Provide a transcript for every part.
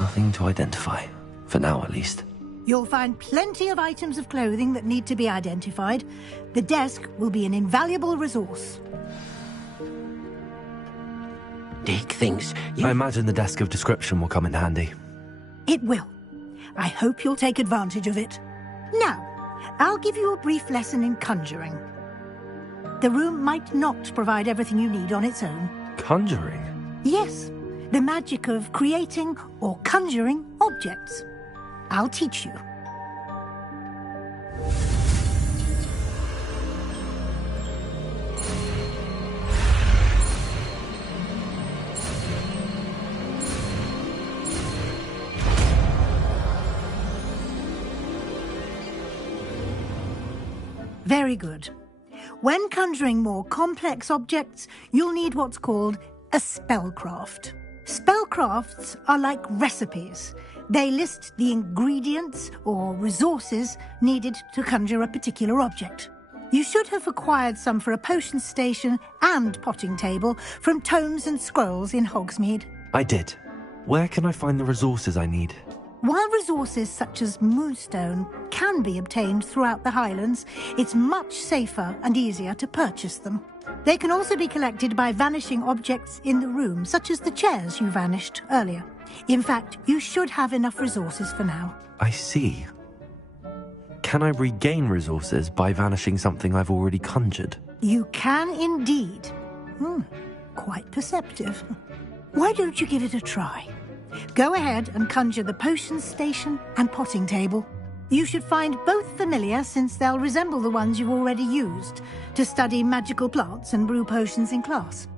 Nothing to identify. For now, at least. You'll find plenty of items of clothing that need to be identified. The desk will be an invaluable resource. Dick thinks I imagine the desk of description will come in handy. It will. I hope you'll take advantage of it. Now, I'll give you a brief lesson in conjuring. The room might not provide everything you need on its own. Conjuring? Yes, the magic of creating or conjuring objects. I'll teach you. Very good. When conjuring more complex objects, you'll need what's called a spellcraft. Spellcrafts are like recipes. They list the ingredients or resources needed to conjure a particular object. You should have acquired some for a potion station and potting table from tomes and scrolls in Hogsmeade. I did. Where can I find the resources I need? While resources such as moonstone can be obtained throughout the Highlands, it's much safer and easier to purchase them. They can also be collected by vanishing objects in the room, such as the chairs you vanished earlier. In fact, you should have enough resources for now. I see. Can I regain resources by vanishing something I've already conjured? You can indeed. Quite perceptive. Why don't you give it a try? Go ahead and conjure the potion station and potting table. You should find both familiar, since they'll resemble the ones you've already used to study magical plants and brew potions in class.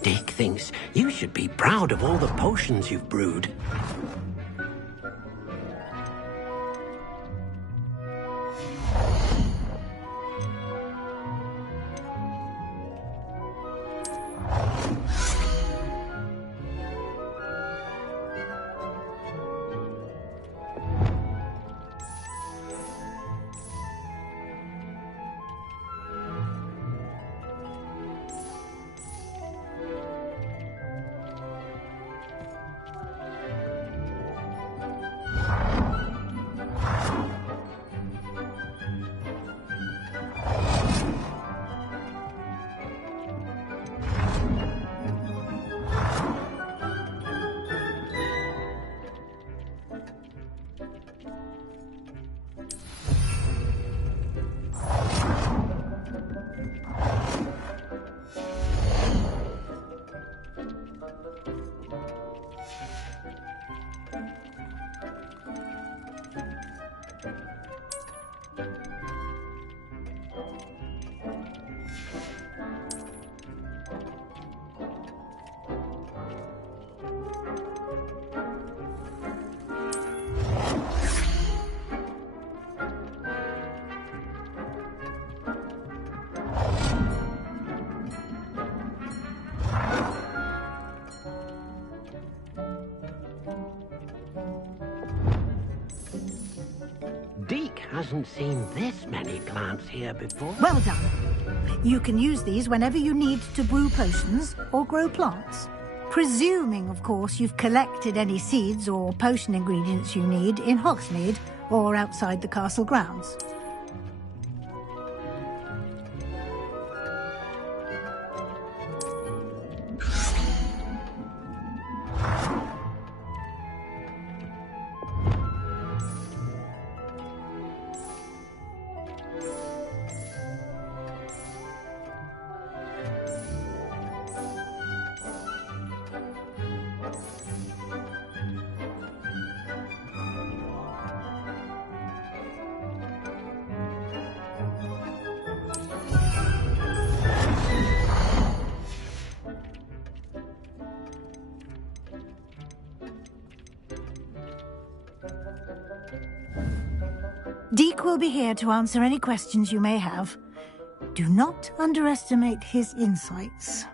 Dick thinks you should be proud of all the potions you've brewed. hasn't seen this many plants here before. Well done. You can use these whenever you need to brew potions or grow plants. Presuming, of course, you've collected any seeds or potion ingredients you need in Hogsmeade or outside the castle grounds. Deke will be here to answer any questions you may have. Do not underestimate his insights.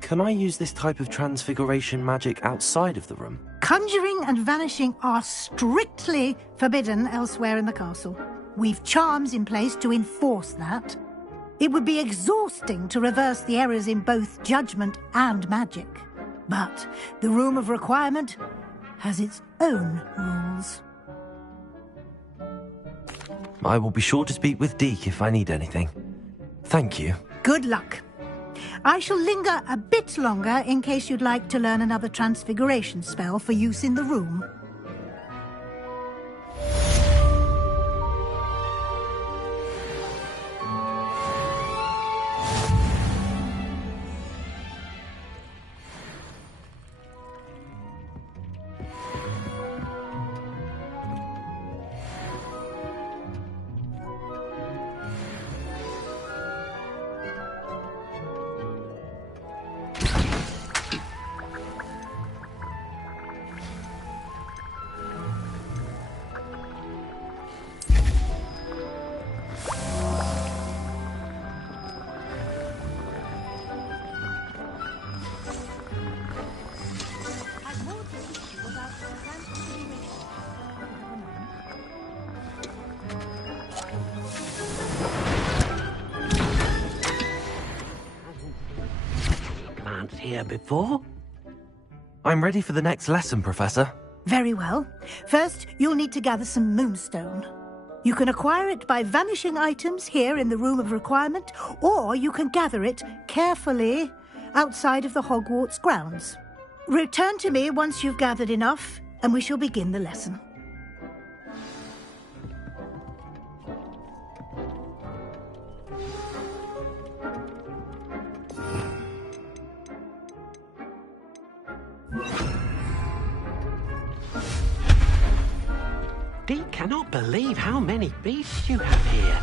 Can I use this type of transfiguration magic outside of the room? Conjuring and vanishing are strictly forbidden elsewhere in the castle. We've charms in place to enforce that. It would be exhausting to reverse the errors in both judgment and magic. But the Room of Requirement has its own rules. I will be sure to speak with Deke if I need anything. Thank you. Good luck. I shall linger a bit longer in case you'd like to learn another transfiguration spell for use in the room. Here before? I'm ready for the next lesson, Professor. Very well. First, you'll need to gather some moonstone. You can acquire it by vanishing items here in the Room of Requirement, or you can gather it carefully outside of the Hogwarts grounds. Return to me once you've gathered enough, and we shall begin the lesson. Deke cannot believe how many beasts you have here.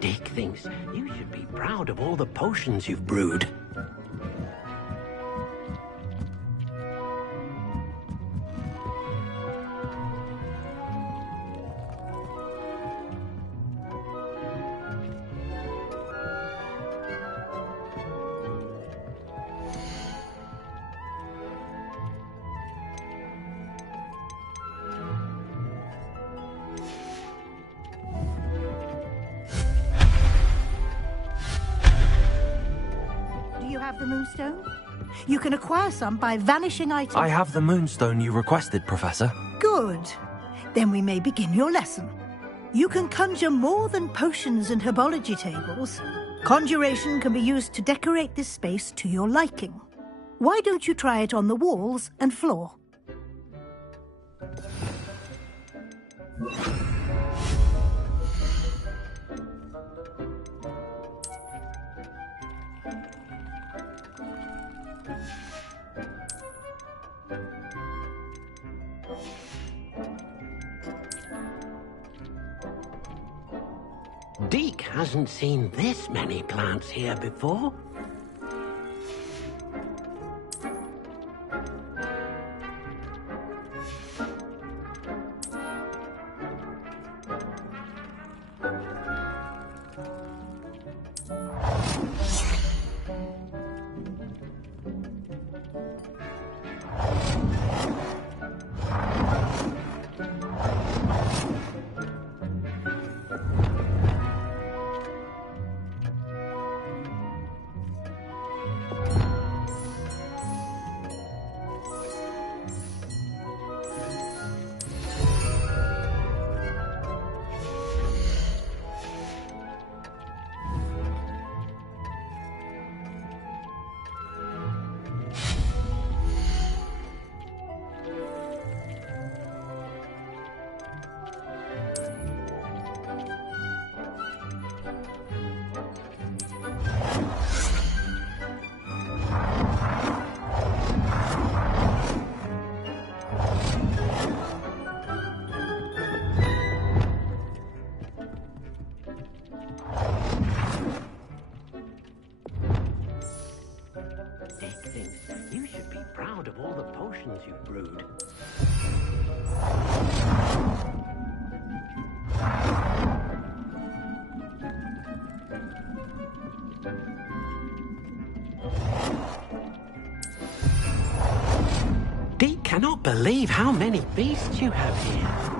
Deke thinks you should be proud of all the potions you've brewed. Have the moonstone? You can acquire some by vanishing items. I have the moonstone you requested, Professor. Good. Then we may begin your lesson. You can conjure more than potions and herbology tables. Conjuration can be used to decorate this space to your liking. Why don't you try it on the walls and floor? Deke hasn't seen this many plants here before. cannot believe how many beasts you have here.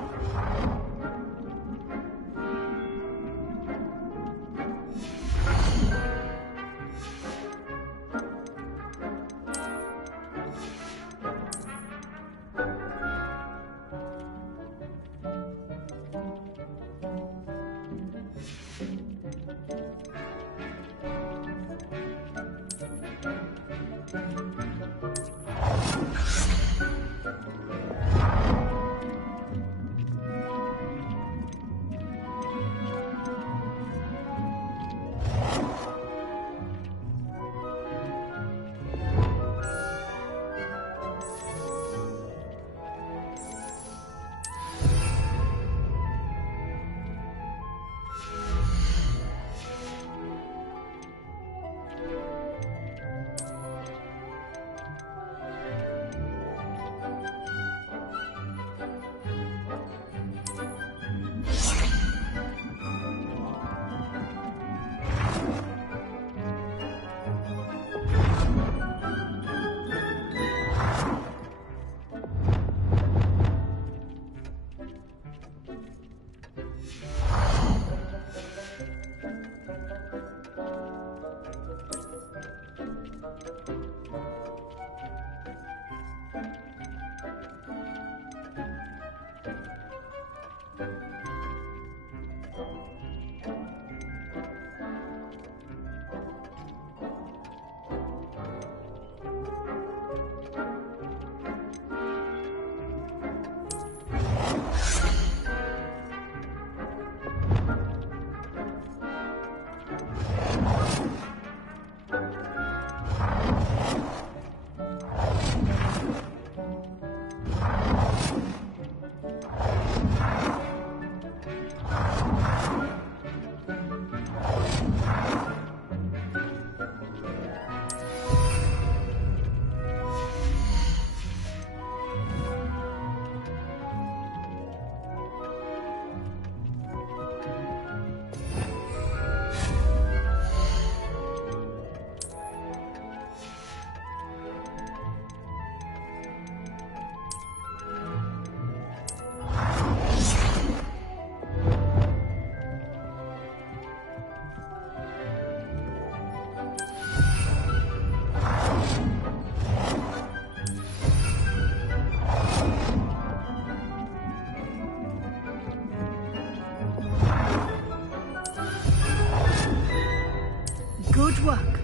Good work.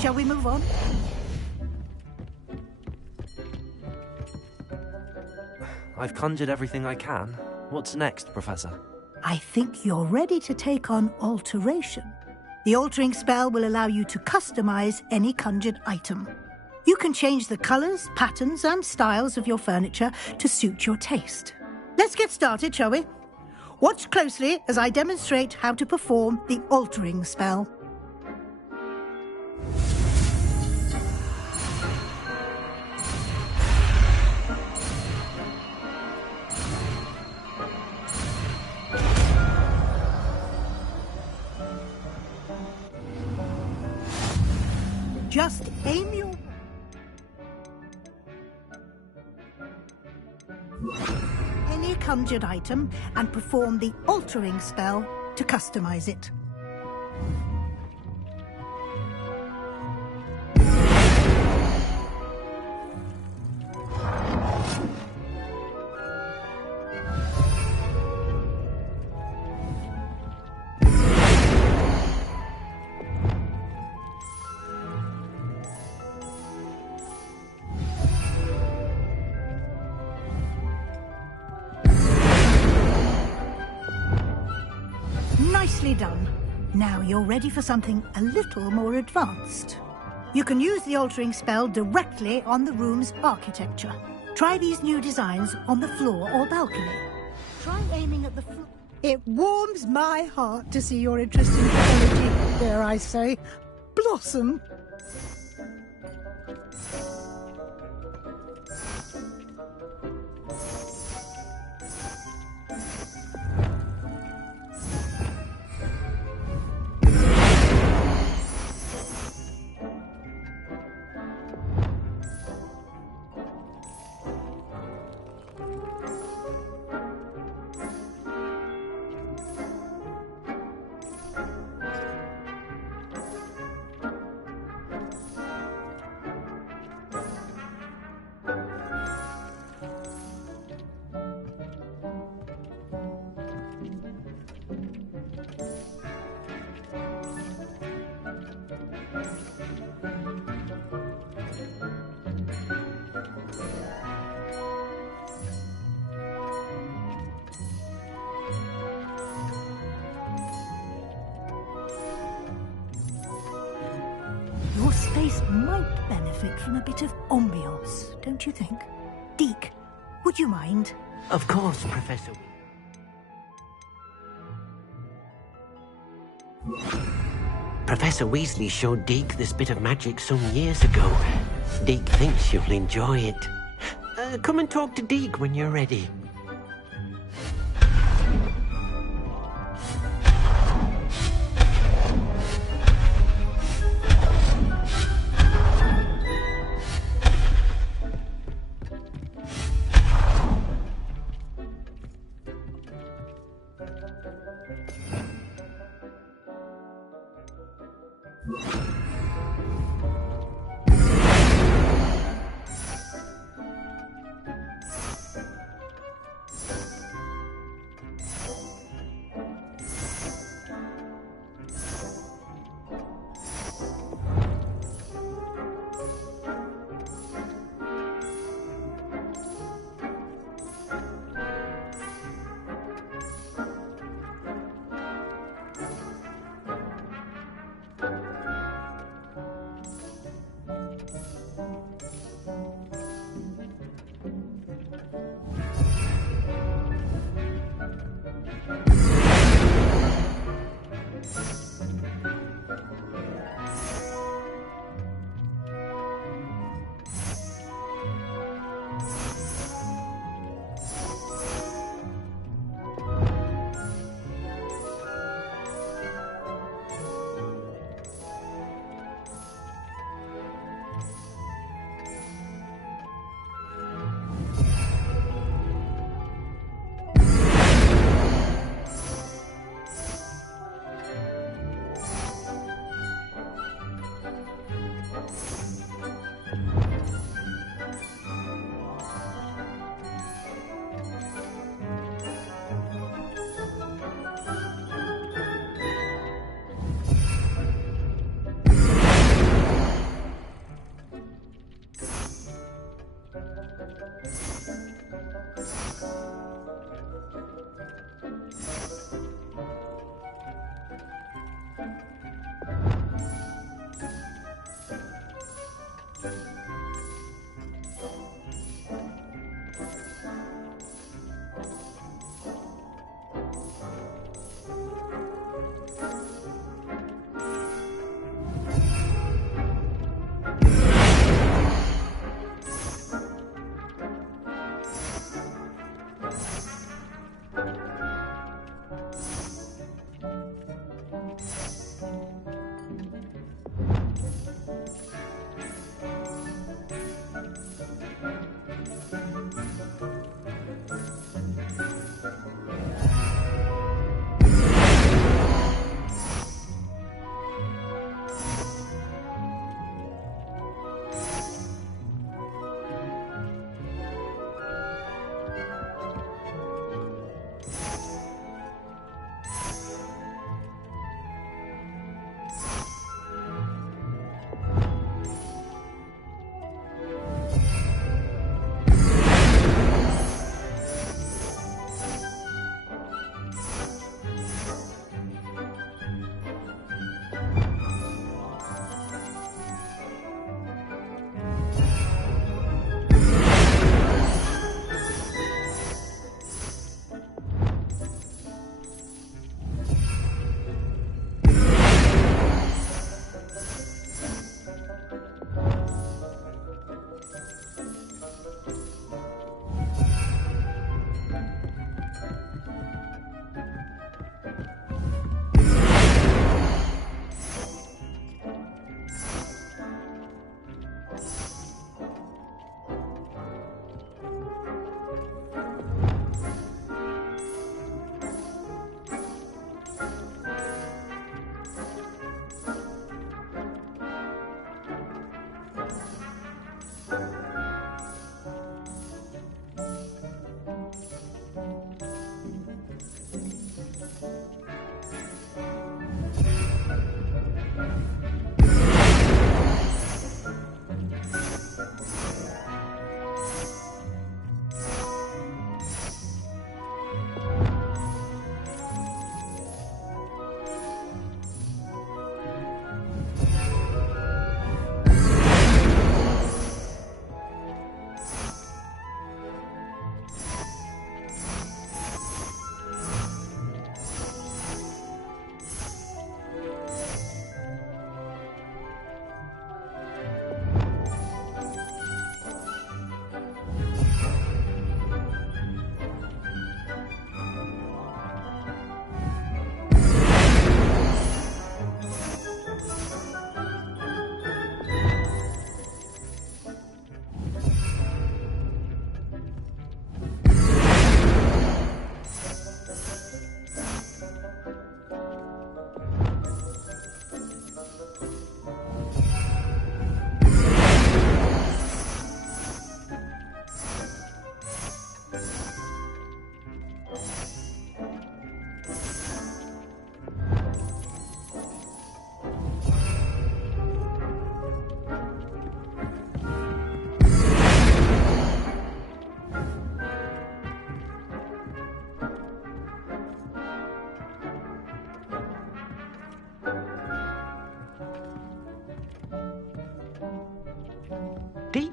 Shall we move on? I've conjured everything I can. What's next, Professor? I think you're ready to take on alteration. The altering spell will allow you to customize any conjured item. You can change the colors, patterns, and styles of your furniture to suit your taste. Let's get started, shall we? Watch closely as I demonstrate how to perform the altering spell. Just aim your... any conjured item and perform the altering spell to customize it. Nicely done. Now you're ready for something a little more advanced. You can use the altering spell directly on the room's architecture. Try these new designs on the floor or balcony. Try aiming at the floor. It warms my heart to see your interest in technology, dare I say, blossom. place might benefit from a bit of ambiance, don't you think? Deke, would you mind? Of course, Professor. Professor Weasley showed Deke this bit of magic some years ago. Deke thinks you'll enjoy it. Come and talk to Deke when you're ready.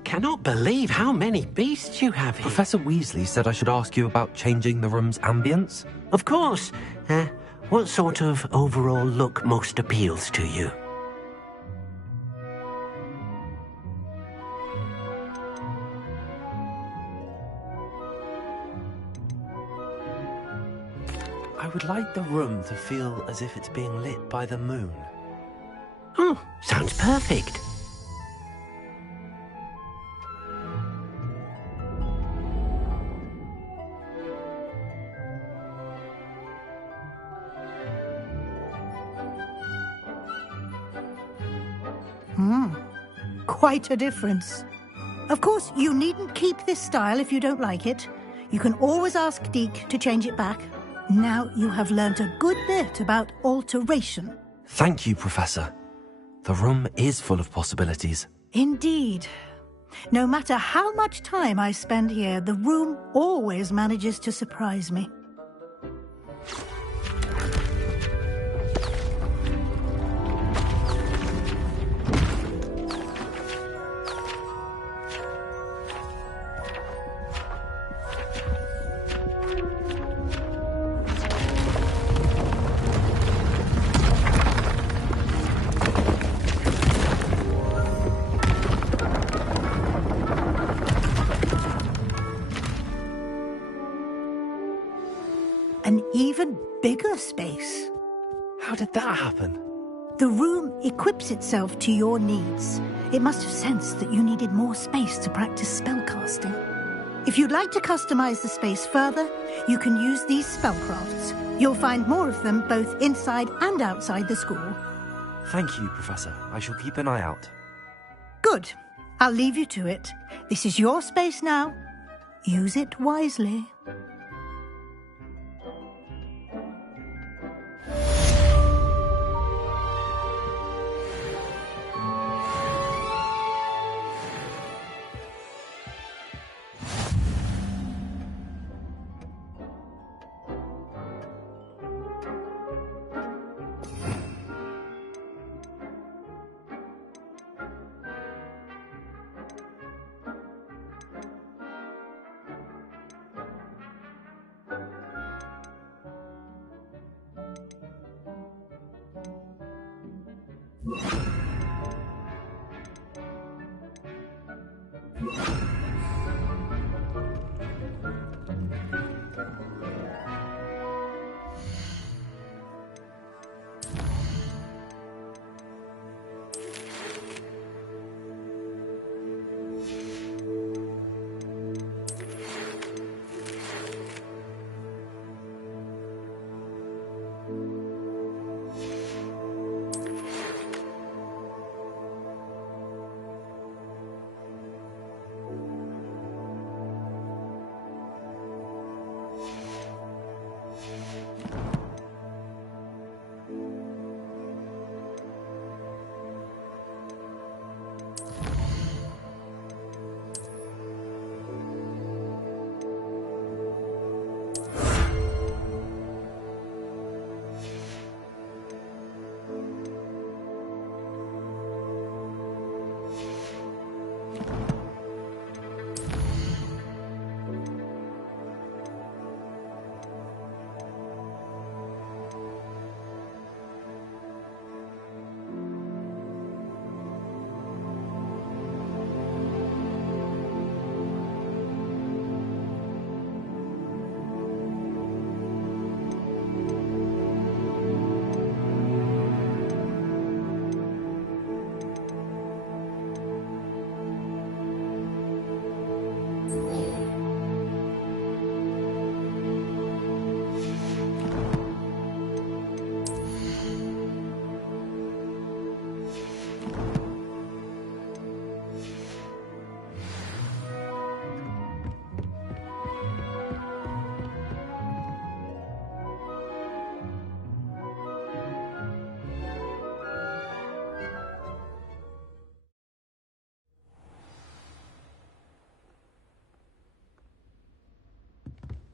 cannot believe how many beasts you have here. Professor Weasley said I should ask you about changing the room's ambience. Of course. What sort of overall look most appeals to you? I would like the room to feel as if it's being lit by the moon. Oh, sounds perfect. Quite a difference. Of course, you needn't keep this style if you don't like it. You can always ask Deke to change it back. Now you have learnt a good bit about alteration. Thank you, Professor. The room is full of possibilities. Indeed. No matter how much time I spend here, the room always manages to surprise me. An even bigger space. How did that happen? The room equips itself to your needs. It must have sensed that you needed more space to practice spellcasting. If you'd like to customize the space further, you can use these spellcrafts. You'll find more of them both inside and outside the school. Thank you, Professor. I shall keep an eye out. Good. I'll leave you to it. This is your space now. Use it wisely.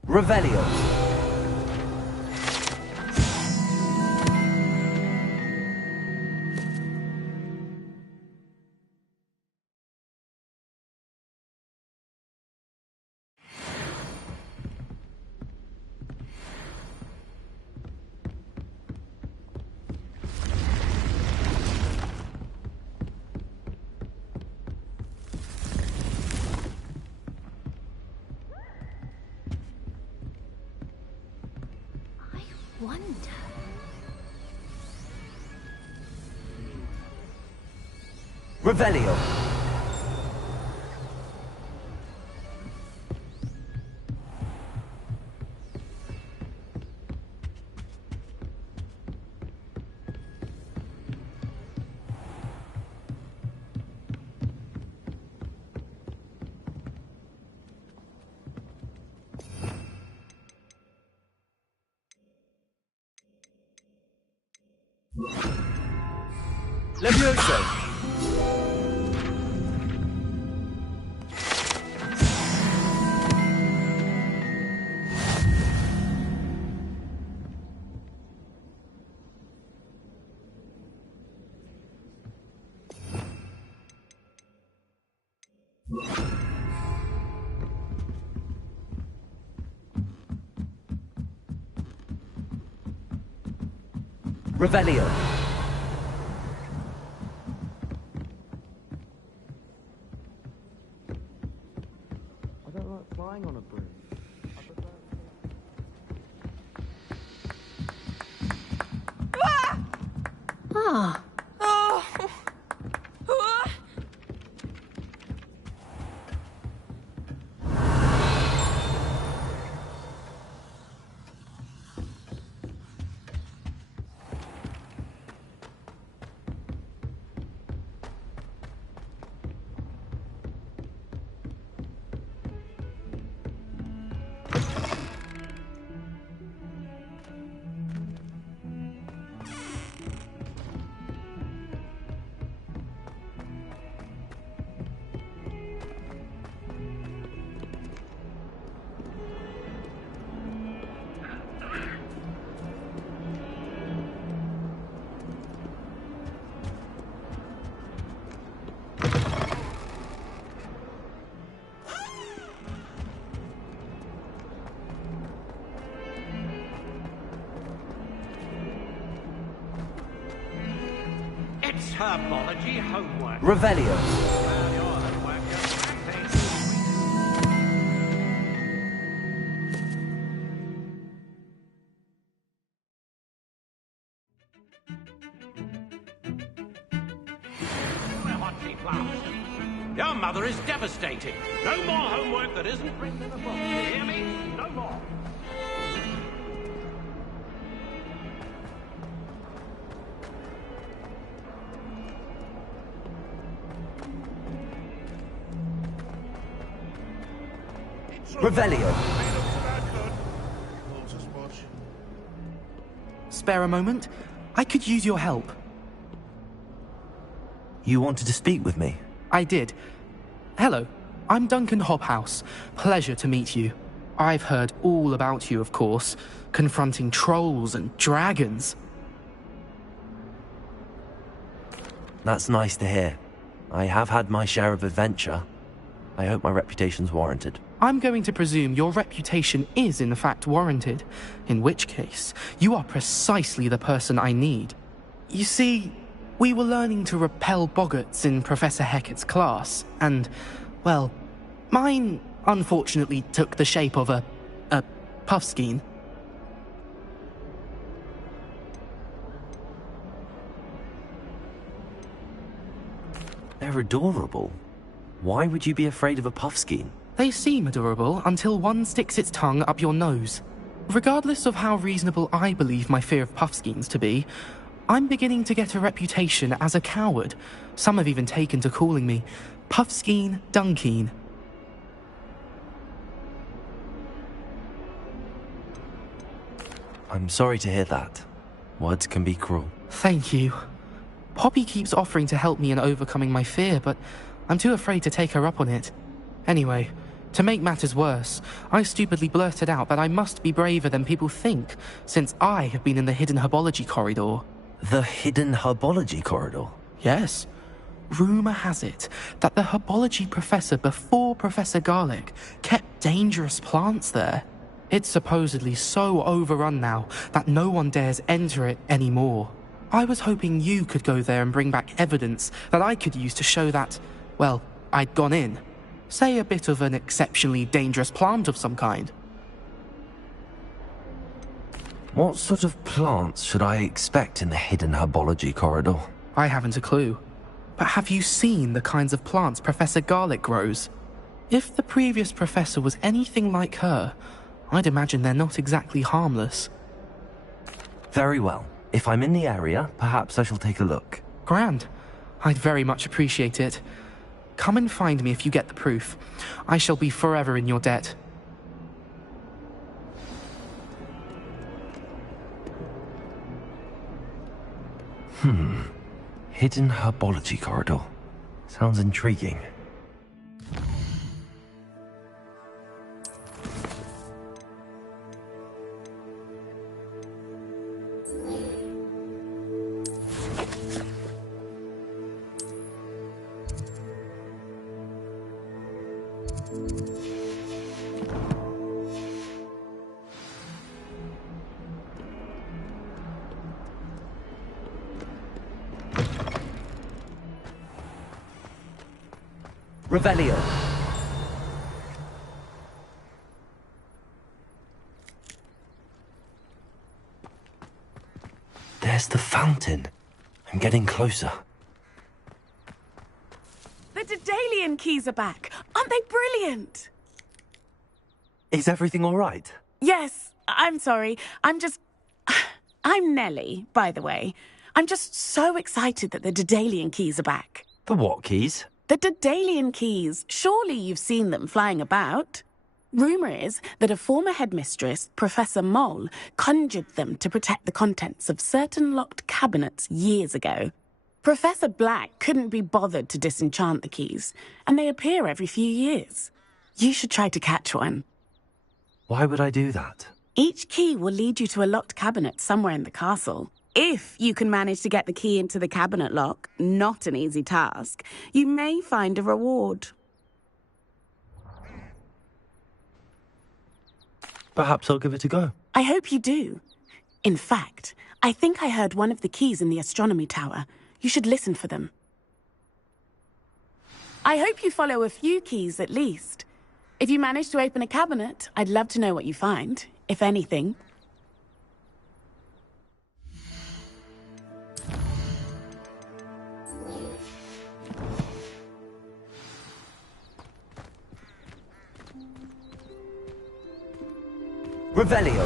Revelio. wonder. Revelio. Levioso. Revelio. I don't like flying on a broom. Ah. It's herbology homework. Revelio. Well, your homework just Your mother is devastating. No more homework that isn't written in a book. You hear me? No more. Revelio. Spare a moment? I could use your help. You wanted to speak with me? I did. Hello, I'm Duncan Hobhouse. Pleasure to meet you. I've heard all about you, of course, confronting trolls and dragons. That's nice to hear. I have had my share of adventure. I hope my reputation's warranted. I'm going to presume your reputation is in fact warranted, in which case, you are precisely the person I need. You see, we were learning to repel boggarts in Professor Hecat's class, and, well, mine unfortunately took the shape of a puffskein. They're adorable. Why would you be afraid of a puffskein? They seem adorable until one sticks its tongue up your nose. Regardless of how reasonable I believe my fear of puffskeins to be, I'm beginning to get a reputation as a coward. Some have even taken to calling me Puffskein Dunkeen. I'm sorry to hear that. Words can be cruel. Thank you. Poppy keeps offering to help me in overcoming my fear, but I'm too afraid to take her up on it. Anyway, to make matters worse, I stupidly blurted out that I must be braver than people think, since I have been in the hidden herbology corridor. The hidden herbology corridor? Yes. Rumour has it that the herbology professor before Professor Garlic kept dangerous plants there. It's supposedly so overrun now that no one dares enter it anymore. I was hoping you could go there and bring back evidence that I could use to show that, well, I'd gone in. Say a bit of an exceptionally dangerous plant of some kind. What sort of plants should I expect in the hidden herbology corridor? I haven't a clue. But have you seen the kinds of plants Professor Garlic grows? If the previous professor was anything like her, I'd imagine they're not exactly harmless. Very well. If I'm in the area, perhaps I shall take a look. Grand. I'd very much appreciate it. Come and find me if you get the proof. I shall be forever in your debt. Hidden herbology corridor. Sounds intriguing. Revelio. There's the fountain. I'm getting closer. The Daedalian keys are back. Aren't they brilliant? Is everything all right? Yes, I'm sorry. I'm Nellie, by the way. I'm just so excited that the Daedalian keys are back. The what keys? The Daedalian keys. Surely you've seen them flying about. Rumour is that a former headmistress, Professor Moll, conjured them to protect the contents of certain locked cabinets years ago. Professor Black couldn't be bothered to disenchant the keys, and they appear every few years. You should try to catch one. Why would I do that? Each key will lead you to a locked cabinet somewhere in the castle. If you can manage to get the key into the cabinet lock, not an easy task, you may find a reward. Perhaps I'll give it a go. I hope you do. In fact, I think I heard one of the keys in the astronomy tower. You should listen for them. I hope you follow a few keys at least. If you manage to open a cabinet, I'd love to know what you find, if anything. Revelio.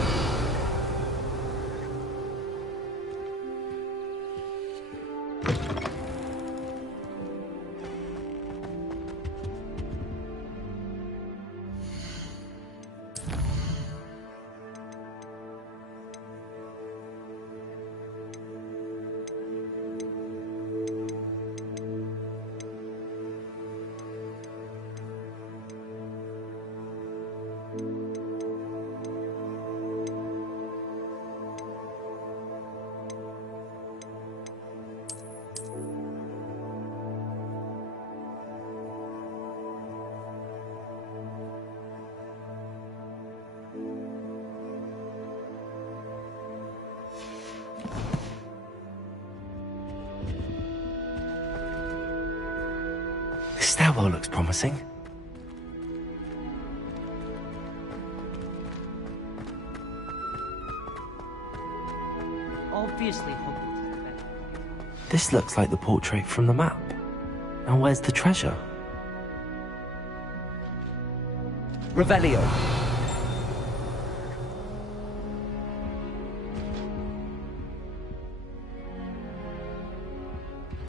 This stairwell looks promising. Obviously, This looks like the portrait from the map. Now where's the treasure? Revelio.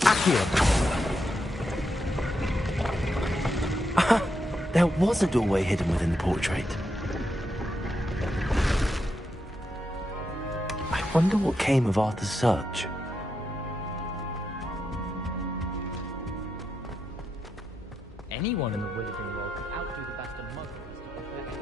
Accio. There was a doorway hidden within the portrait. I wonder what came of Arthur's search. anyone in the wizarding world could outdo the best of muggles to perfection.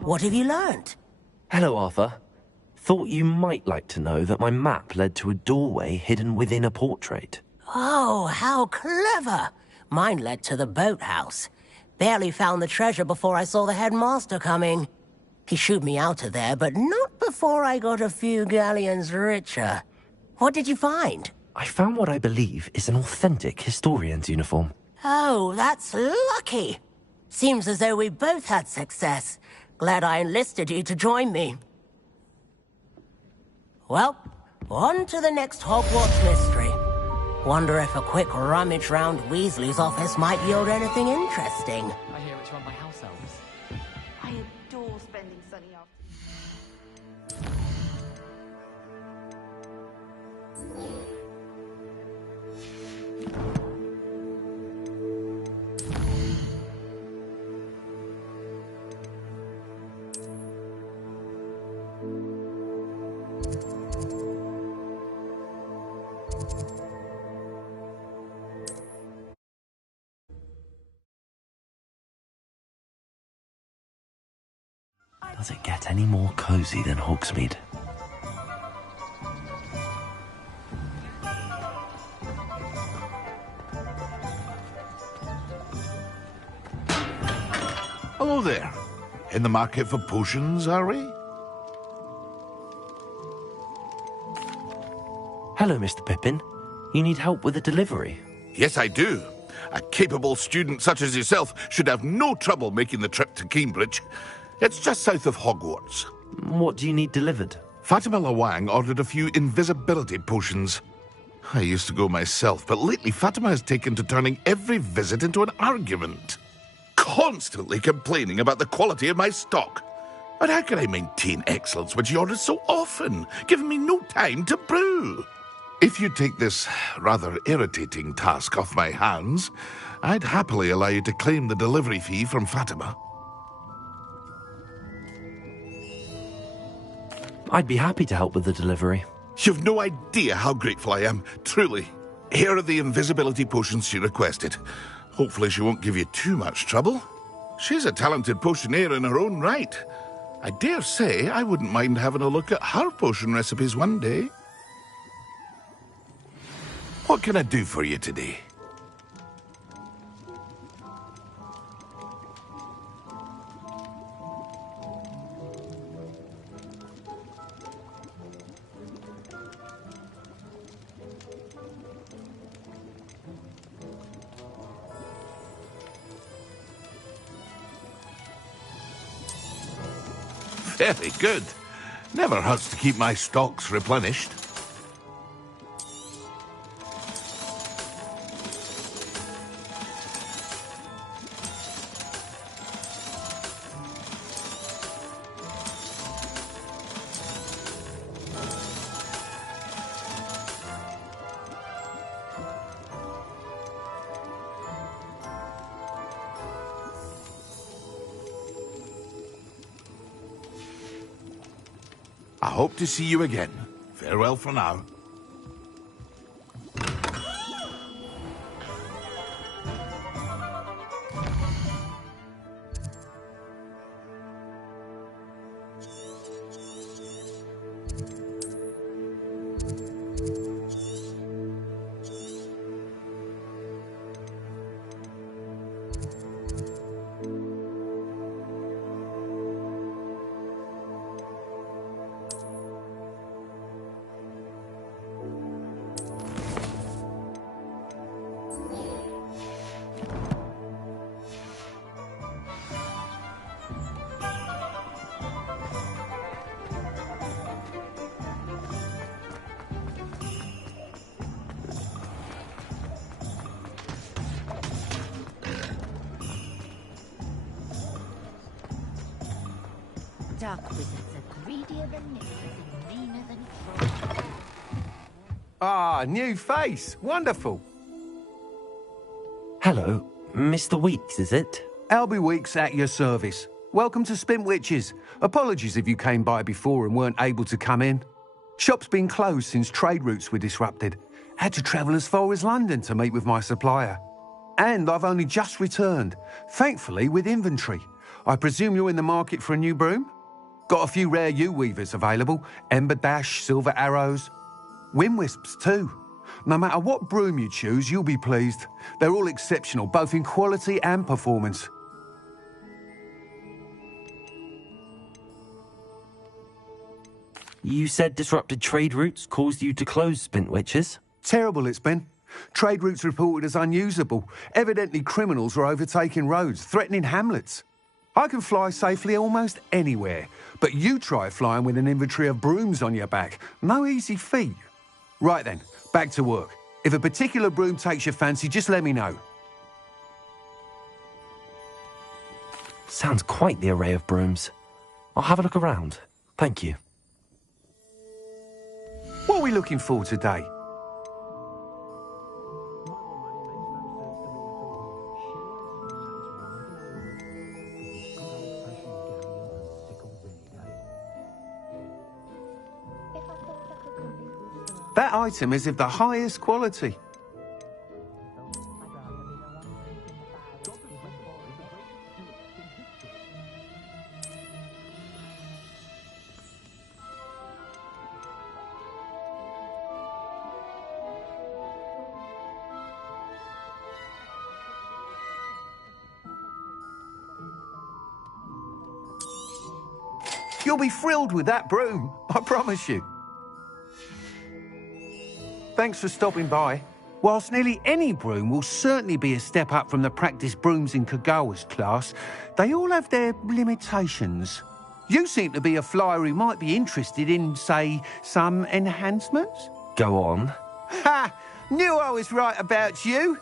What have you learnt? Hello, Arthur. Thought you might like to know that my map led to a doorway hidden within a portrait. Oh, how clever! Mine led to the boathouse. Barely found the treasure before I saw the headmaster coming. He shooed me out of there, but not before I got a few galleons richer. What did you find? I found what I believe is an authentic historian's uniform. Oh, that's lucky. Seems as though we both had success. Glad I enlisted you to join me. Well, on to the next Hogwarts mystery. Wonder if a quick rummage round Weasley's office might yield anything interesting. I hear it's run by house elves. I adore spending sunny afternoons. Does it get any more cozy than Hogsmeade? Hello there. In the market for potions, are we? Hello, Mr. Pippin. You need help with a delivery? Yes, I do. A capable student such as yourself should have no trouble making the trip to Cambridge. It's just south of Hogwarts. What do you need delivered? Fatima Lawang ordered a few invisibility potions. I used to go myself, but lately Fatima has taken to turning every visit into an argument. Constantly complaining about the quality of my stock. But how can I maintain excellence when she orders so often, giving me no time to brew? If you take this rather irritating task off my hands, I'd happily allow you to claim the delivery fee from Fatima. I'd be happy to help with the delivery. You've no idea how grateful I am, truly. Here are the invisibility potions she requested. Hopefully she won't give you too much trouble. She's a talented potioneer in her own right. I dare say I wouldn't mind having a look at her potion recipes one day. What can I do for you today? Very good. Never hurts to keep my stocks replenished. I hope to see you again. Farewell for now. Dark wizards are greedier than niggers and meaner than trolls. Ah, new face. Wonderful. Hello, Mr. Weeks, is it? Albie Weeks at your service. Welcome to Spintwitches. Apologies if you came by before and weren't able to come in. Shop's been closed since trade routes were disrupted. Had to travel as far as London to meet with my supplier. And I've only just returned, thankfully with inventory. I presume you're in the market for a new broom? Got a few rare yew-weavers available. Ember Dash, Silver Arrows. Wind Wisps too. No matter what broom you choose, you'll be pleased. They're all exceptional, both in quality and performance. You said disrupted trade routes caused you to close Spintwitches? Terrible it's been. Trade routes reported as unusable. Evidently criminals are overtaking roads, threatening hamlets. I can fly safely almost anywhere, but you try flying with an inventory of brooms on your back. No easy feat. Right then, back to work. If a particular broom takes your fancy, just let me know. Sounds quite the array of brooms. I'll have a look around. Thank you. What are we looking for today? That item is of the highest quality. You'll be thrilled with that broom, I promise you. Thanks for stopping by. Whilst nearly any broom will certainly be a step up from the practice brooms in Kagawa's class, they all have their limitations. You seem to be a flyer who might be interested in, say, some enhancements? Go on. Ha! Knew I was right about you.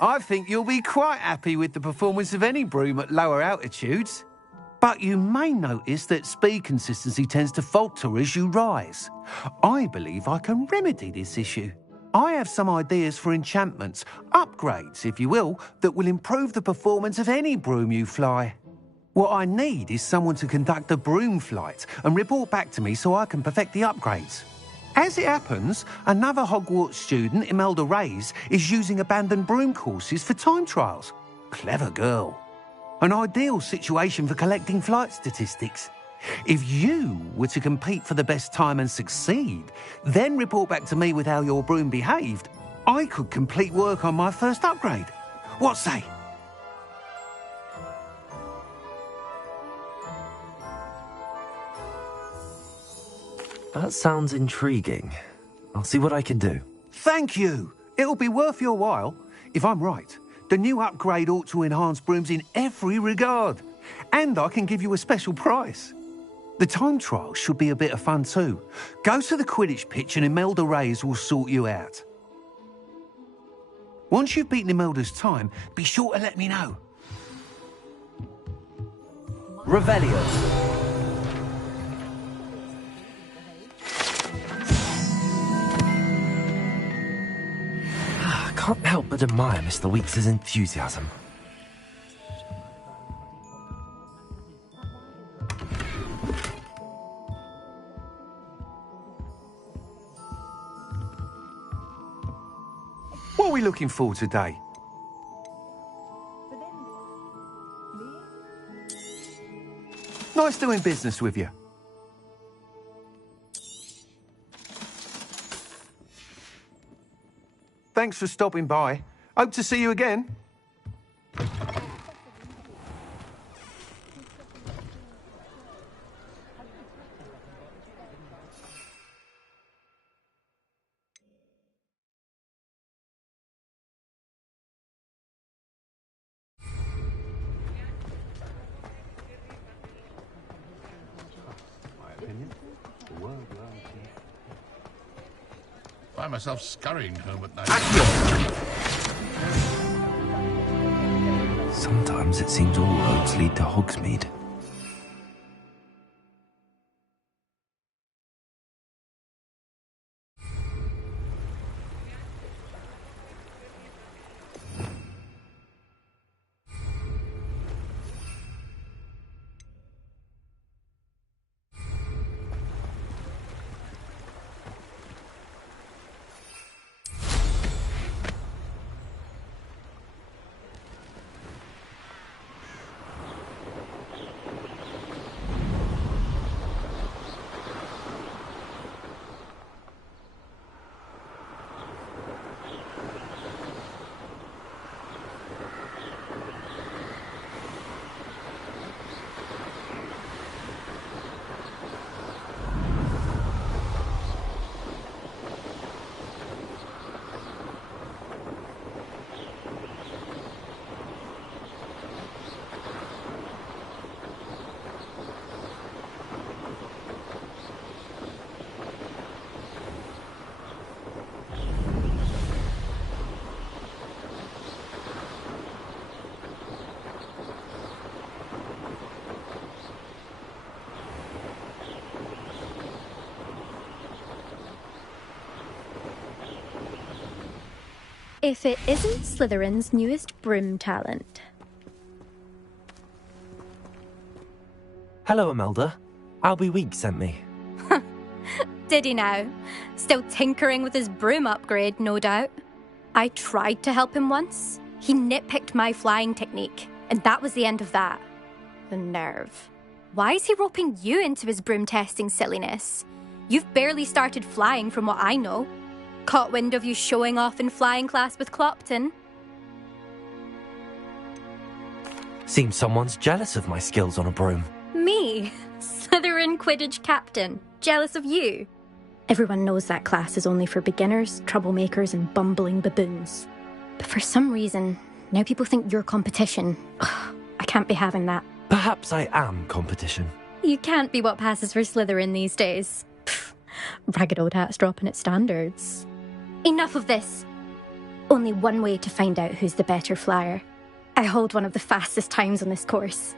I think you'll be quite happy with the performance of any broom at lower altitudes. But you may notice that speed consistency tends to falter as you rise. I believe I can remedy this issue. I have some ideas for enchantments, upgrades, if you will, that will improve the performance of any broom you fly. What I need is someone to conduct a broom flight and report back to me so I can perfect the upgrades. As it happens, another Hogwarts student, Imelda Reyes, is using abandoned broom courses for time trials. Clever girl. An ideal situation for collecting flight statistics. If you were to compete for the best time and succeed, then report back to me with how your broom behaved, I could complete work on my first upgrade. What say? That sounds intriguing. I'll see what I can do. Thank you. It'll be worth your while. If I'm right, the new upgrade ought to enhance brooms in every regard. And I can give you a special price. The time trial should be a bit of fun too. Go to the Quidditch pitch and Imelda Reyes will sort you out. Once you've beaten Imelda's time, be sure to let me know. Revelio. I can't help but admire Mr. Weeks' enthusiasm. What are we looking for today? Nice doing business with you. Thanks for stopping by. Hope to see you again. Find myself scurrying home at night. Sometimes it seems all roads lead to Hogsmeade. If it isn't Slytherin's newest broom talent. Hello, Imelda. Albie Weeks sent me. Did he now? Still tinkering with his broom upgrade, no doubt. I tried to help him once. He nitpicked my flying technique, and that was the end of that. The nerve. Why is he roping you into his broom testing silliness? You've barely started flying from what I know. Caught wind of you showing off in flying class with Clopton. Seems someone's jealous of my skills on a broom. Me? Slytherin Quidditch captain. Jealous of you? Everyone knows that class is only for beginners, troublemakers, and bumbling baboons. But for some reason, now people think you're competition. Ugh, I can't be having that. Perhaps I am competition. You can't be what passes for Slytherin these days. Pfft, ragged old hat's dropping its standards. Enough of this. Only one way to find out who's the better flyer. I hold one of the fastest times on this course.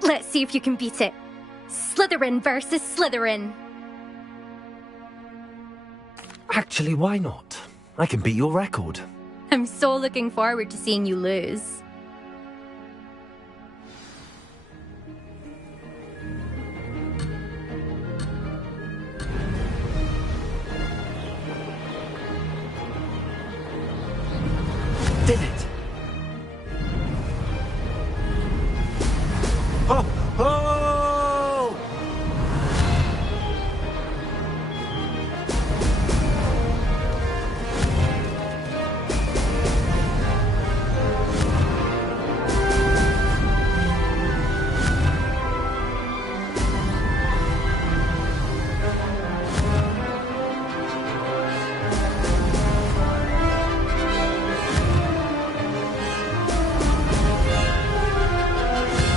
Let's see if you can beat it. Slytherin versus Slytherin. Actually, why not? I can beat your record. I'm so looking forward to seeing you lose. Did it! Oh! Oh!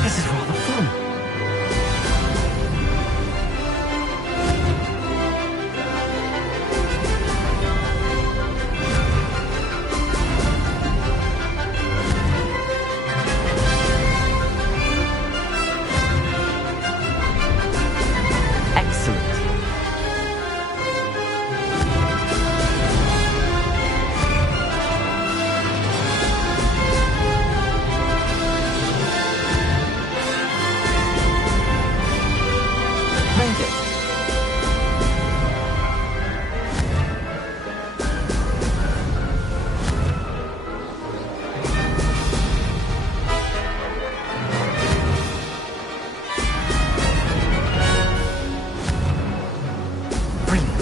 This is rather fun. Excellent. Made it. Brilliant.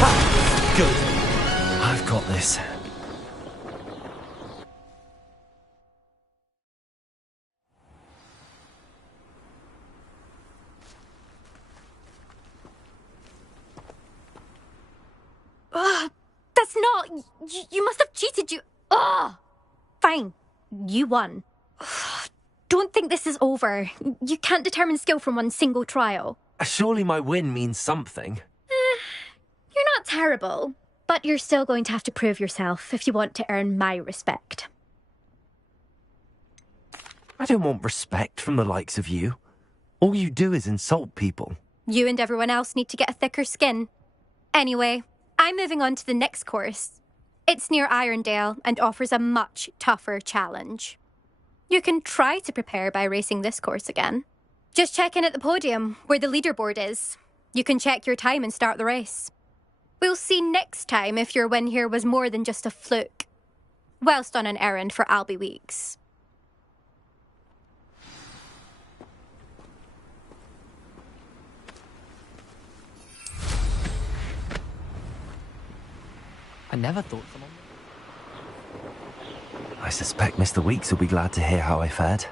Ha! Good. I've got this. Ugh, that's not... You must have cheated, you... Ugh! Fine. You won. Ugh, don't think this is over. You can't determine skill from one single trial. Surely my win means something. You're not terrible, but you're still going to have to prove yourself if you want to earn my respect. I don't want respect from the likes of you. All you do is insult people. You and everyone else need to get a thicker skin. Anyway, I'm moving on to the next course. It's near Irondale and offers a much tougher challenge. You can try to prepare by racing this course again. Just check in at the podium, where the leaderboard is. You can check your time and start the race. We'll see next time if your win here was more than just a fluke. Whilst on an errand for Albie Weeks. I never thought someone... I suspect Mr. Weeks will be glad to hear how I fared.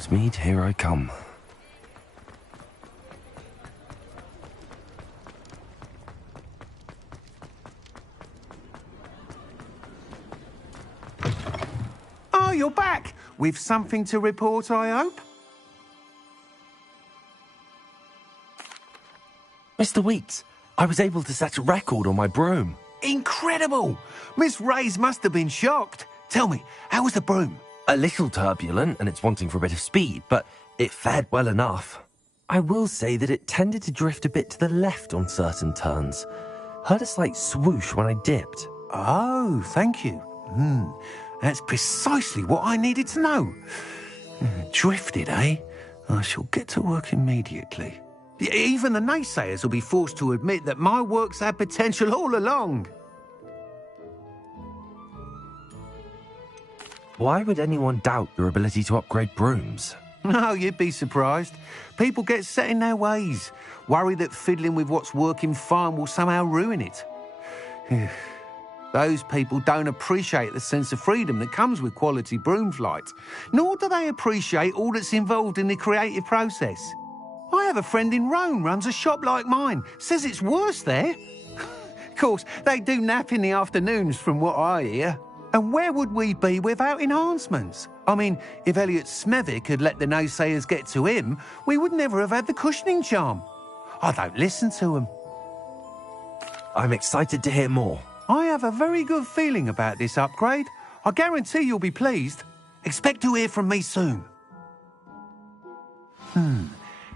Hogsmeade, here I come. Oh, you're back! With something to report, I hope? Mr. Weeks, I was able to set a record on my broom. Incredible! Miss Ray's must have been shocked. Tell me, how was the broom? A little turbulent and it's wanting for a bit of speed, but it fared well enough. I will say that it tended to drift a bit to the left on certain turns. Heard a slight swoosh when I dipped. Oh, thank you. That's precisely what I needed to know. Drifted, eh? I shall get to work immediately. Even the naysayers will be forced to admit that my work's had potential all along. Why would anyone doubt your ability to upgrade brooms? No, you'd be surprised. People get set in their ways, worry that fiddling with what's working fine will somehow ruin it. Those people don't appreciate the sense of freedom that comes with quality broom flight, nor do they appreciate all that's involved in the creative process. I have a friend in Rome runs a shop like mine, says it's worse there. Of course, they do nap in the afternoons from what I hear. And where would we be without enhancements? I mean, if Elliot Smethwick had let the naysayers get to him, we would never have had the cushioning charm. I don't listen to them. I'm excited to hear more. I have a very good feeling about this upgrade. I guarantee you'll be pleased. Expect to hear from me soon.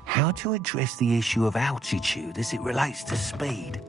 How to address the issue of altitude as it relates to speed?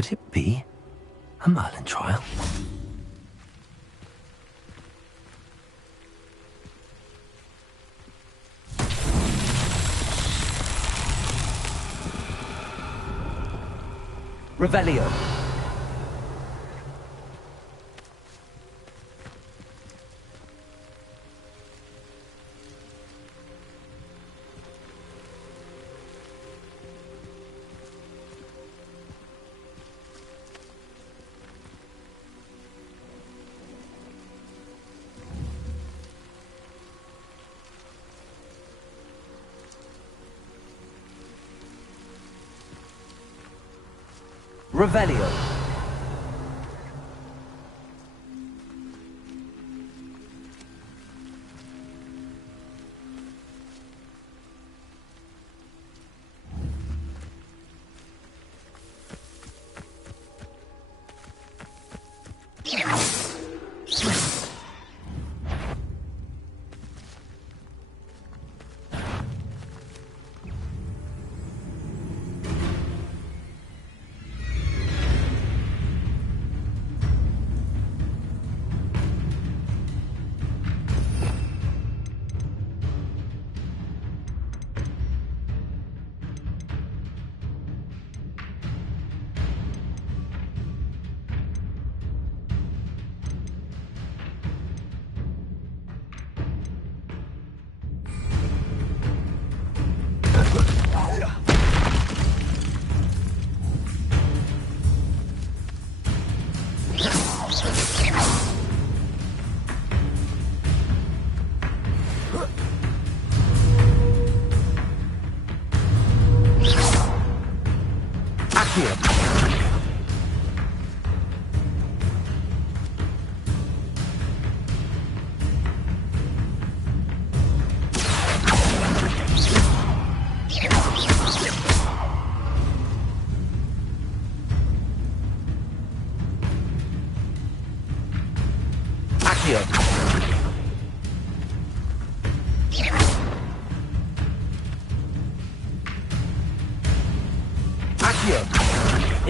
Could it be a Merlin trial? Revelio. Revelio.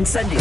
Incendio.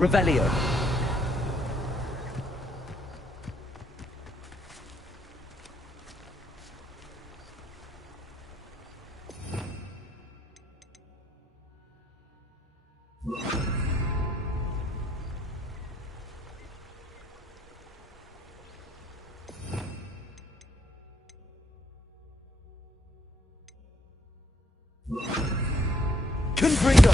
Revelio. Confringo!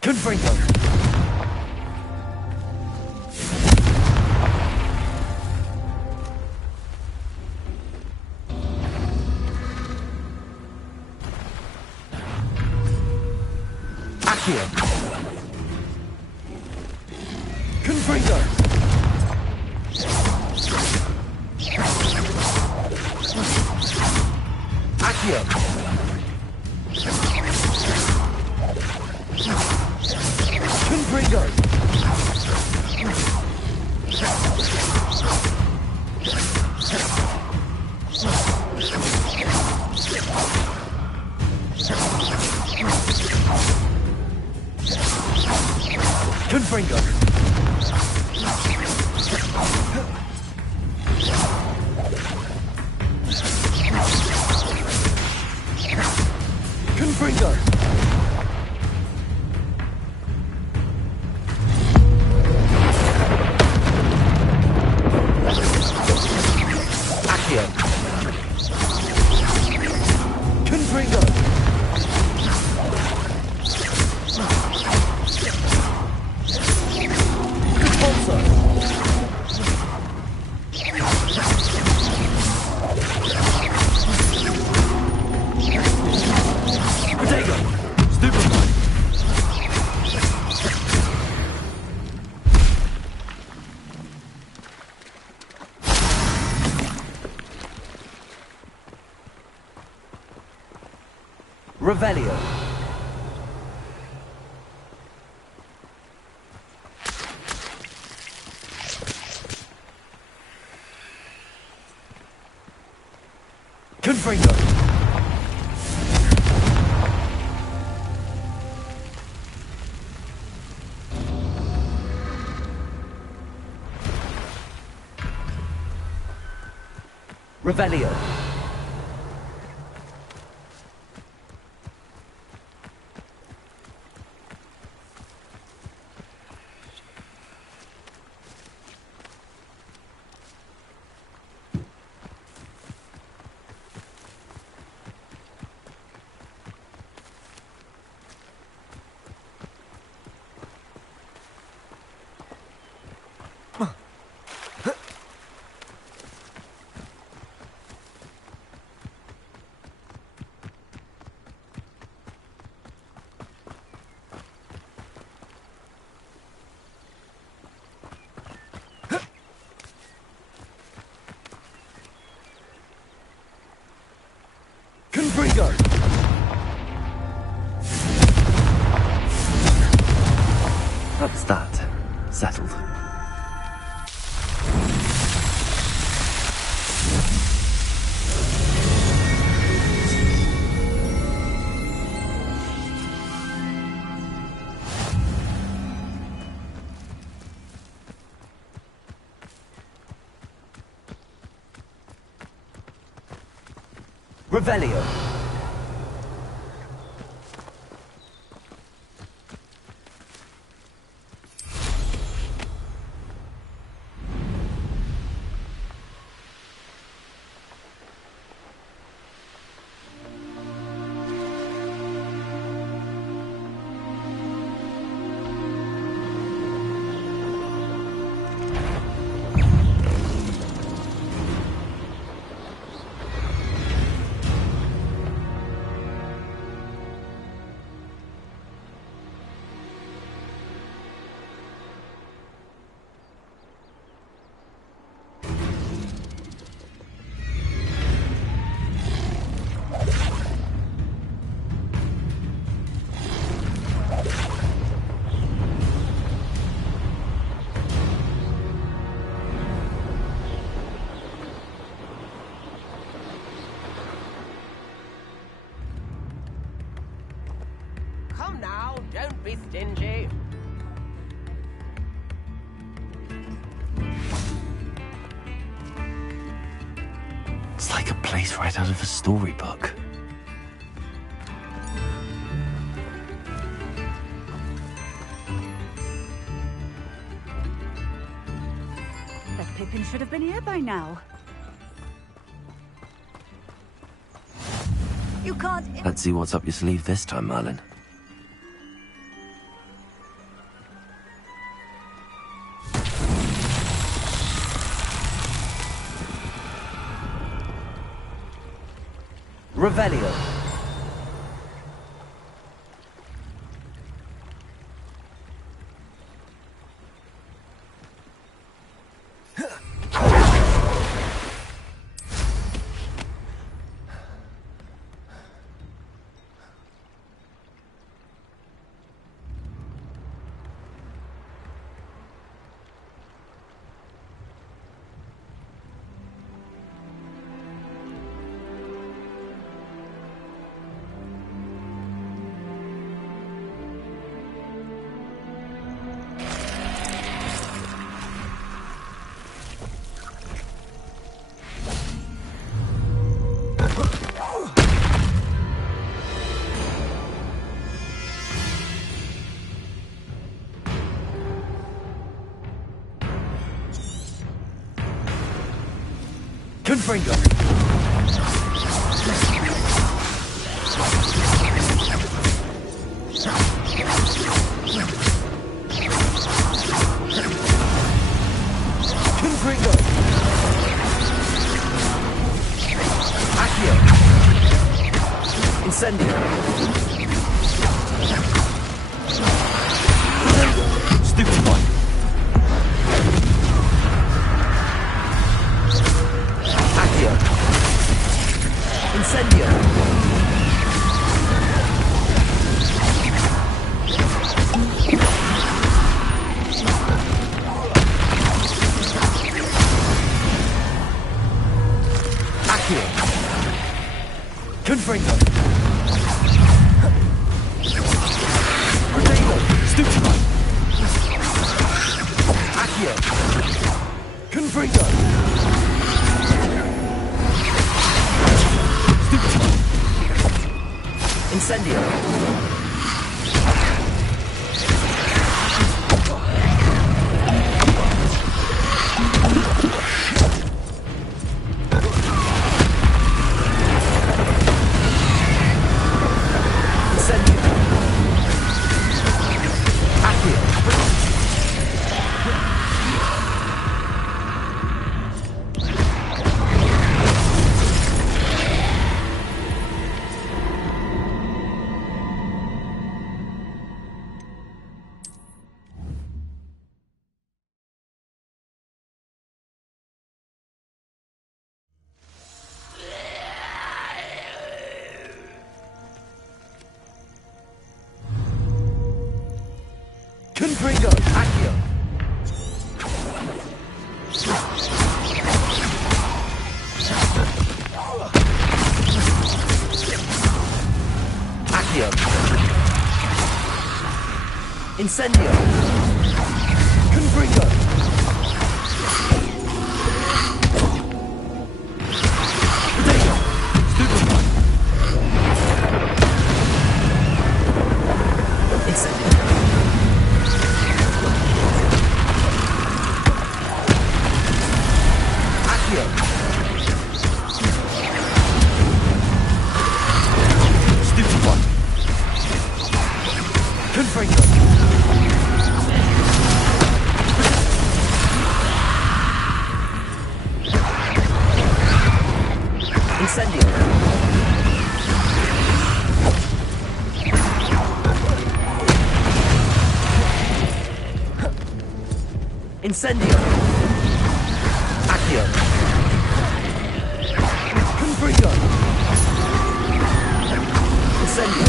Confringo! Accio! Confringo! Accio! Confringo! Confringo! Confringo! Accio! Confringo! Revelio. Confringo. Revelio. Confringo! That's that. Settled. Revelio. Come now, don't be stingy. Slytherin. like a place right out of a storybook. That Pippin should have been here by now. You can't... Let's see what's up your sleeve this time, Merlin. Revelio. Confringo. Confringo. Accio. Incendio. Stupefy. Accio. Incendio. Accio. Confringo. Rodeo. Stupefy. Accio. Confringo. Incendio. Incendio. Accio. Confringo. Accio. Accio. Incendio. Confringo. Rodeo. Stupefy. Incendio. Accio. Stupefy. Confringo. Incendio. Incendio. Accio. Confringo. Incendio.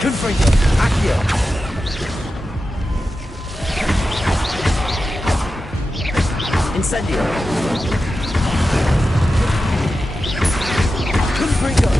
Confringo. Accio. Incendio. Confringo.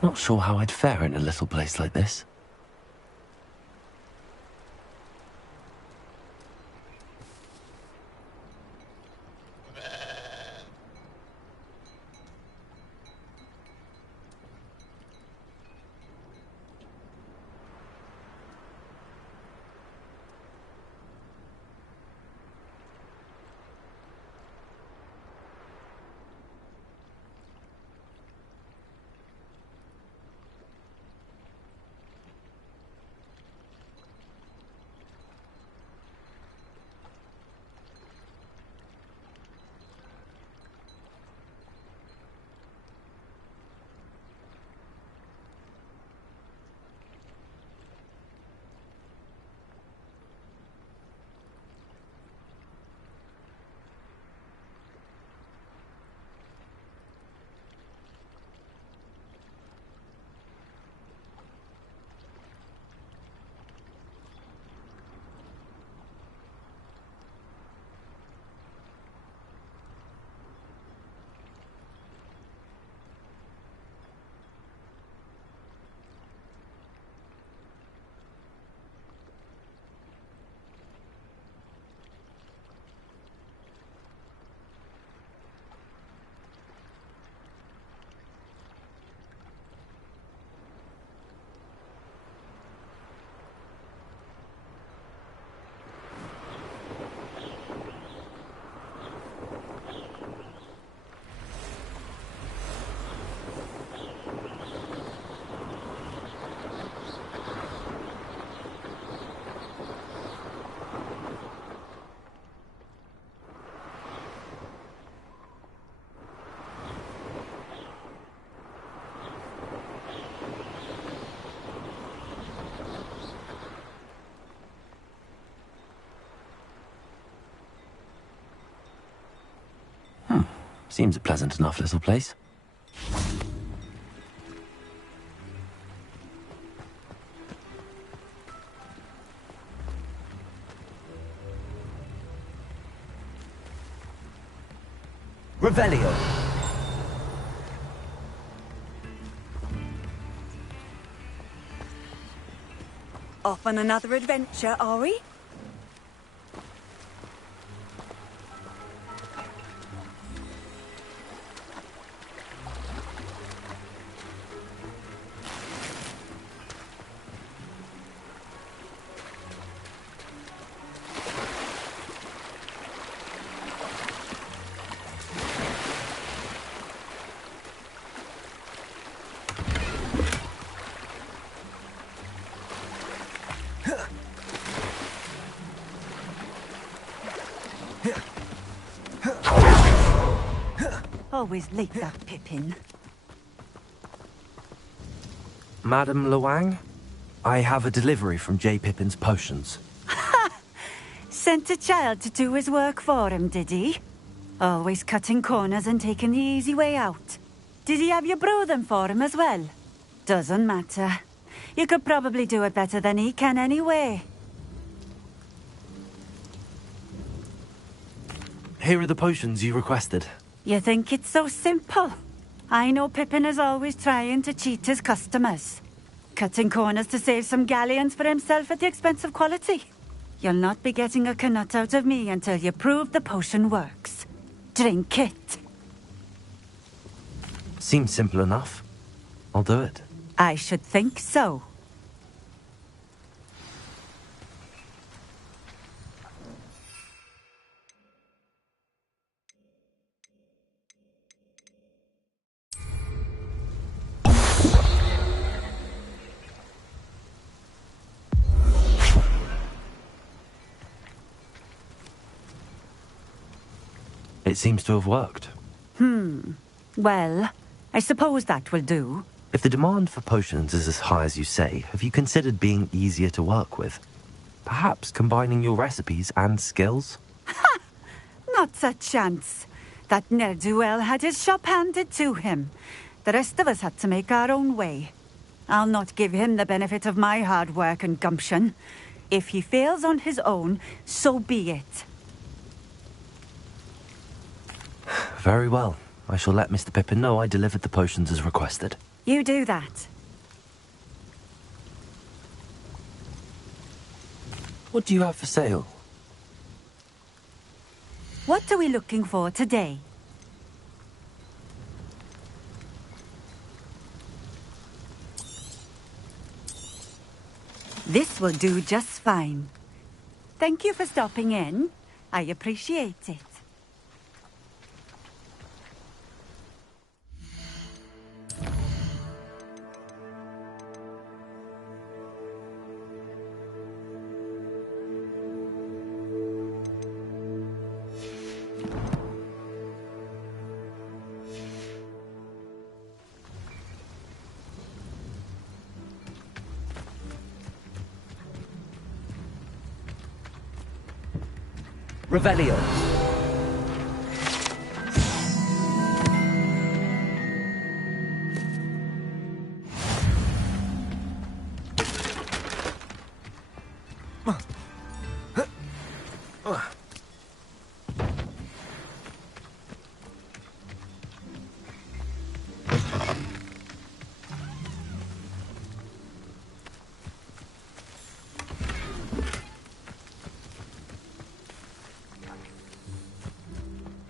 Not sure how I'd fare in a little place like this. Seems a pleasant enough little place. Revelio. Off on another adventure, are we? Always late, that Pippin. Madam Luang, I have a delivery from J. Pippin's potions. Sent a child to do his work for him, did he? Always cutting corners and taking the easy way out. Did he have you brew them for him as well? Doesn't matter. You could probably do it better than he can anyway. Here are the potions you requested. You think it's so simple? I know Pippin is always trying to cheat his customers. Cutting corners to save some galleons for himself at the expense of quality. You'll not be getting a canut out of me until you prove the potion works. Drink it. Seems simple enough. I'll do it. I should think so. It seems to have worked. Well, I suppose that will do. If the demand for potions is as high as you say, have you considered being easier to work with? Perhaps combining your recipes and skills? Not a chance. That ne'er-do-well had his shop handed to him. The rest of us had to make our own way. I'll not give him the benefit of my hard work and gumption. If he fails on his own, so be it. Very well. I shall let Mr. Pippin know I delivered the potions as requested. You do that. What do you have for sale? What are we looking for today? This will do just fine. Thank you for stopping in. I appreciate it. Revelio.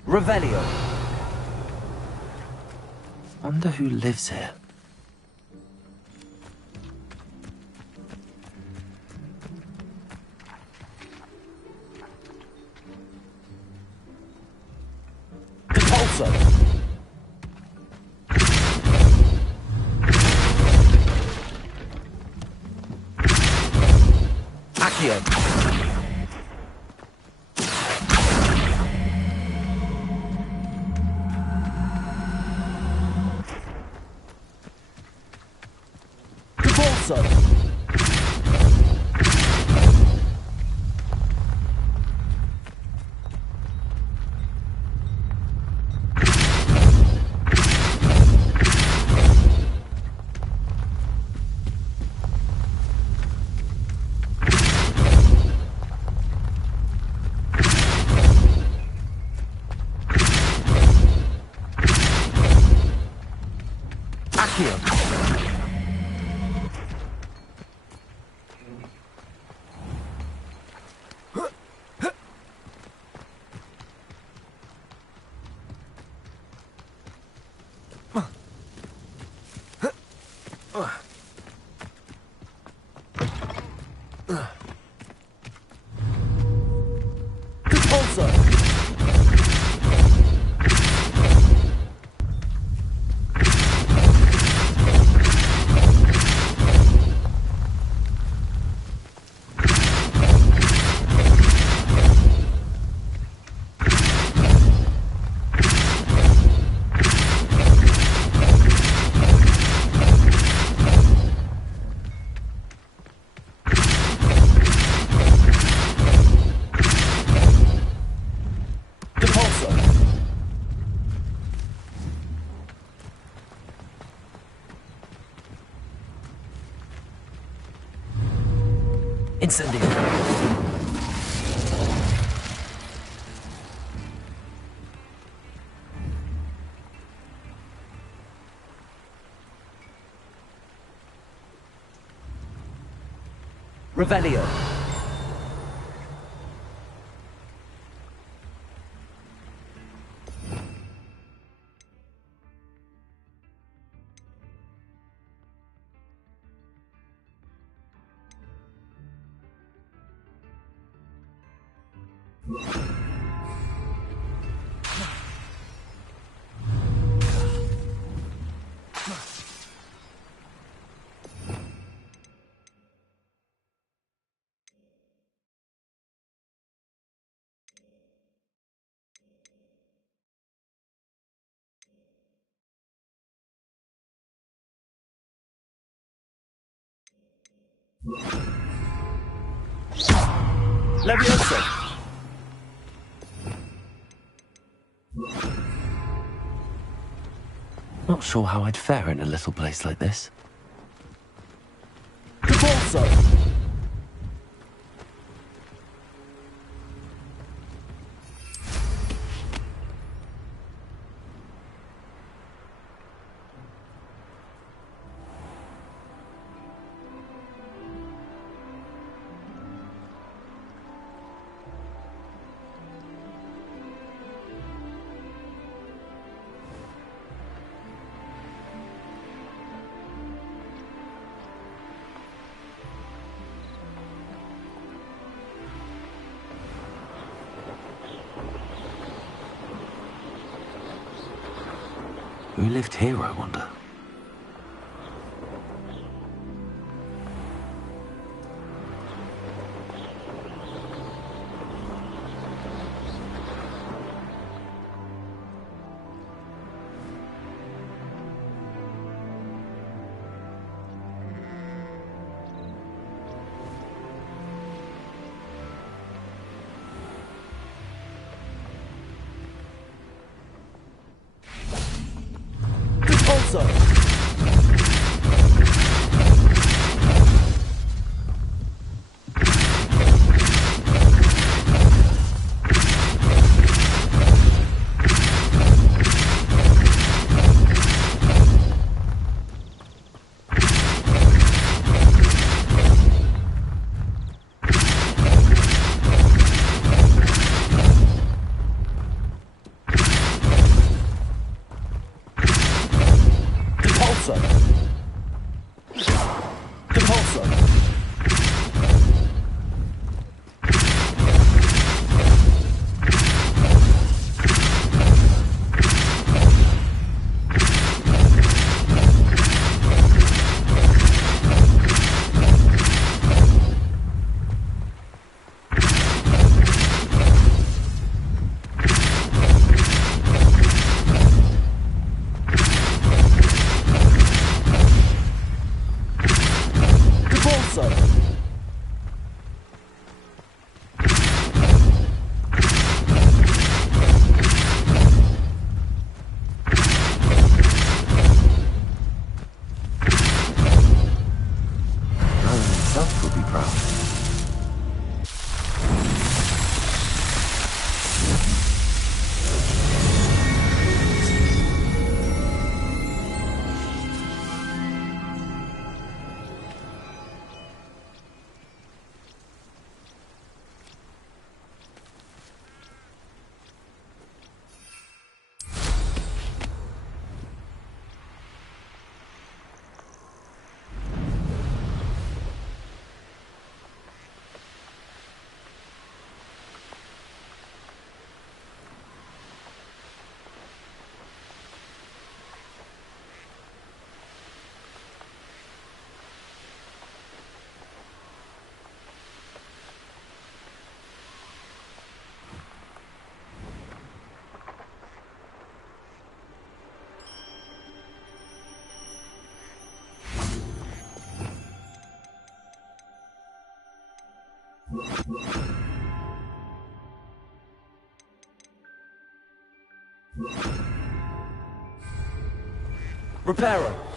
Revelio. Wonder who lives here. Repulsor. Accio. Incendio. Revelio. Leviosa! Not sure how I'd fare in a little place like this. Repulso! Who lived here, I wonder? Reparo.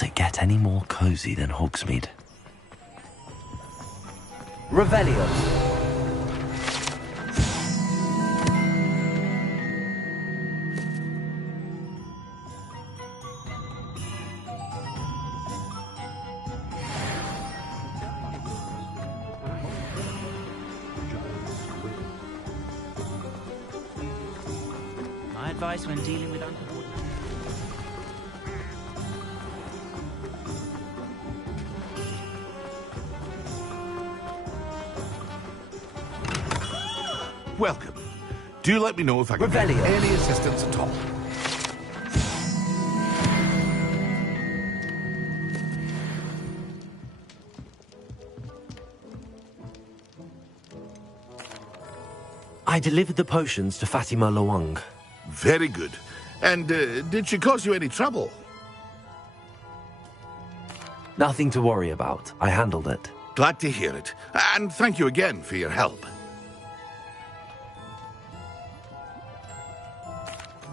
Does it get any more cozy than Hogsmeade? Revelio. My advice when dealing with uncoordinated... Welcome. Do let me know if I can get Revelio. any assistance at all. I delivered the potions to Fatima Lawang. Very good. And did she cause you any trouble? Nothing to worry about. I handled it. Glad to hear it. And thank you again for your help.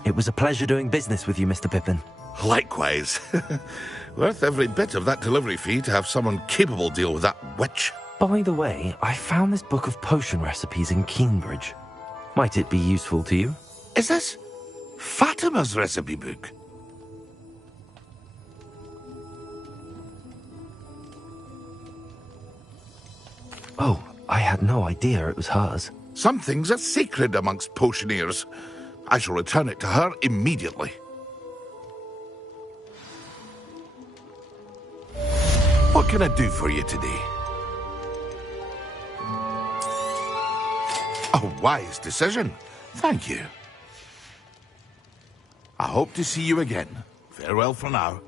It was a pleasure doing business with you, Mr. Pippin. Likewise. Worth every bit of that delivery fee to have someone capable deal with that witch. By the way, I found this book of potion recipes in Cambridge. Might it be useful to you? Is this Fatima's recipe book? Oh, I had no idea it was hers. Some things are sacred amongst potioneers. I shall return it to her immediately. What can I do for you today? A wise decision. Thank you. I hope to see you again. Farewell for now.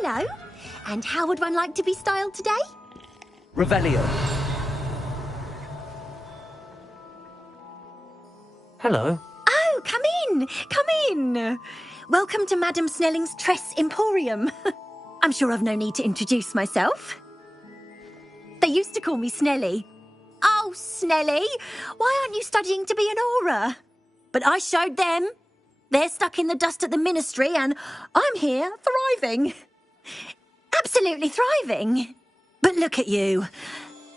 Hello. And how would one like to be styled today? Revelio. Hello. Oh, come in. Come in. Welcome to Madame Snelling's Tress Emporium. I'm sure I've no need to introduce myself. They used to call me Snelly. Oh, Snelly, why aren't you studying to be an aura? But I showed them. They're stuck in the dust at the ministry and I'm here thriving. Absolutely thriving. But look at you.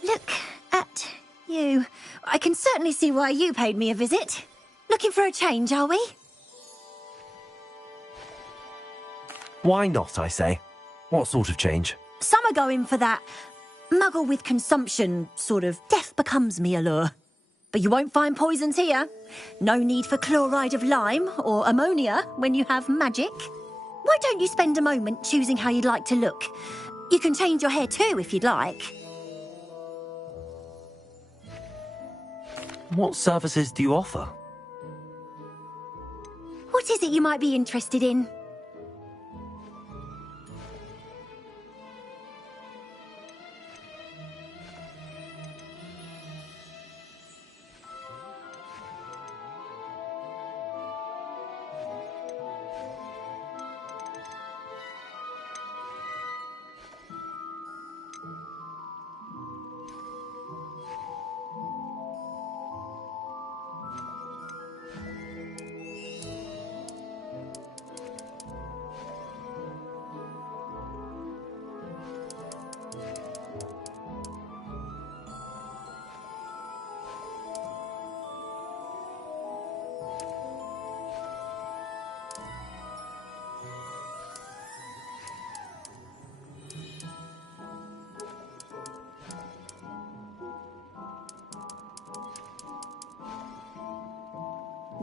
Look at you. I can certainly see why you paid me a visit. Looking for a change, are we? Why not, I say? What sort of change? Some are going for that muggle with consumption, sort of death becomes me allure. But you won't find poisons here. No need for chloride of lime or ammonia when you have magic. Why don't you spend a moment choosing how you'd like to look? You can change your hair too if you'd like. What services do you offer? What is it you might be interested in?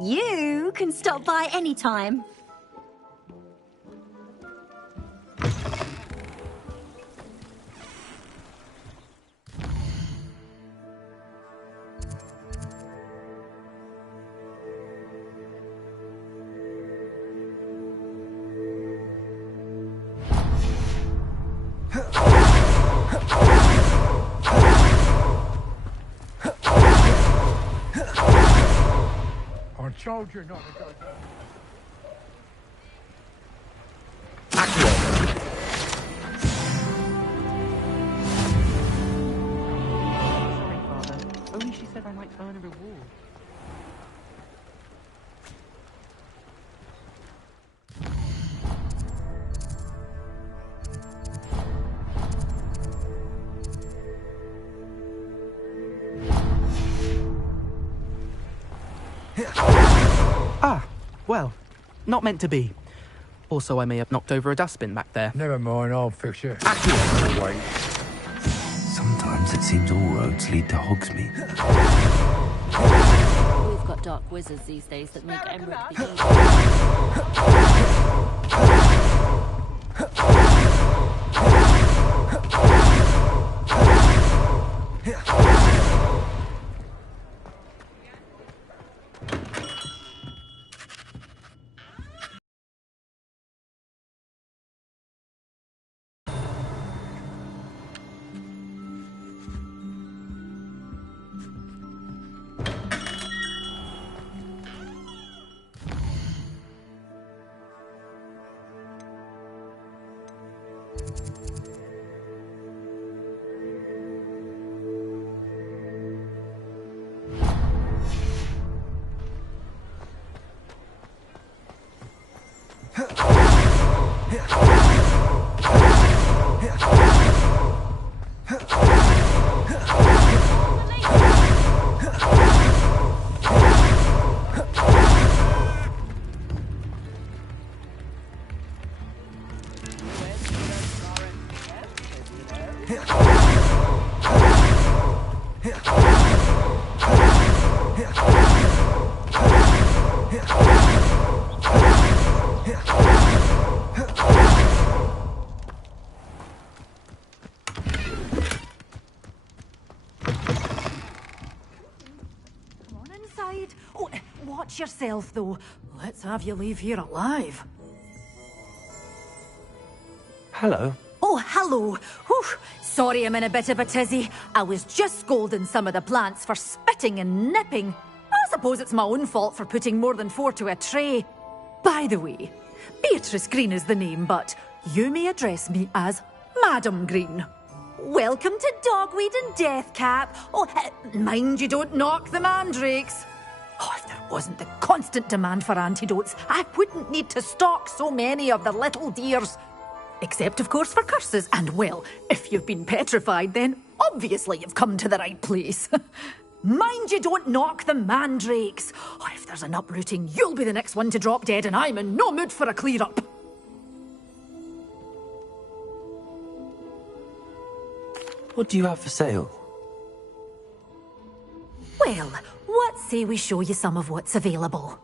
You can stop by any time. I told you not to go. Sorry, Father. Only she said I might earn a reward. Ah, well, not meant to be. Also, I may have knocked over a dustbin back there. Never mind, I'll fix it. Wait. Sometimes it seems all roads lead to Hogsmeade. We've got dark wizards these days that make Emerald the Watch yourself, though. Let's have you leave here alive. Hello. Oh, hello. Whew. Sorry I'm in a bit of a tizzy. I was just scolding some of the plants for spitting and nipping. I suppose it's my own fault for putting more than 4 to a tray. By the way, Beatrice Green is the name, but you may address me as Madam Green. Welcome to Dogweed and Deathcap. Oh, mind you don't knock the mandrakes. Oh, if there wasn't the constant demand for antidotes, I wouldn't need to stock so many of the little dears. Except, of course, for curses. And, well, if you've been petrified, then obviously you've come to the right place. Mind you don't knock the mandrakes. Oh, if there's an uprooting, you'll be the next one to drop dead, and I'm in no mood for a clear-up. What do you have for sale? Well, what say we show you some of what's available?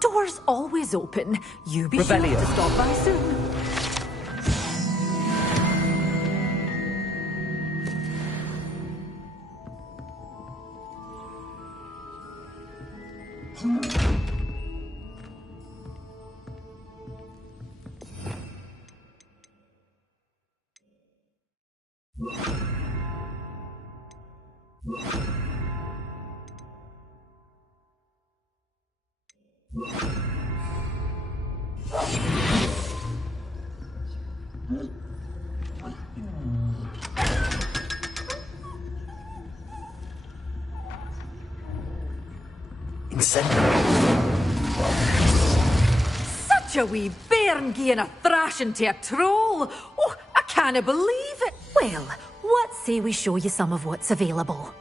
Doors always open. You be sure to stop by soon. Such a wee bairn gieing a thrashing to a troll. Oh, I can't believe it. Well, what say we show you some of what's available?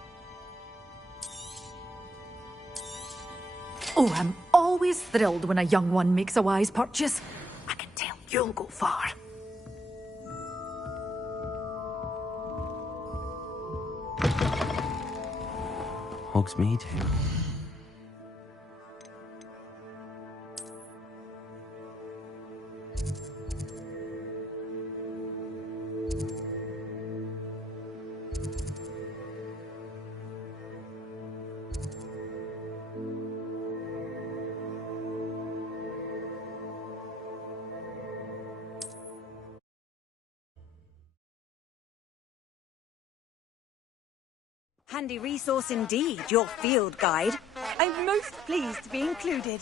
Oh, I'm always thrilled when a young one makes a wise purchase. I can tell you'll go far. Hogsmeade. Handy resource indeed, your field guide. I'm most pleased to be included.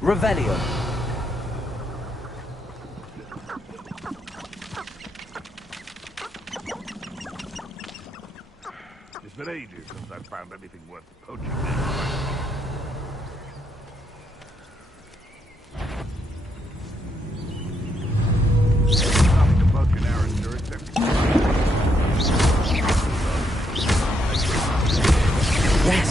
Revelio. It's been ages since I've found anything worth poaching. Nothing to poke an Arrester except... Yes.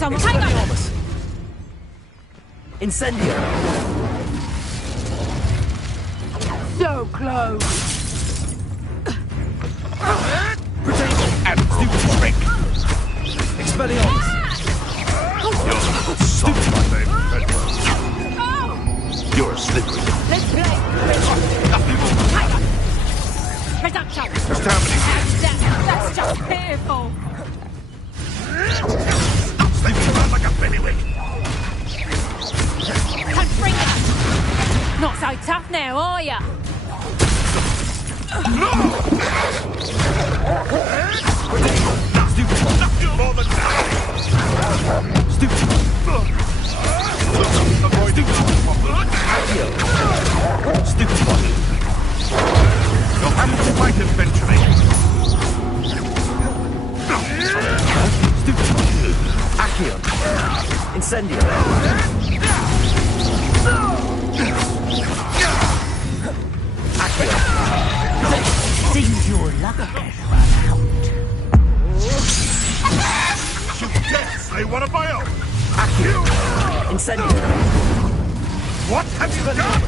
Someone hang on! Incendio! So close! Protego and stupid trick! Expelliarmus! You're a little soft, my name. You're a Slytherin. Let's play! Reduction! Just how many? That's just fearful! Stop sleeping around like a bailiwick! Not so tough now, are ya? Stupid! More than that! Stupid! Avoiding stupid body! You'll have to fight eventually! Stupid! Accio! Incendio! Accio! Seems your luck has run out. Shoot death! Say one of my own! Accio! Incendio! What have you done?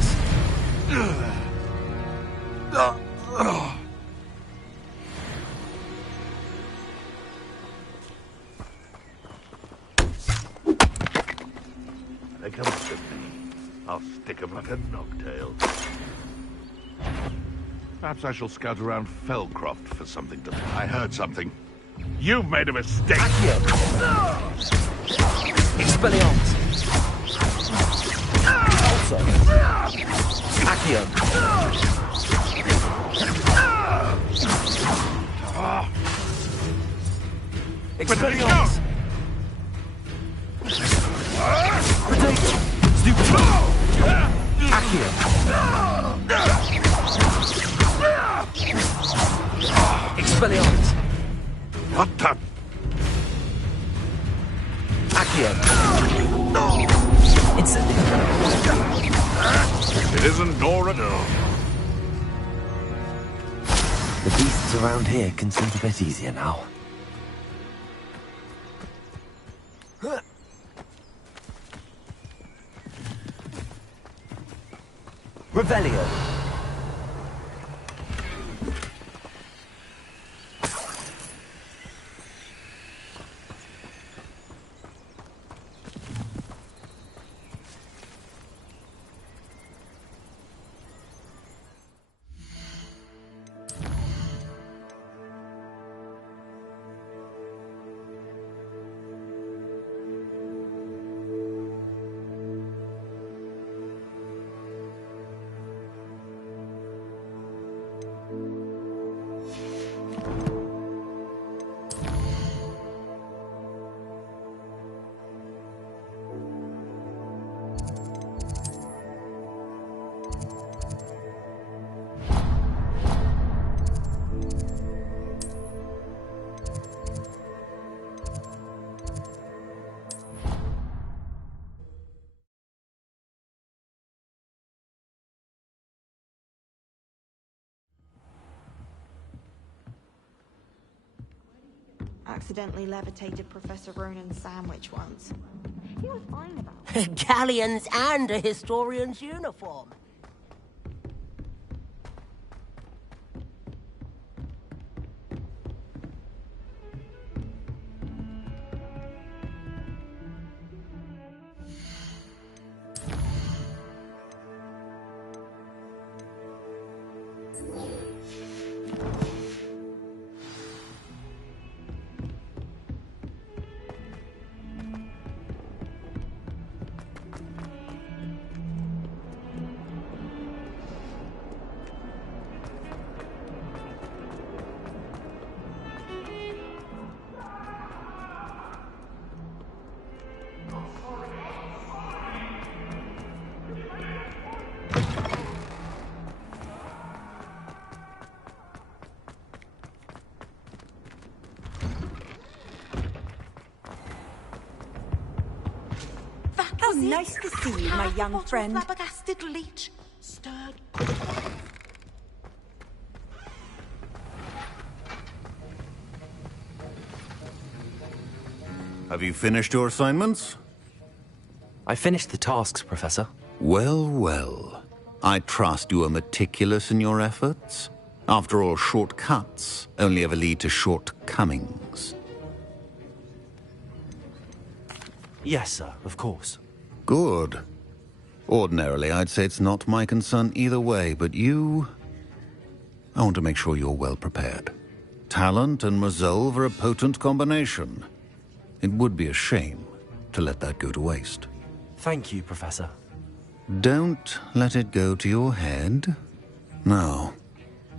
They come after me. I'll stick them like a knocktail. Perhaps I shall scout around Fellcroft for something to... I heard something. You've made a mistake! Accio! Expelliarmus! Also! Accio! Expelliarmus! Accio! Expelliarmus! What the? Accio! Incendio! It isn't Nora, no. The beasts around here can sleep a bit easier now. Revelio! Accidentally levitated Professor Ronan's sandwich once. He was fine about it. Galleons and a historian's uniform. How nice to see you, my young friend. Flabbergasted leech. Stirred. Have you finished your assignments? I finished the tasks, Professor. Well, well. I trust you are meticulous in your efforts. After all, shortcuts only ever lead to shortcomings. Yes, sir, of course. Good. Ordinarily, I'd say it's not my concern either way, but you... I want to make sure you're well prepared. Talent and resolve are a potent combination. It would be a shame to let that go to waste. Thank you, Professor. Don't let it go to your head. Now,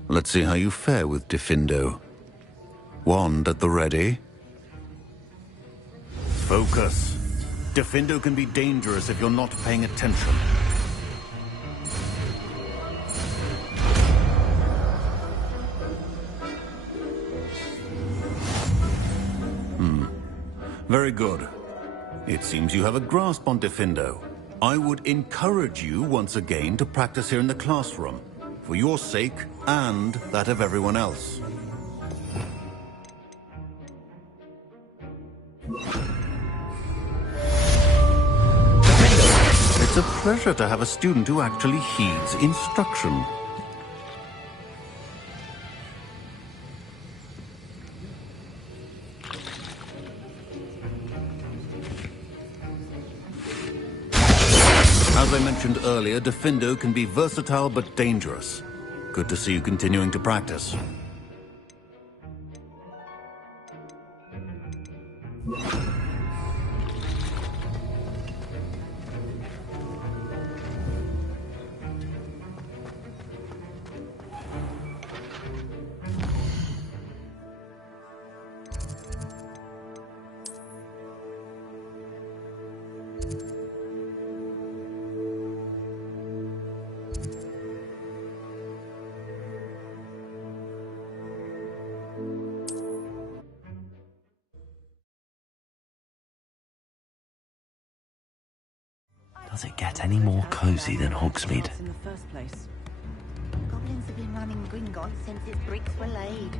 let's see how you fare with Diffindo. Wand at the ready. Focus. Diffindo can be dangerous if you're not paying attention. Very good. It seems you have a grasp on Diffindo. I would encourage you once again to practice here in the classroom, for your sake and that of everyone else. It's a pleasure to have a student who actually heeds instruction. As I mentioned earlier, Diffindo can be versatile but dangerous. Good to see you continuing to practice. Does it get any more cozy than Hogsmeade? In the first place. Goblins have been running Gringotts since its bricks were laid.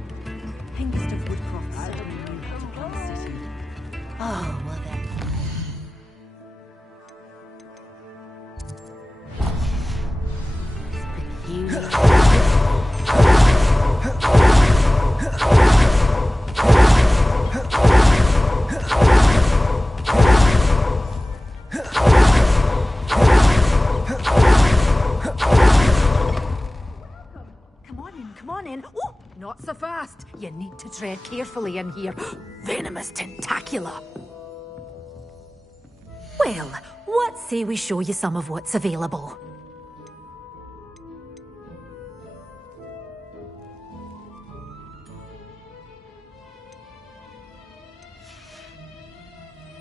Hengist of Woodcroft certainly knew how to plan a city. Oh, well then. Come on in. Oh, not so fast. You need to tread carefully in here. Venomous tentacula. Well, what say we show you some of what's available?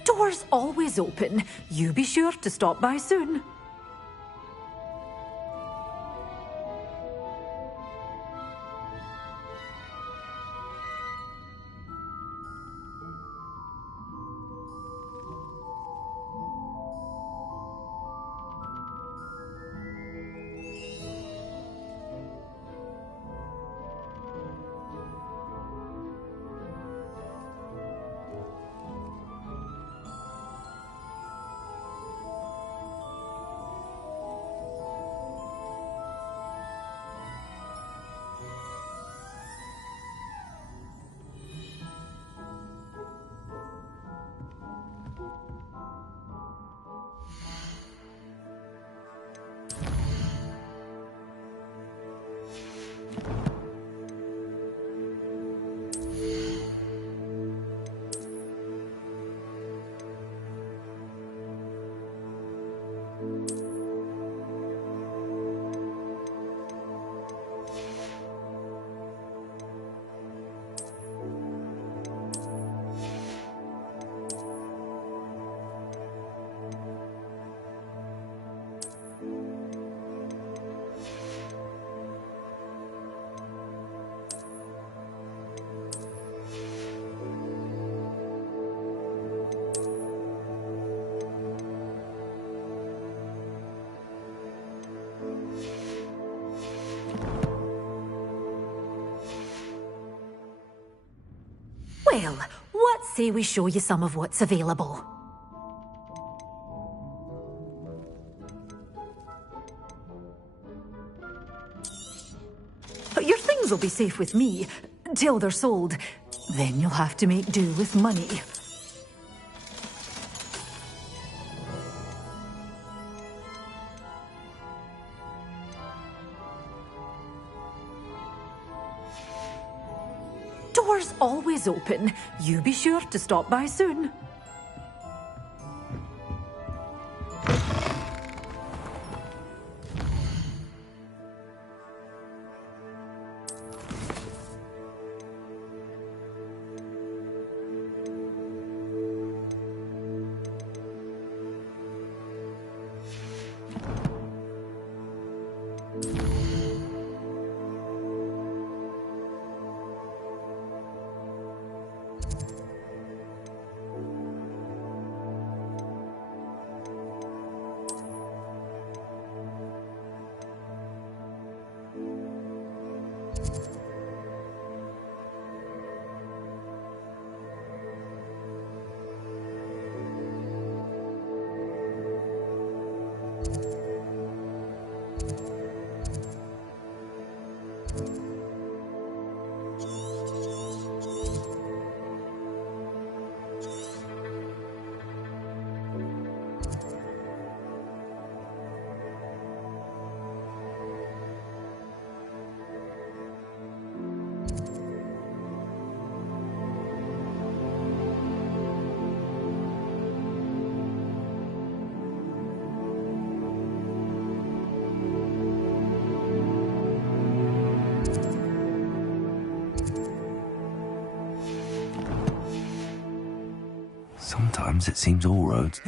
Doors always open. You be sure to stop by soon. Well, what say we show you some of what's available? Your things will be safe with me, till they're sold. Then you'll have to make do with money. Doors always open. You be sure to stop by soon. Sometimes it seems all roads.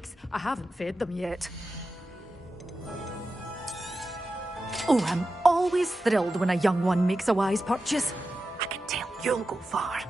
sakes, I haven't fed them yet. Oh, I'm always thrilled when a young one makes a wise purchase. I can tell you'll go far.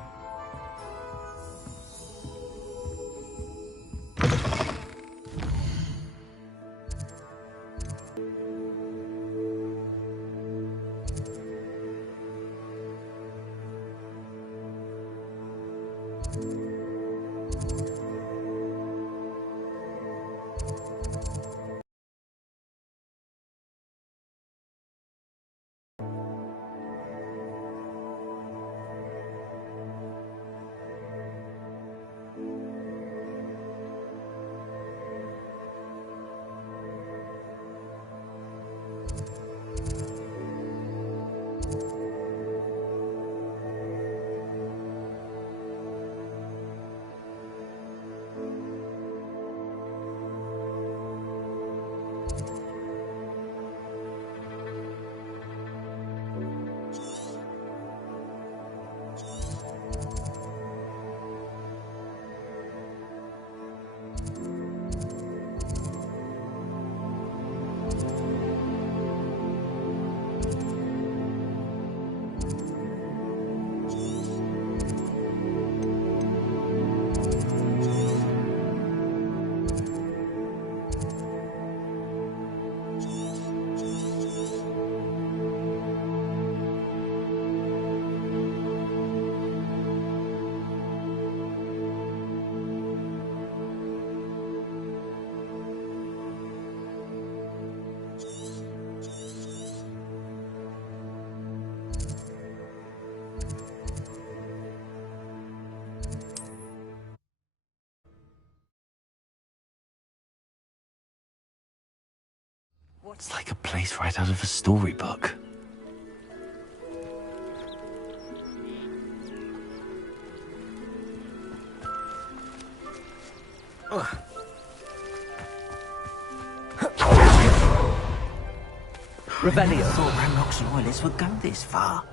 It's like a place right out of a storybook. Revelio. I thought Ranrock's loyalists would go this far.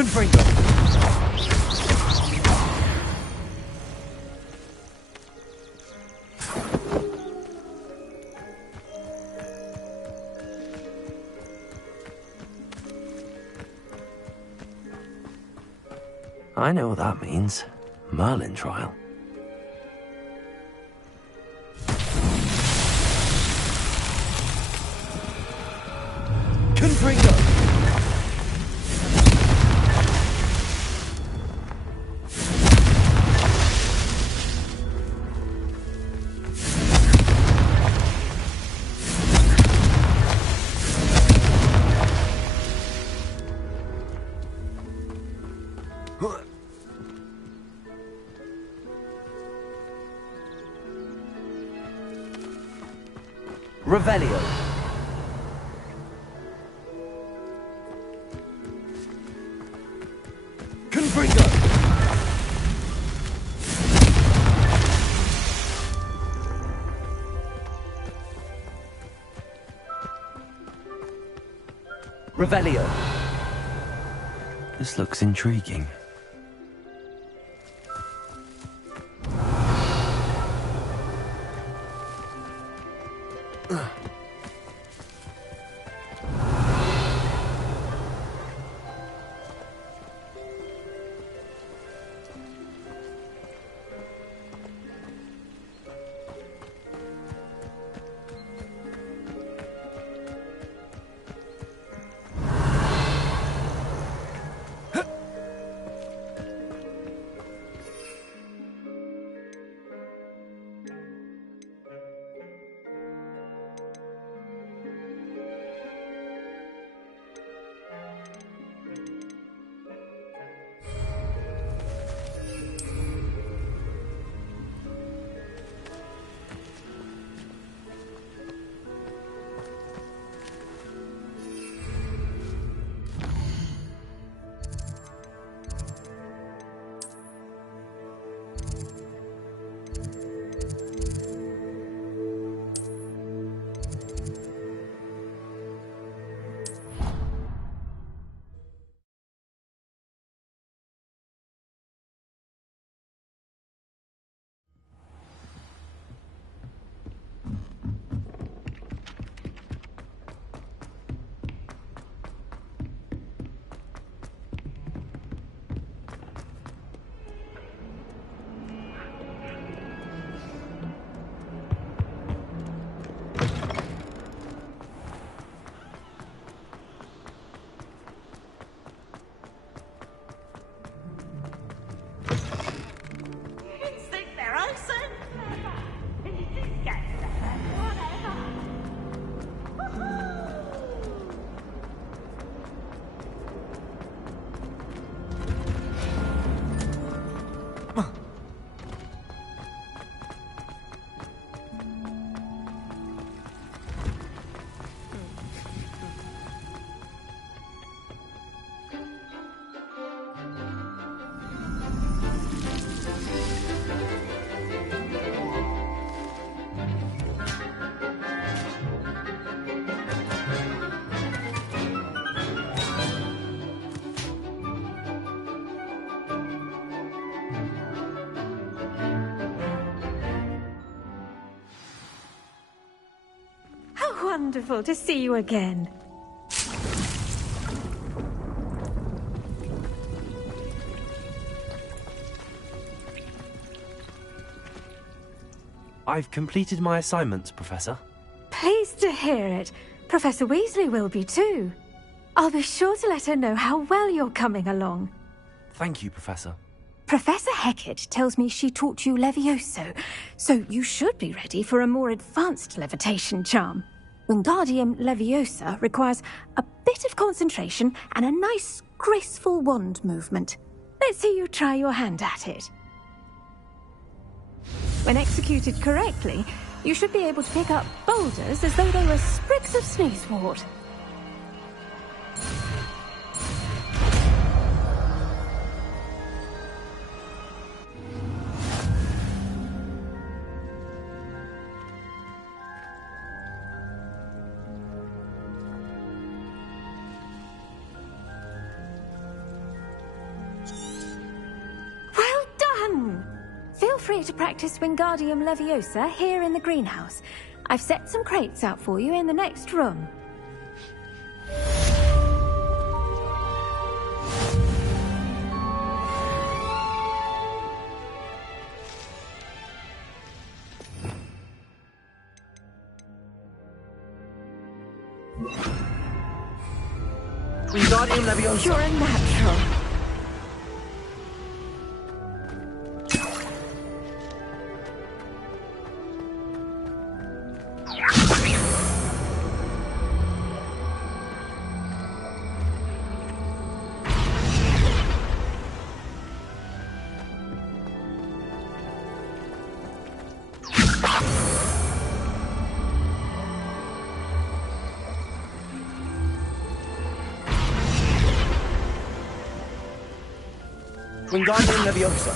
Confringo. I know what that means. Merlin trial. Confringo! Revelio. Confringo! Revelio. This looks intriguing. Wonderful to see you again. I've completed my assignments, Professor. Pleased to hear it. Professor Weasley will be too. I'll be sure to let her know how well you're coming along. Thank you, Professor. Professor Hecat tells me she taught you Levioso, so you should be ready for a more advanced levitation charm. Wingardium Leviosa requires a bit of concentration and a nice, graceful wand movement. Let's see you try your hand at it. When executed correctly, you should be able to pick up boulders as though they were sprigs of sneezewort. Feel free to practice Wingardium Leviosa here in the greenhouse. I've set some crates out for you in the next room. Wingardium Leviosa. You're a natural. Wingardium Leviosa.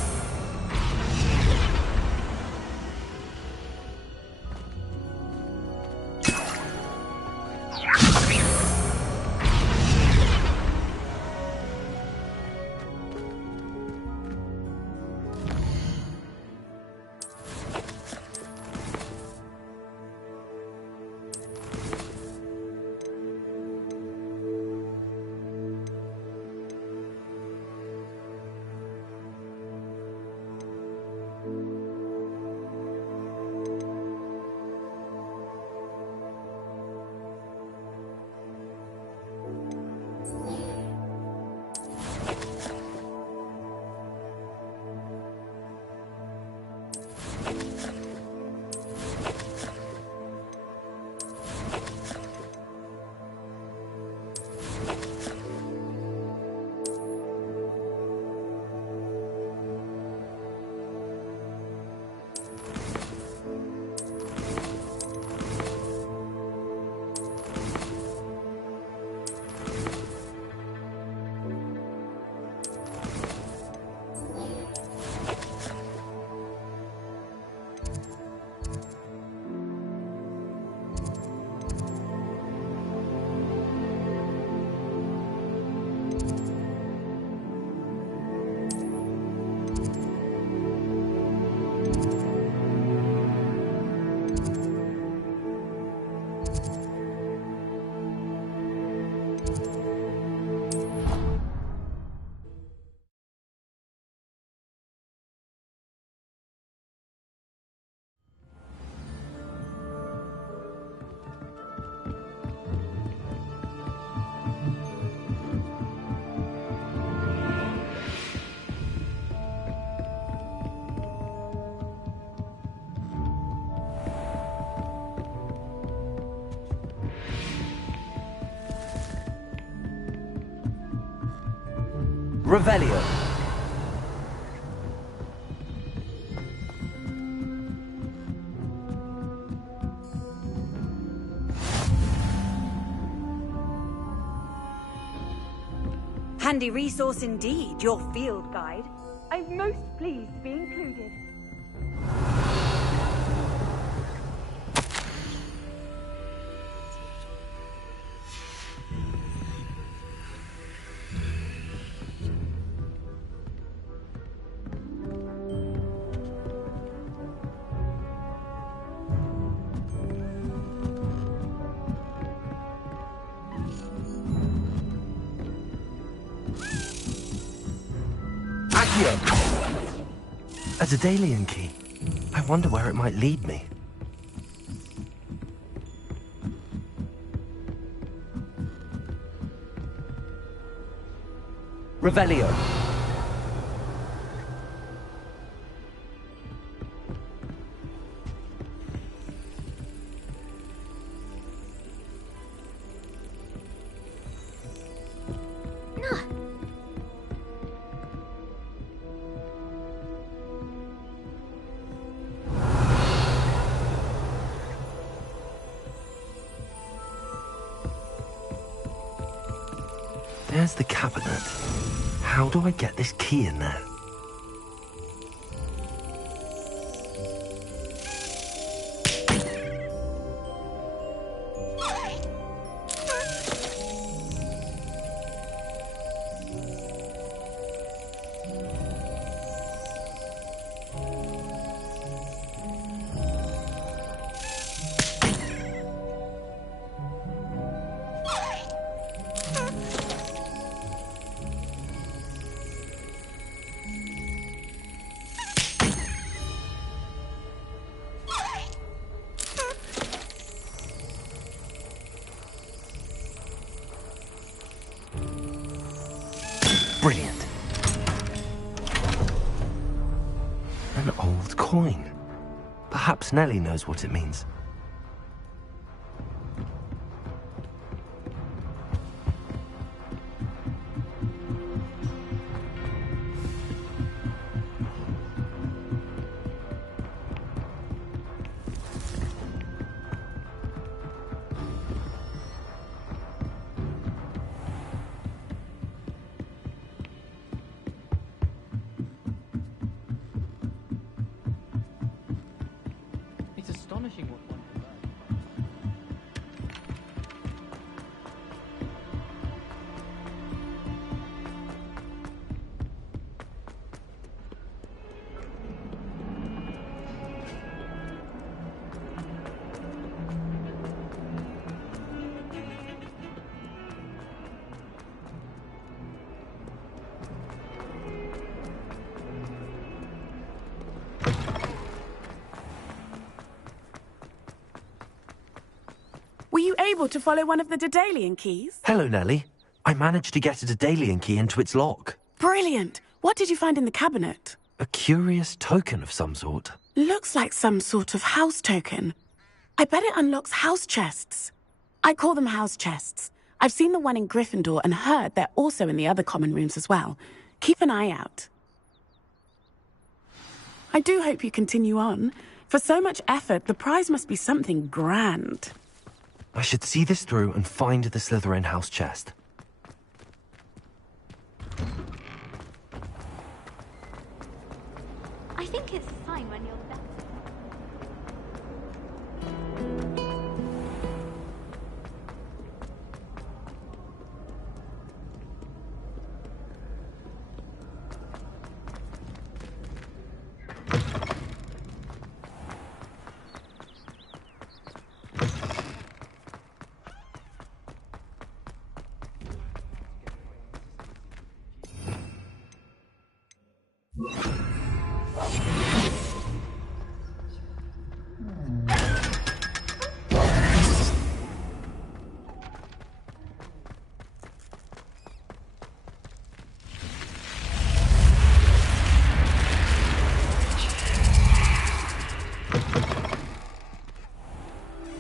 Revelio. Handy resource indeed, your field guide. I'm most pleased to be included. A Daedalian key. I wonder where it might lead me. Revelio. There's the cabinet. How do I get this key in there? Brilliant. An old coin. Perhaps Nellie knows what it means. It's astonishing what one can learn. Were you able to follow one of the Daedalian keys? Hello, Nellie. I managed to get a Daedalian key into its lock. Brilliant! What did you find in the cabinet? A curious token of some sort. Looks like some sort of house token. I bet it unlocks house chests. I call them house chests. I've seen the one in Gryffindor and heard they're also in the other common rooms as well. Keep an eye out. I do hope you continue on. For so much effort, the prize must be something grand. I should see this through and find the Slytherin house chest. I think it's a sign when you're back.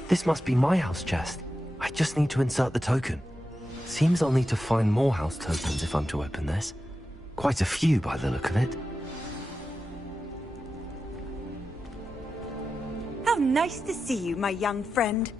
This must be my house chest. I just need to insert the token. Seems I'll need to find more house tokens if I'm to open this. Quite a few by the look of it. How nice to see you, my young friend.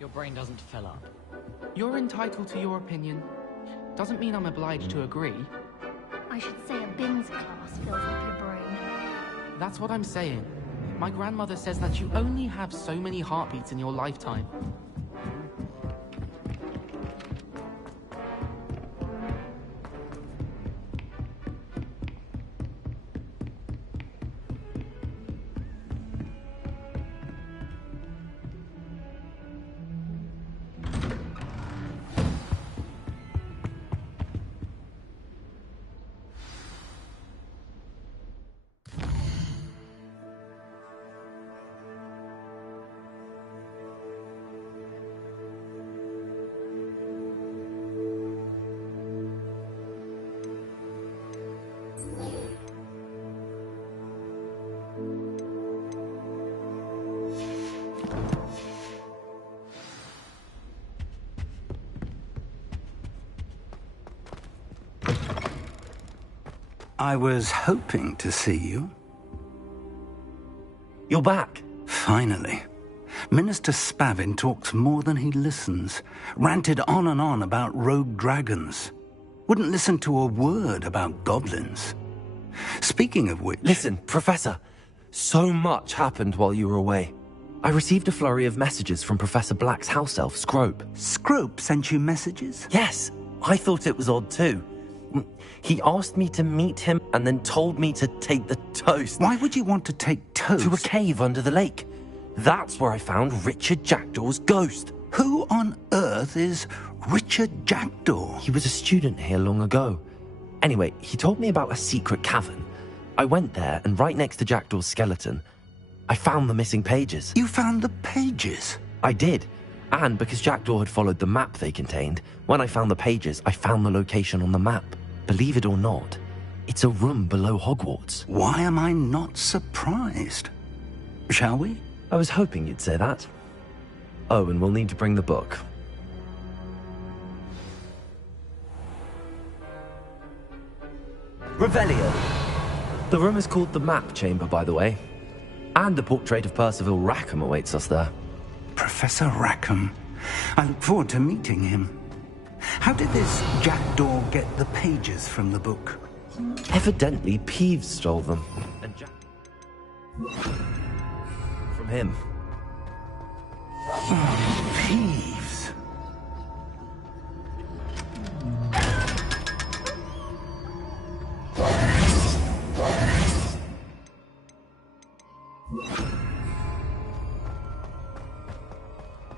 Your brain doesn't fill up. You're entitled to your opinion. Doesn't mean I'm obliged to agree. I should say a bins class fills up your brain. That's what I'm saying. My grandmother says that you only have so many heartbeats in your lifetime. I was hoping to see you. You're back. Finally. Minister Spavin talks more than he listens. Ranted on and on about rogue dragons. Wouldn't listen to a word about goblins. Speaking of which... Listen, Professor. So much happened while you were away. I received a flurry of messages from Professor Black's house elf, Scrope. Scrope sent you messages? Yes. I thought it was odd too. He asked me to meet him and then told me to take the toast. Why would you want to take toast? To a cave under the lake. That's where I found Richard Jackdaw's ghost. Who on earth is Richard Jackdaw? He was a student here long ago. Anyway, he told me about a secret cavern. I went there, and right next to Jackdaw's skeleton, I found the missing pages. You found the pages? I did. And because Jackdaw had followed the map they contained, when I found the pages, I found the location on the map. Believe it or not, it's a room below Hogwarts. Why am I not surprised? Shall we? I was hoping you'd say that. Oh, and we'll need to bring the book. Revelio. The room is called the Map Chamber, by the way. And a portrait of Percival Rackham awaits us there. Professor Rackham. I look forward to meeting him. How did this Jackdaw get the pages from the book? Evidently, Peeves stole them. And from him. Oh, Peeves.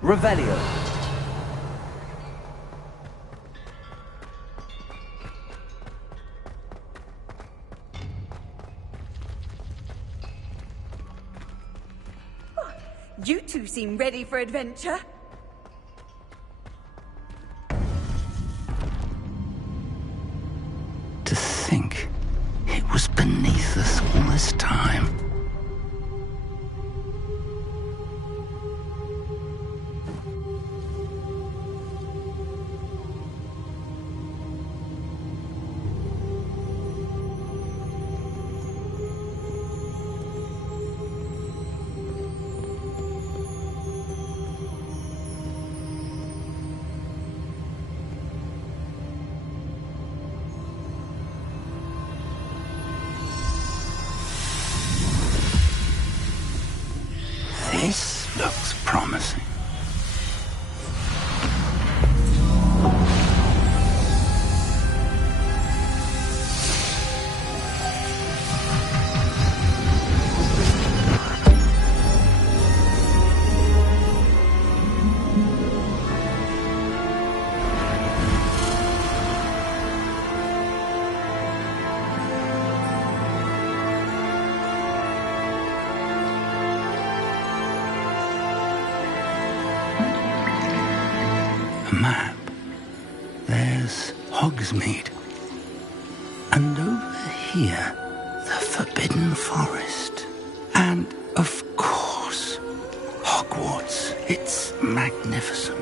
Revelio. You two seem ready for adventure. To think it was beneath us all this time. This looks promising. Map. There's Hogsmeade. And over here, the Forbidden Forest. And, of course, Hogwarts. It's magnificent.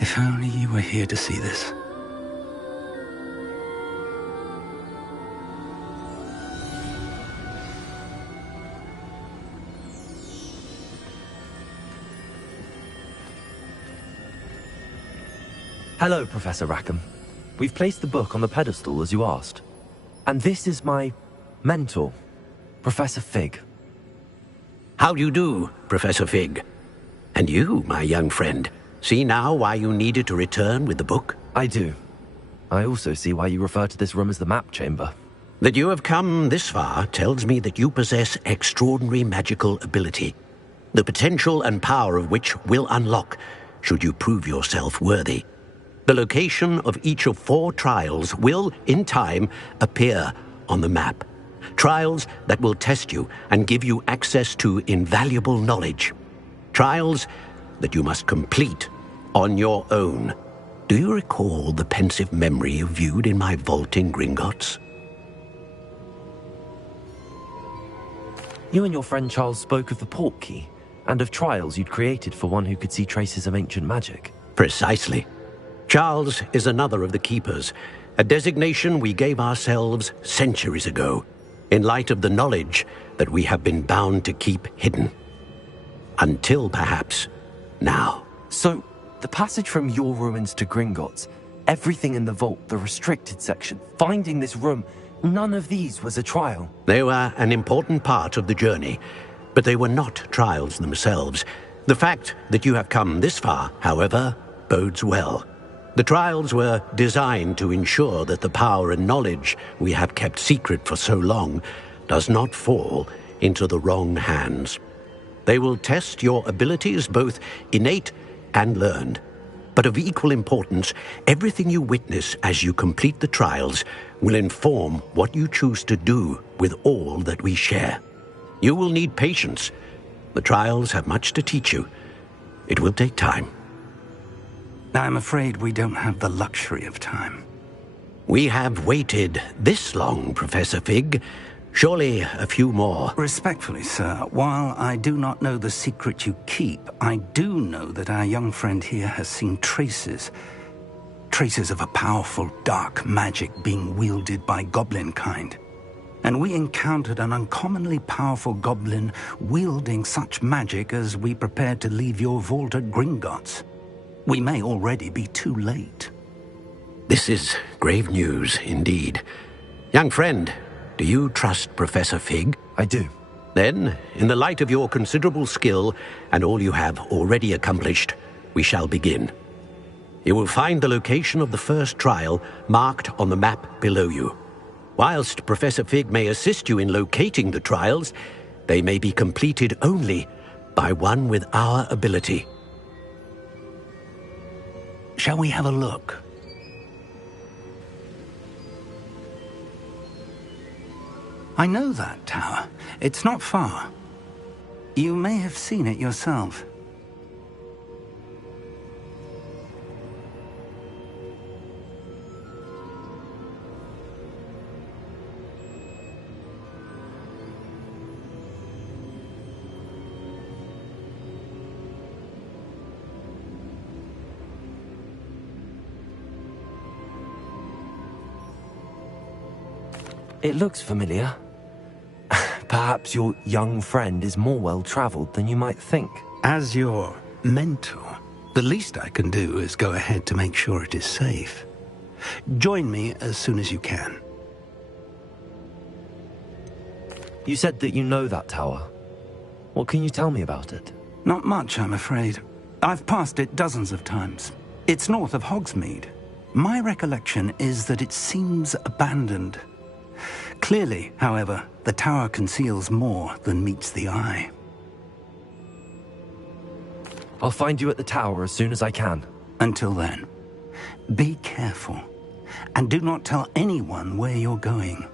If only you were here to see this. Hello, Professor Rackham. We've placed the book on the pedestal as you asked. And this is my mentor, Professor Fig. How do you do, Professor Fig? And you, my young friend, see now why you needed to return with the book? I do. I also see why you refer to this room as the Map Chamber. That you have come this far tells me that you possess extraordinary magical ability, the potential and power of which will unlock should you prove yourself worthy. The location of each of 4 trials will, in time, appear on the map. Trials that will test you and give you access to invaluable knowledge. Trials that you must complete on your own. Do you recall the pensive memory you viewed in my vault in Gringotts? You and your friend Charles spoke of the port key, and of trials you'd created for one who could see traces of ancient magic. Precisely. Charles is another of the Keepers, a designation we gave ourselves centuries ago, in light of the knowledge that we have been bound to keep hidden. Until, perhaps, now. So, the passage from your ruins to Gringotts, everything in the vault, the restricted section, finding this room, none of these was a trial. They were an important part of the journey, but they were not trials themselves. The fact that you have come this far, however, bodes well. The trials were designed to ensure that the power and knowledge we have kept secret for so long does not fall into the wrong hands. They will test your abilities, both innate and learned. But of equal importance, everything you witness as you complete the trials will inform what you choose to do with all that we share. You will need patience. The trials have much to teach you. It will take time. I'm afraid we don't have the luxury of time. We have waited this long, Professor Fig. Surely a few more. Respectfully, sir, while I do not know the secret you keep, I do know that our young friend here has seen traces of a powerful dark magic being wielded by goblin kind. And we encountered an uncommonly powerful goblin wielding such magic as we prepared to leave your vault at Gringotts. We may already be too late. This is grave news indeed. Young friend, do you trust Professor Fig? I do. Then, in the light of your considerable skill and all you have already accomplished, we shall begin. You will find the location of the first trial marked on the map below you. Whilst Professor Fig may assist you in locating the trials, they may be completed only by one with our ability. Shall we have a look? I know that tower. It's not far. You may have seen it yourself. It looks familiar. Perhaps your young friend is more well-traveled than you might think. As your mentor, the least I can do is go ahead to make sure it is safe. Join me as soon as you can. You said that you know that tower. What can you tell me about it? Not much, I'm afraid. I've passed it dozens of times. It's north of Hogsmeade. My recollection is that it seems abandoned. Clearly, however, the tower conceals more than meets the eye. I'll find you at the tower as soon as I can. Until then, be careful, and do not tell anyone where you're going.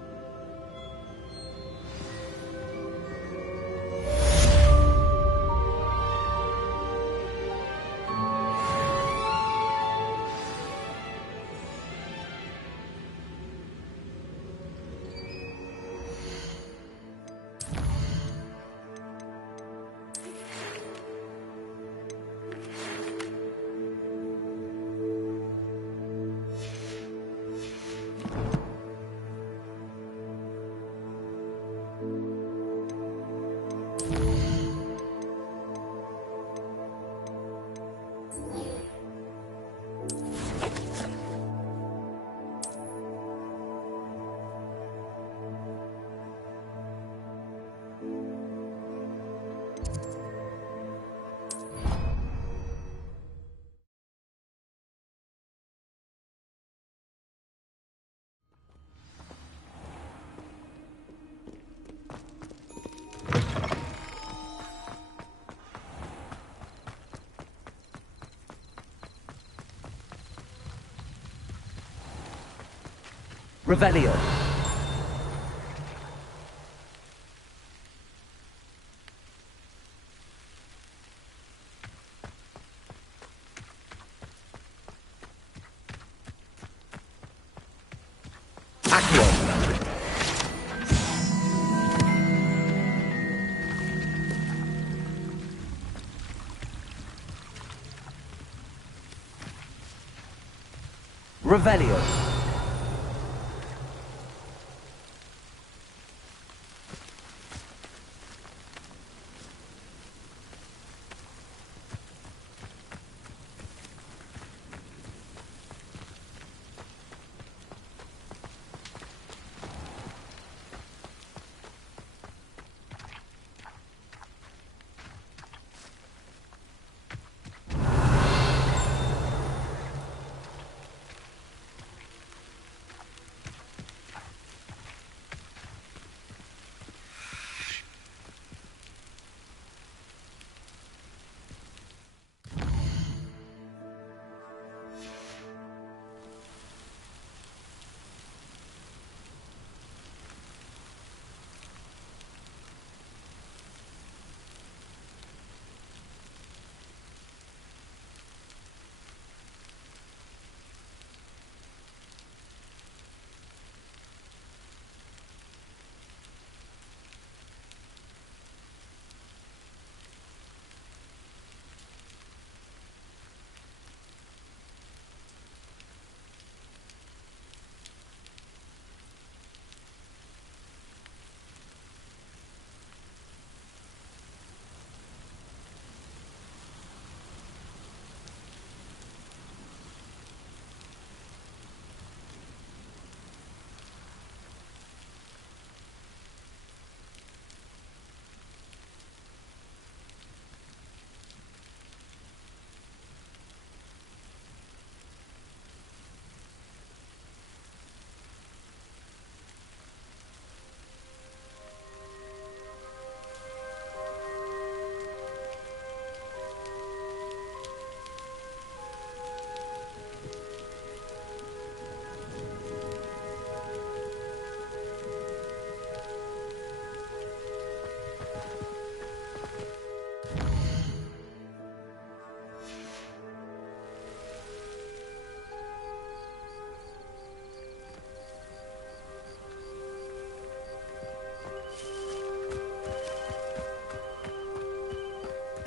Revelio. Revelio.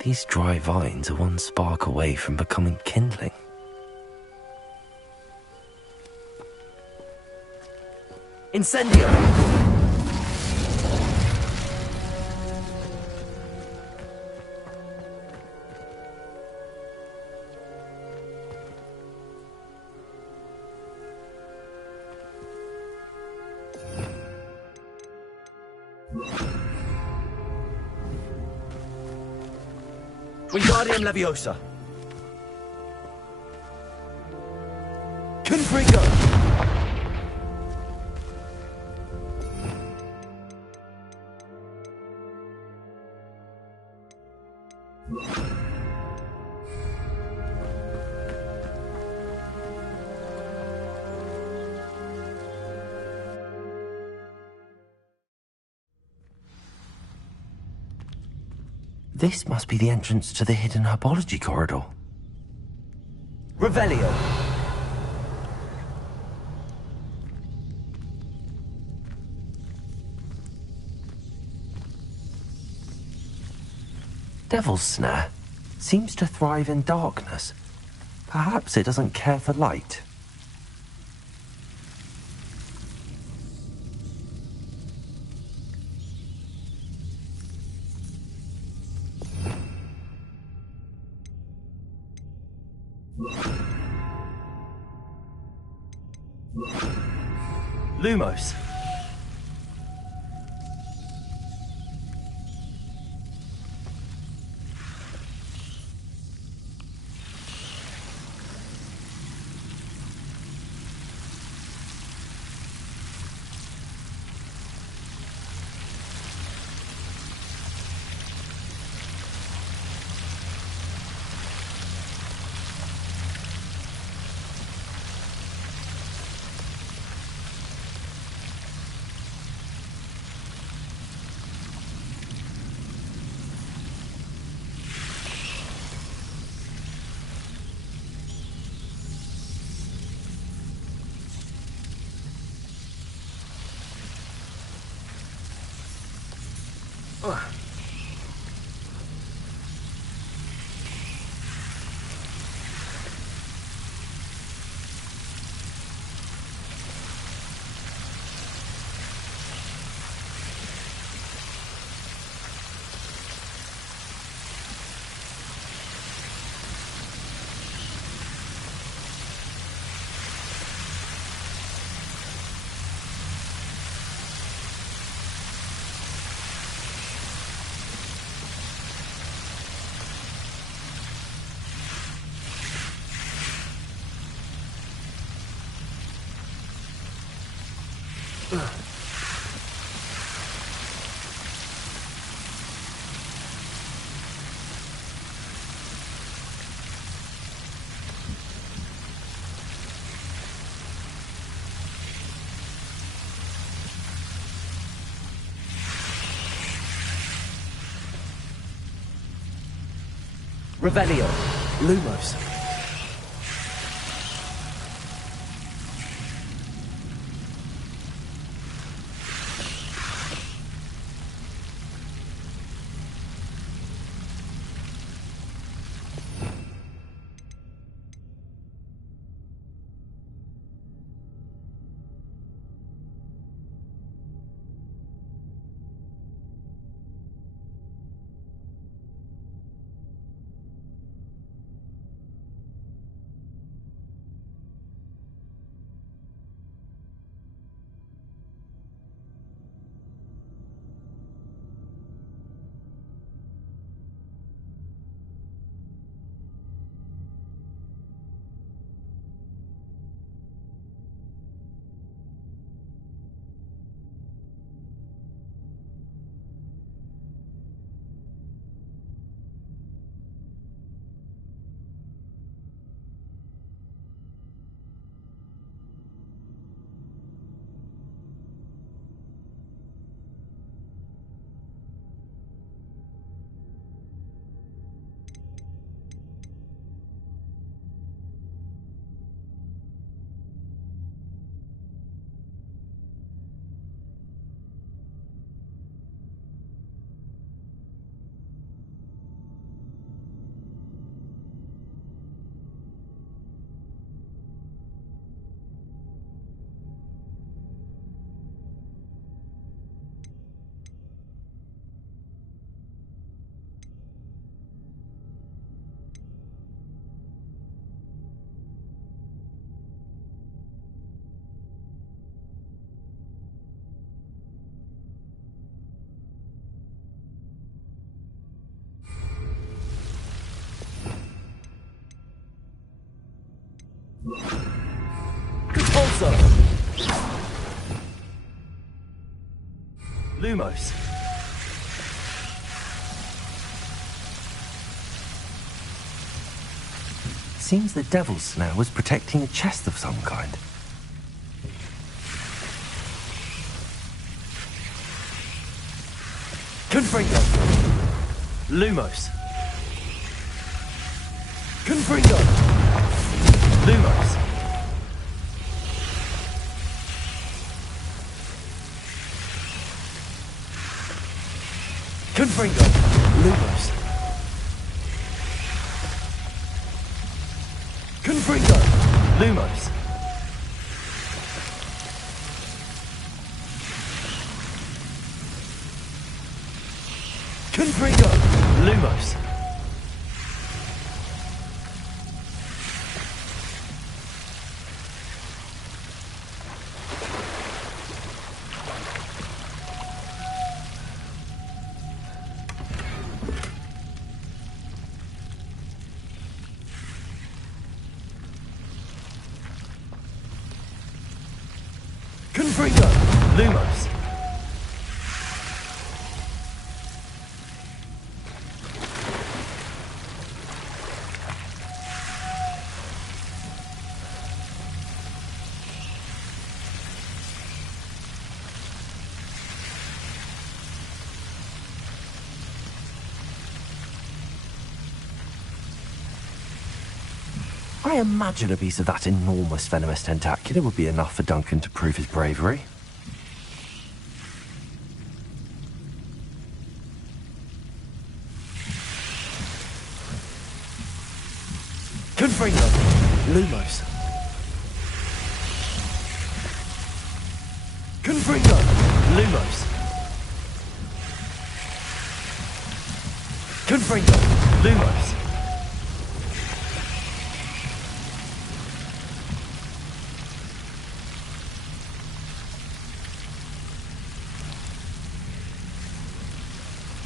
These dry vines are one spark away from becoming kindling. Incendio. Wingardium Leviosa. Confringo. This must be the entrance to the hidden herbology corridor. Revelio. Devil's Snare seems to thrive in darkness. Perhaps it doesn't care for light. Lumos. Revelio. Lumos. Also. Lumos. Seems the devil's snare was protecting a chest of some kind. Confringo. Lumos. Confringo. Lumos. Confringo. Lumos. Confringo. Lumos. Confringo. Lumos. Confringo. Lumos. I imagine a piece of that enormous venomous tentacula would be enough for Duncan to prove his bravery. Confringo. Lumos. Confringo. Lumos. Confringo. Lumos.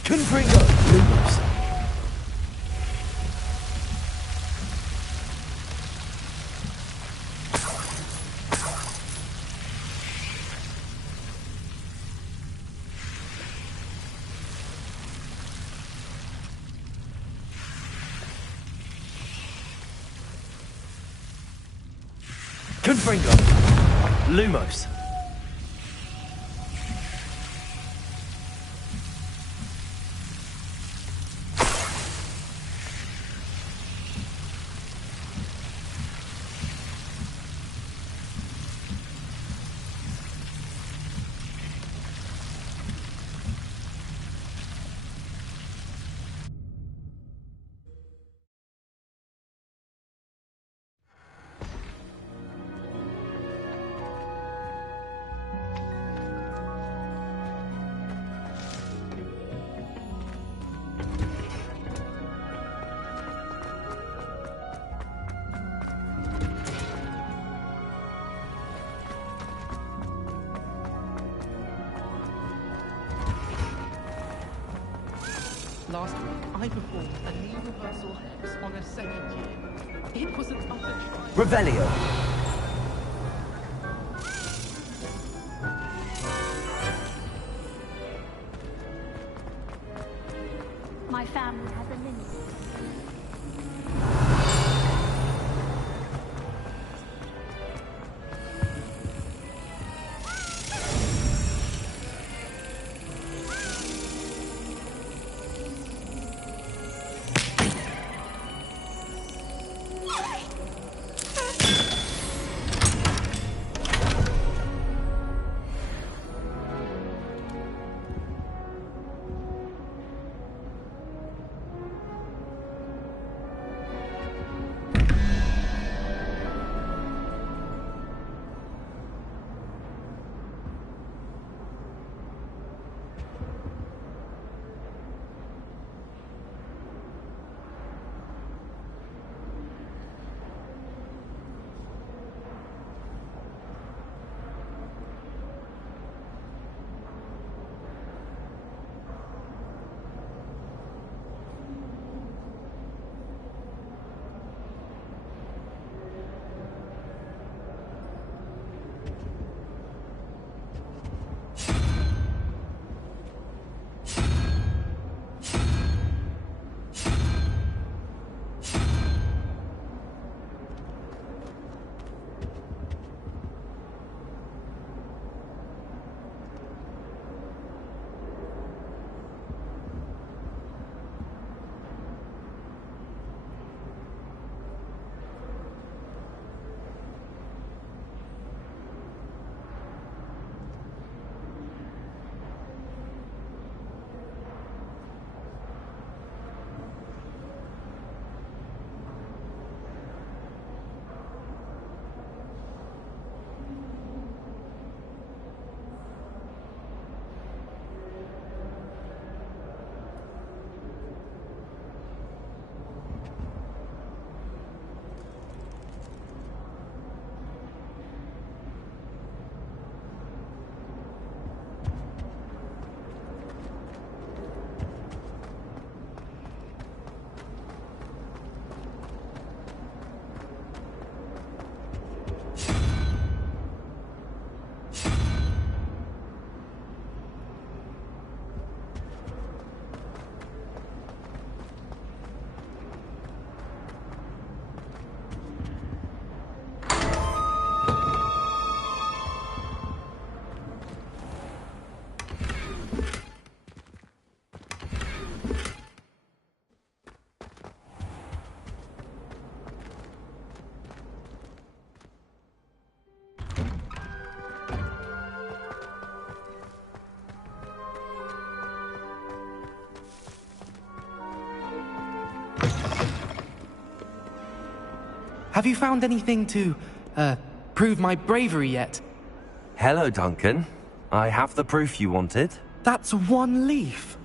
Confringo. Lumos. Confringo. Lumos. Last week, I performed a knee reversal hex on a second year. It was an utter triumph. Revelio. My family has a lineage. Have you found anything to, prove my bravery yet? Hello, Duncan. I have the proof you wanted. That's one leaf.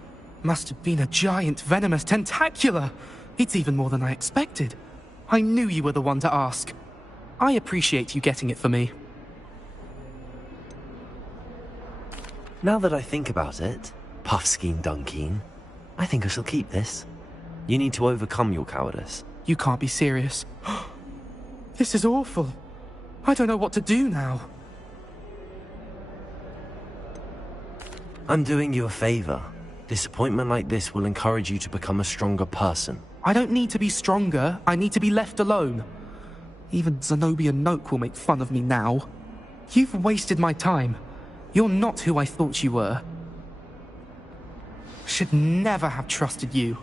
Must have been a giant venomous tentacula. It's even more than I expected. I knew you were the one to ask. I appreciate you getting it for me. Now that I think about it, Puffskein Dunkeen, I think I shall keep this. You need to overcome your cowardice. You can't be serious. This is awful. I don't know what to do now. I'm doing you a favor. Disappointment like this will encourage you to become a stronger person. I don't need to be stronger. I need to be left alone. Even Zenobia Noak will make fun of me now. You've wasted my time. You're not who I thought you were. Should never have trusted you.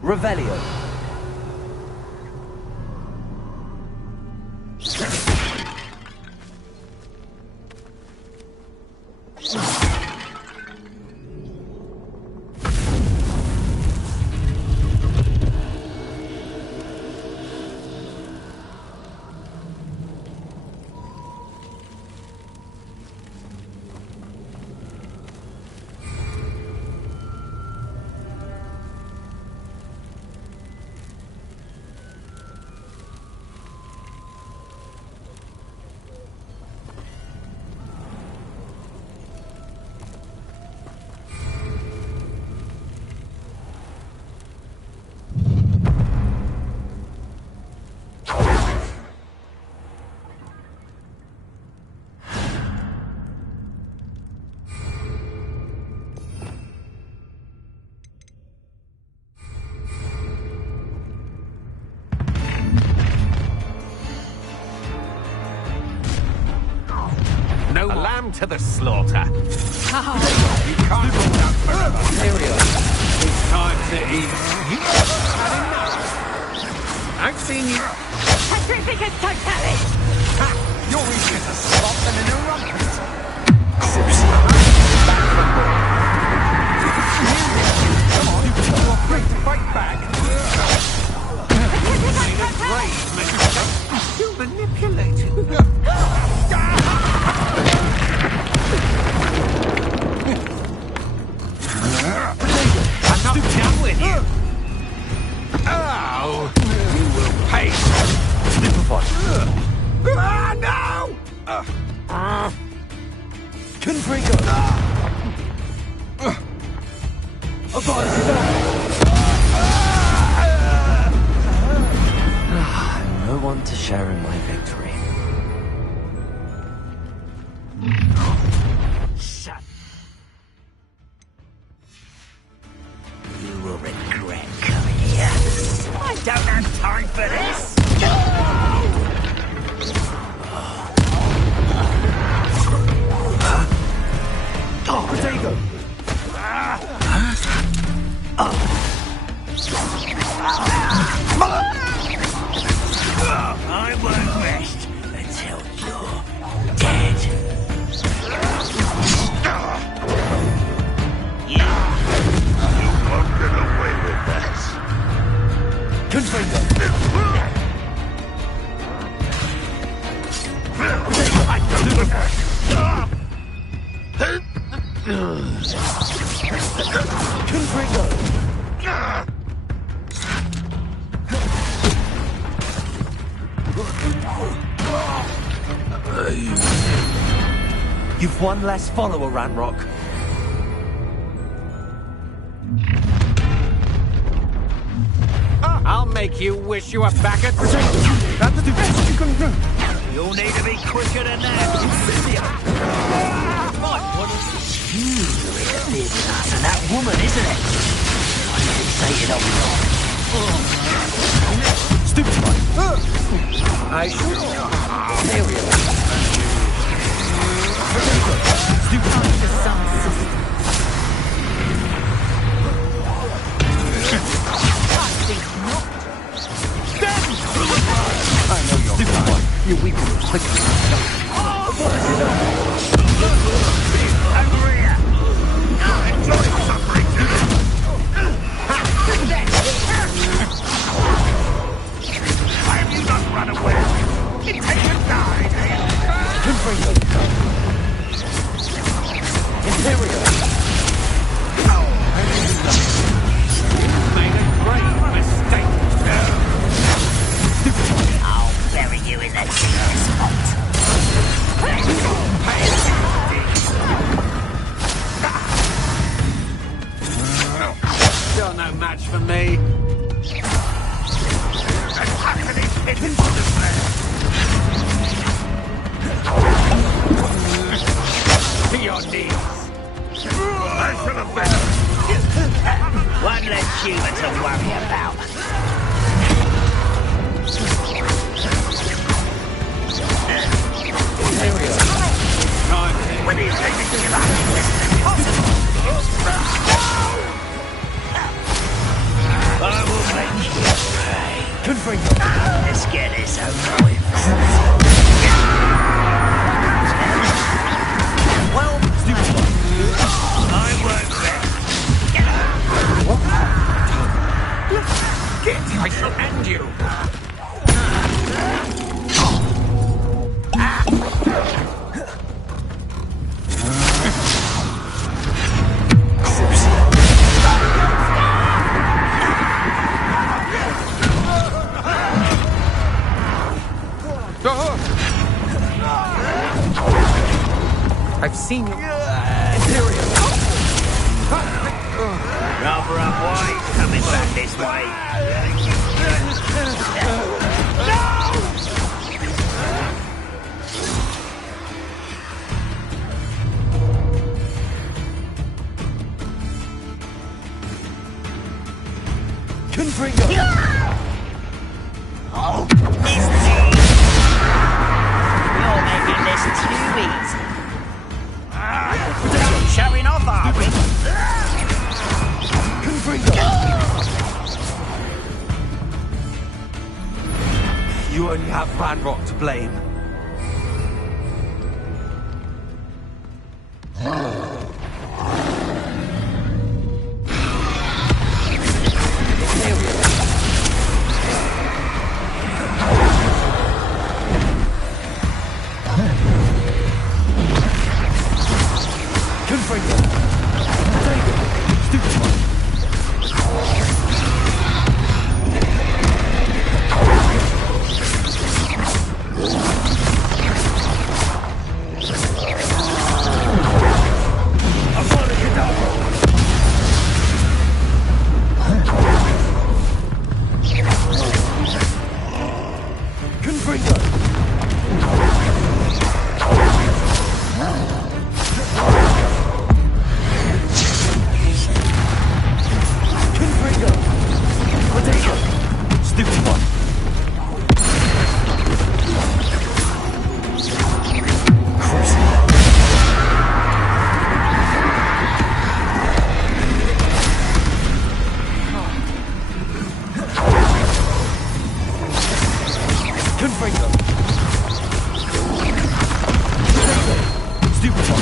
Revelio. No lamb to the slaughter. Oh. You can't do that forever. Seriously, it's time to eat. You had enough. I've seen you. Petrificus totalis! Ha! You're easier to spot than an Fight back! You manipulated! I'm not done with you! Oh! You will pay! Ah, no! Confringo! No one to share in my victory. Son. You will regret coming here. I don't have time for this! Potato! I won't rest until you're dead. You won't get away with that. Confringo! Confringo! You've one less follower, Ranrock. I'll make you wish you were back at... You'll need to be quicker than that. You interfered with us and that woman, isn't it? What did you say it on? Stupid one. I should. There we go. Stupid one. The sun system. I know you're stupid one. You're weak and quick. Why have you not run away? It takes a died. Confringo. Imperial. Made a great mistake. I'll bury you in that spot. Still no match for me. To your knees. I should have been. One less human to worry about. When do you think you can give up? I will make you pay. Confringo. Let's get this over with. Well, stupid one. I won't bet. Get! I shall end you. I've seen you. Imperial. Rather unwise coming back this way. Confringo. Oh, Misty! You're making this too easy. Showing off, are we? Confringo. You only have Ranrock to blame. Confringo. Stupefy.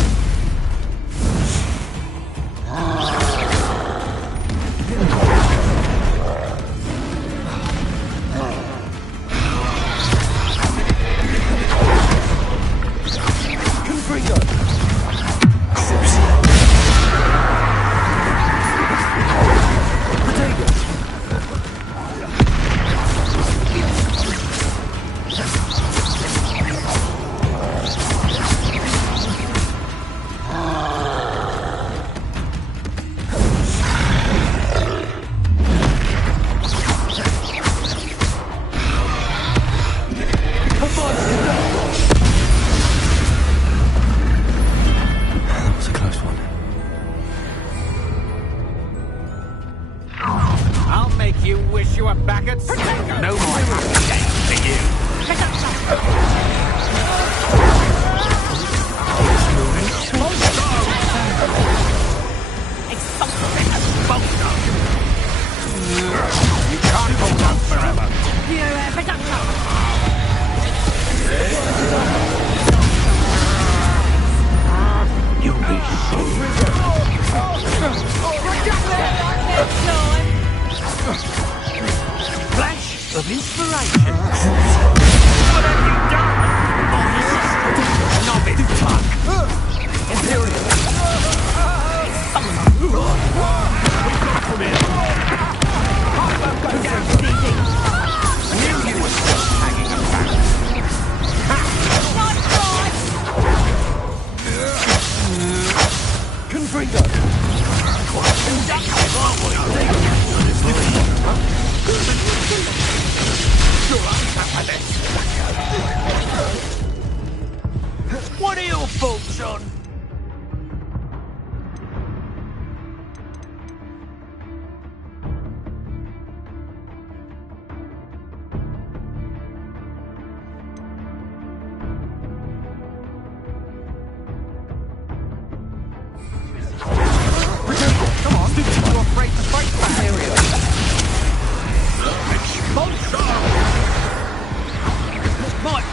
What are your thoughts on?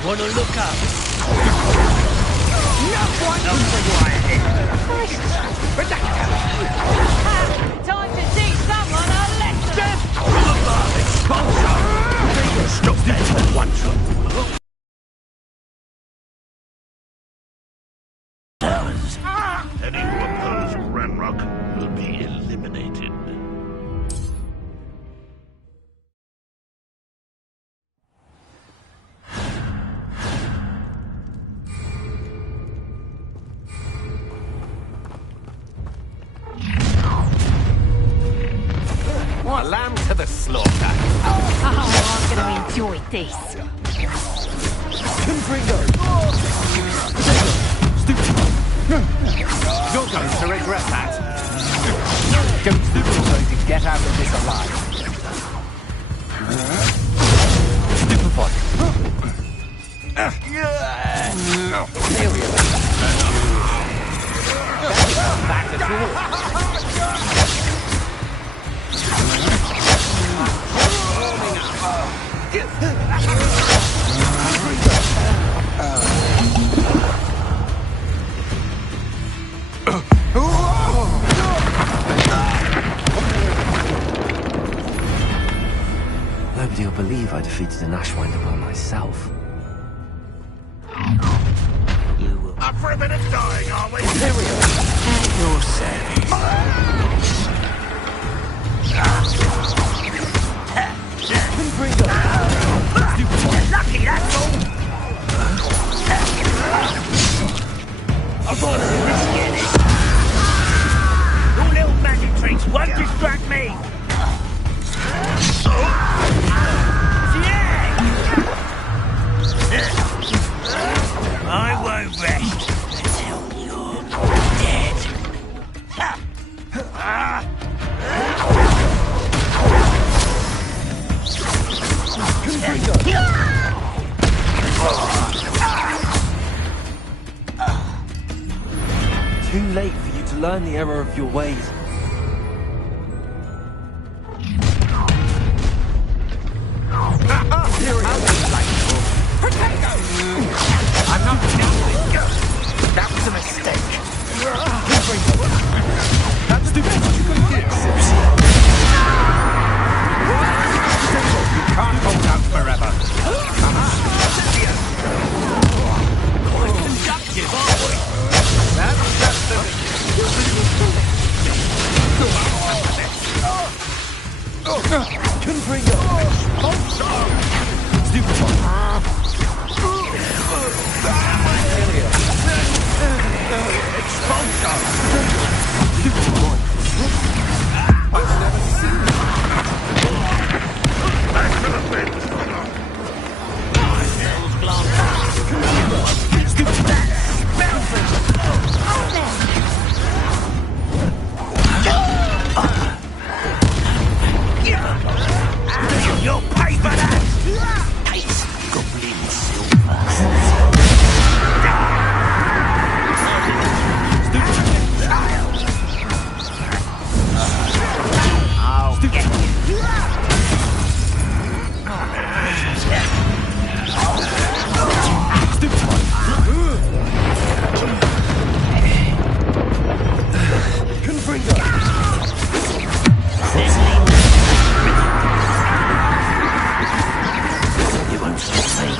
Wanna look up? Time to teach someone a lesson! Stop that at once. Any who oppose Ranrock will be eliminated. A lamb to the slaughter. Oh, I'm gonna enjoy this. Confringo. You're going to regret that. Don't think you're going to get out of this alive. Stupefy. Serious. Back at all. Nobody will believe I defeated an Ashwinder by myself. Up for a bit of dying, are we? At your service. Lucky, that's all. I thought it was risky. Your little magic tricks won't distract me. I won't rest until you're dead. Too late for you to learn the error of your ways. Confringo! Stupid one! Failure! Expulsion! Stupid one! I've never seen it! That should have been! Stupid! You'll pay for that! Taste goblin silver. I'll get you. Confringo! You won't stop me.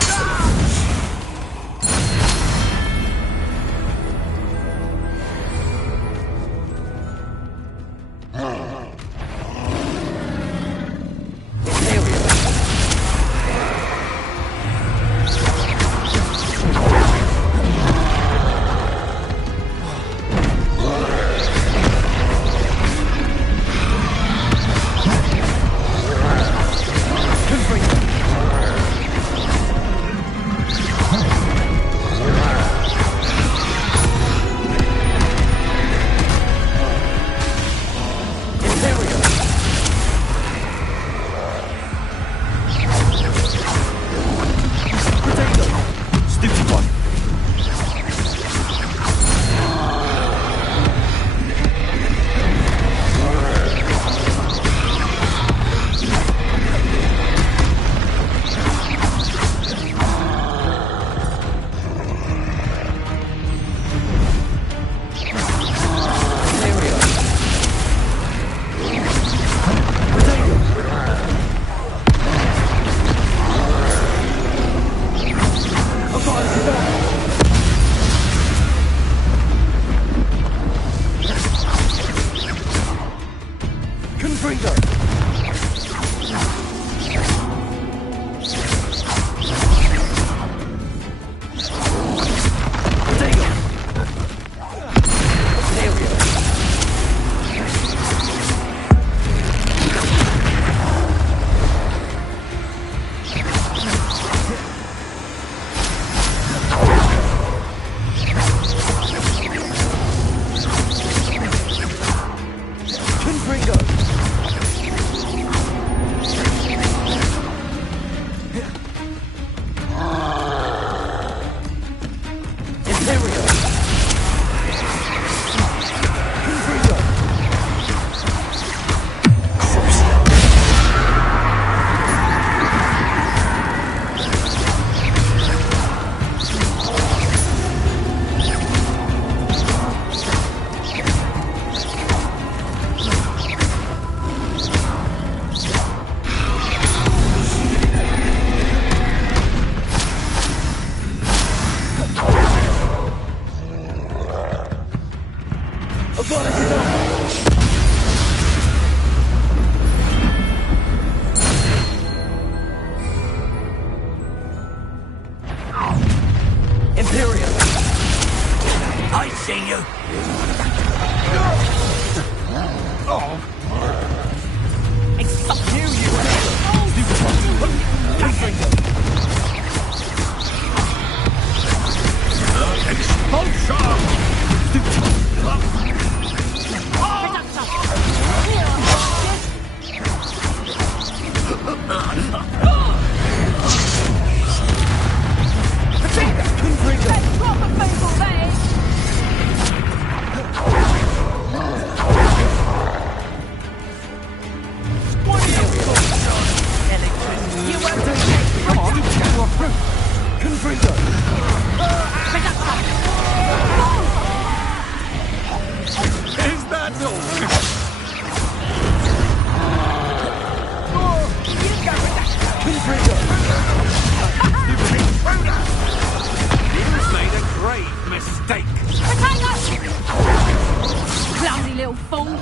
Clumsy little fool.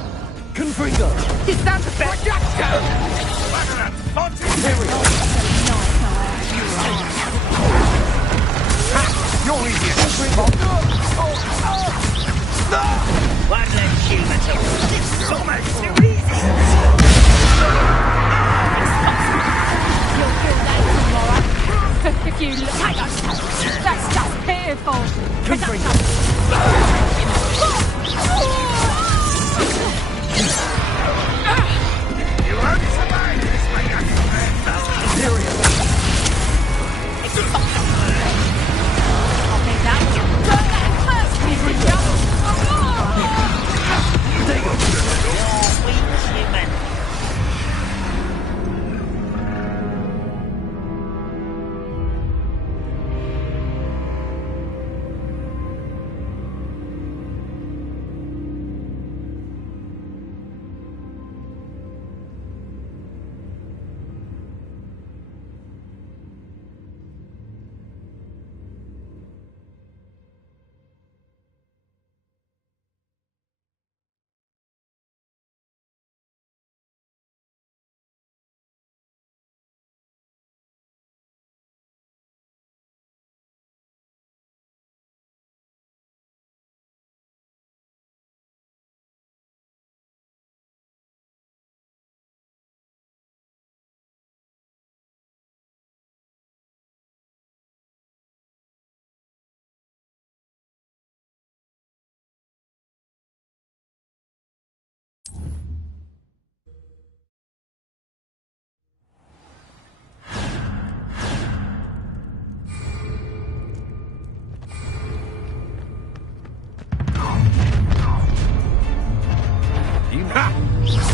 Confringo! Is that the best? Back at that You're easier. One less human to It's so much too easy. You'll feel that tomorrow. If you look at us, that's just pitiful. You won't survive this, my young friend.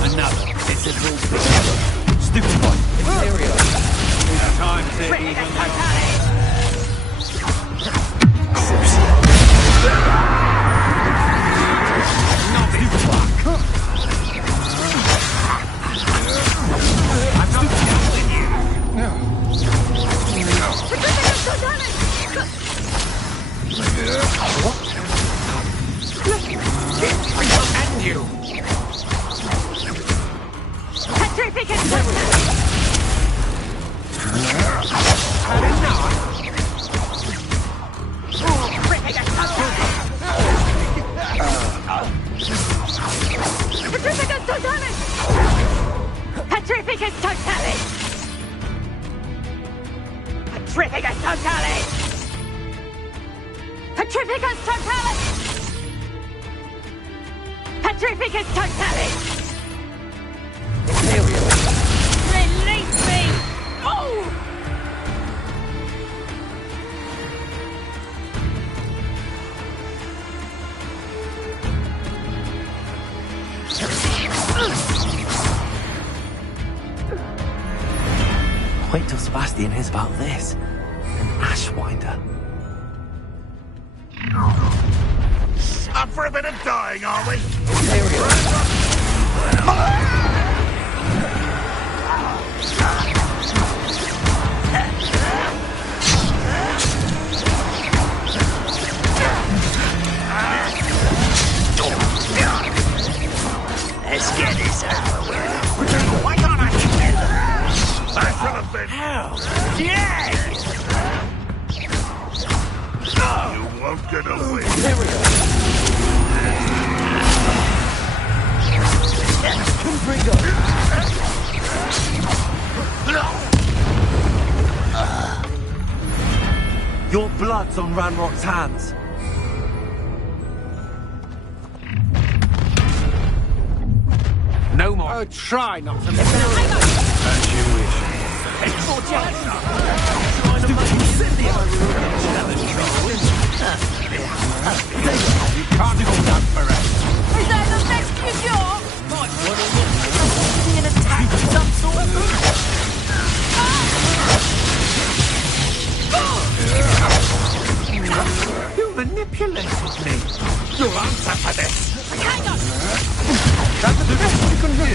Another. It's a bull. Stupid one. Imperial. It's time to even not stupid one. I'm not killing you. What? And you. Petrificus totalis! Petrificus totalis! Petrificus totalis! Petrificus totalis! Release me! Oh! Wait till Sebastian hears about this. An Ashwinder. Up for a bit of dying, are we? Let's get this over with. Why can't I hit them? I should have been. How? Yeah! You won't get away. Your blood's on Ranrock's hands. No more. Oh, try not to. As you wish. You can't hold that forever. Is that the rescue job? Be an attack of some sort? You manipulated me. Your answer for this. Hang on! That's the best you can do.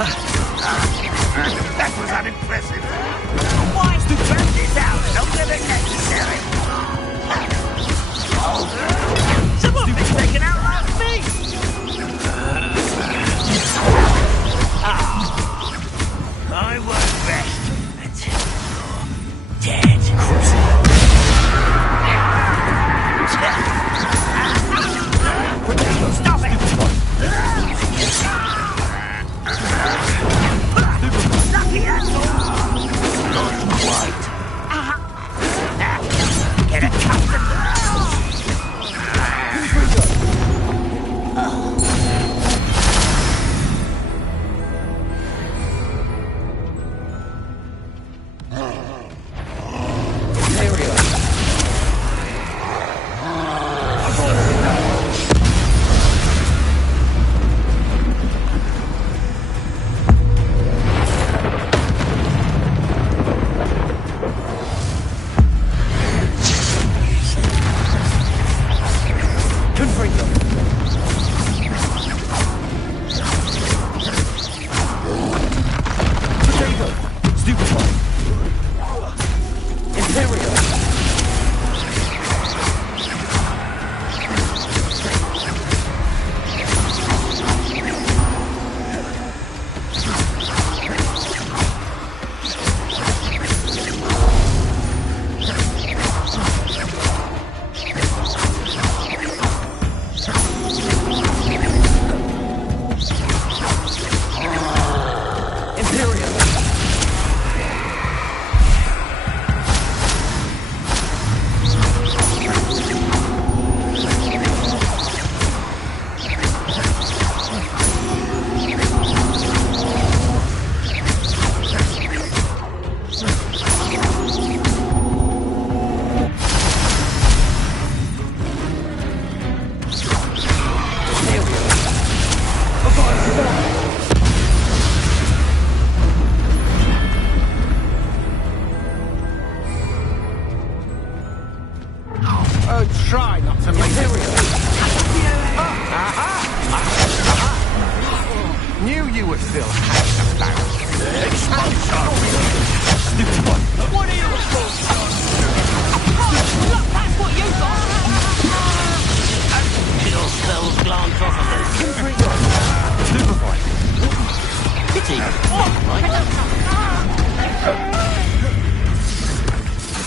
That was unimpressive. Why is the bandit out? Longer than necessary. Someone been taken out last me. I won't rest until you're dead. Stop it! Lucky asshole! Not quite. Get accustomed to Try not to make it. Knew you were still hanging about. Stupid one. What are you Look, that's what you got! Little spells glance off of this. Stupefy. Pity.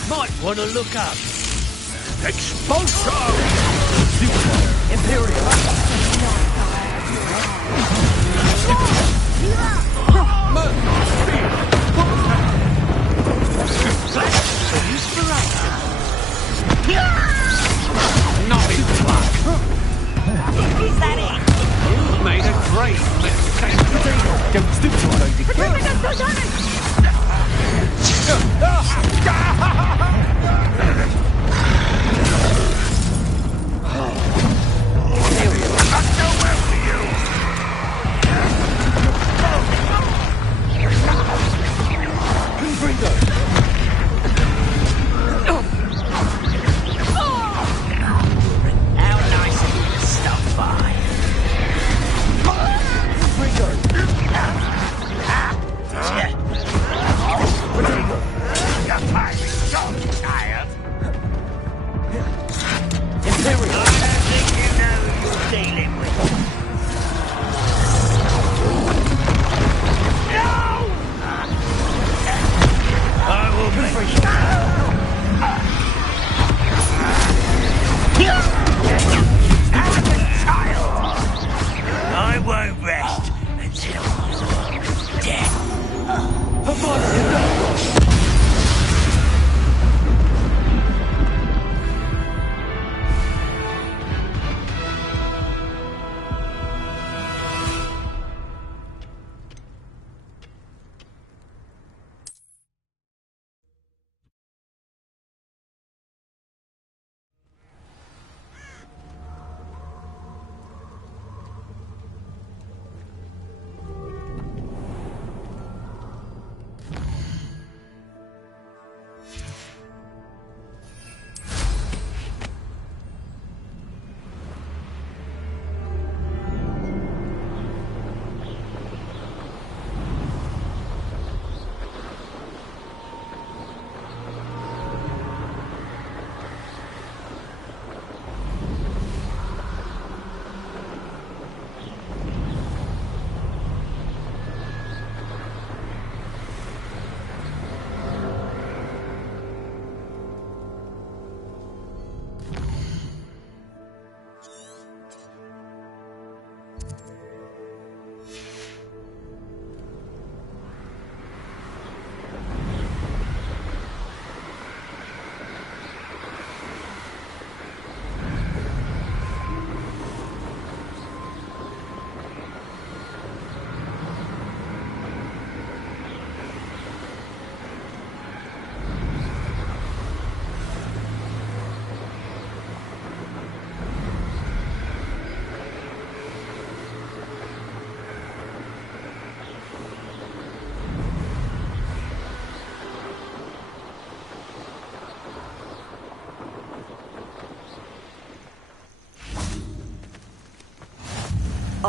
Might want to look up. Expulsion! Imperial. Nothing black. Is that it? You made a great mistake. Don't stoop to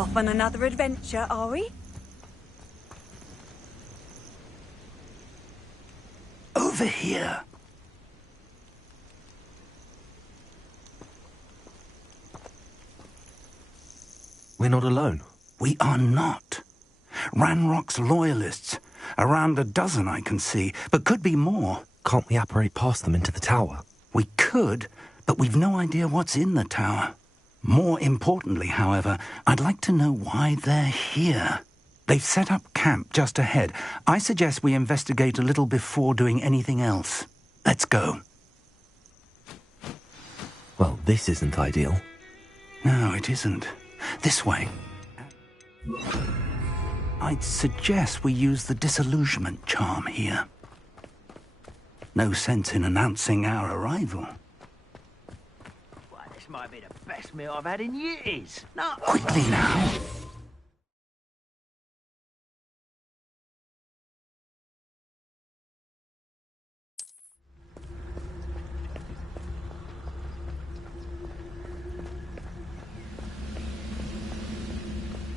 Off on another adventure, are we? Over here. We're not alone. We are not. Ranrock's loyalists. Around a dozen I can see, but could be more. Can't we apparate past them into the tower? We could, but we've no idea what's in the tower. More importantly, however, I'd like to know why they're here. They've set up camp just ahead. I suggest we investigate a little before doing anything else. Let's go. Well, this isn't ideal. No, it isn't. This way. I'd suggest we use the disillusionment charm here. No sense in announcing our arrival. Well, this might be the best meal I've had in years. No. Quickly now.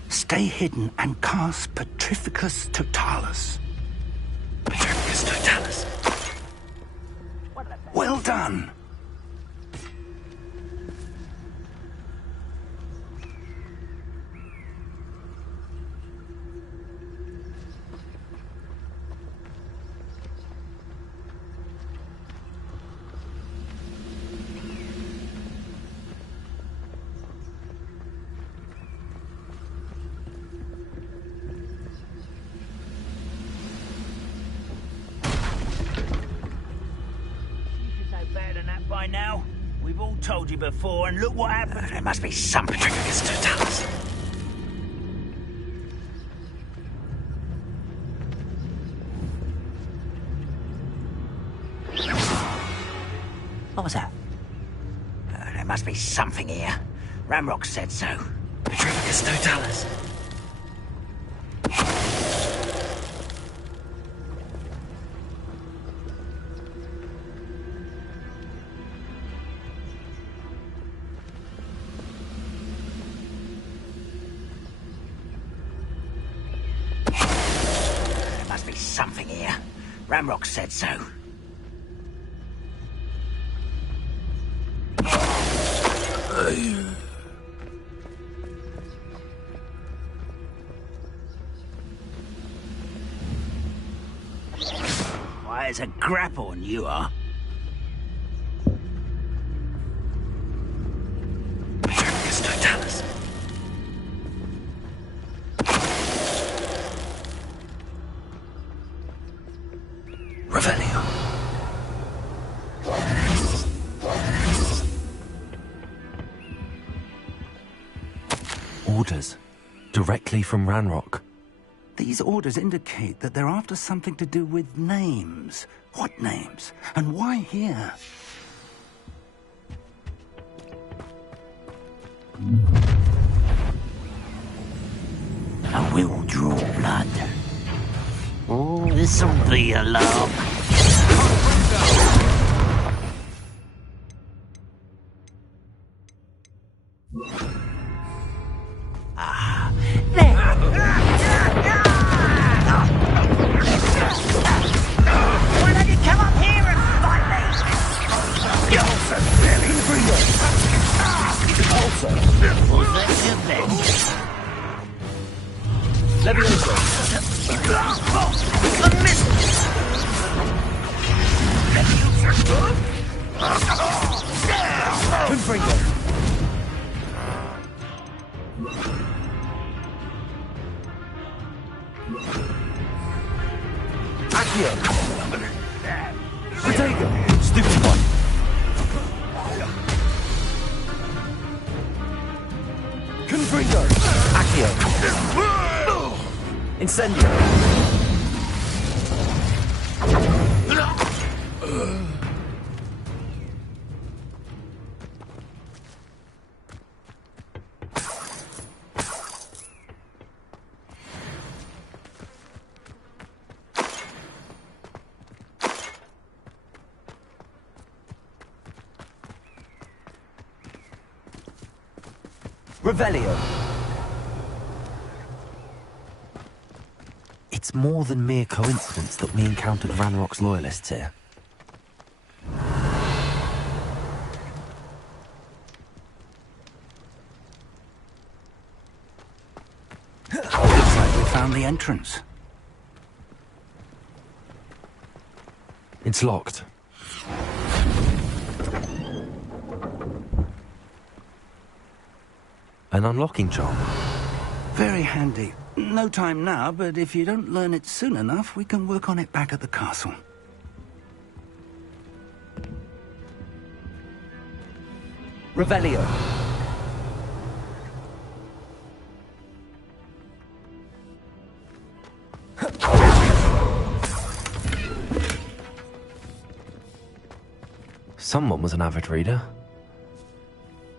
Stay hidden and cast Petrificus Totalis. Petrificus Totalis. Well done. By now, we've all told you before, and look what happened. There must be some Petrificus Totalis. What was that? There must be something here. Ramrock said so. Petrificus Totalis. Something here. Ramrock said so. Why, there's a grapple on you are. Petrificus Totalis. Revelio. Orders. Directly from Ranrock. These orders indicate that they're after something to do with names. What names? And why here? I will draw blood. Oh, this'll be a love. Ah, there. Why don't you come up here and fight me? You're also very brilliant. Also, was that your best? Levioso. The missile! Confringo. Accio. Protego. Stupid one. Confringo. Accio. Incendio. Revelio. It's more than mere coincidence that we encountered Ranrock's loyalists here. Looks like we found the entrance. It's locked. An unlocking charm. Very handy. No time now, but if you don't learn it soon enough, we can work on it back at the castle. Revelio. Someone was an avid reader.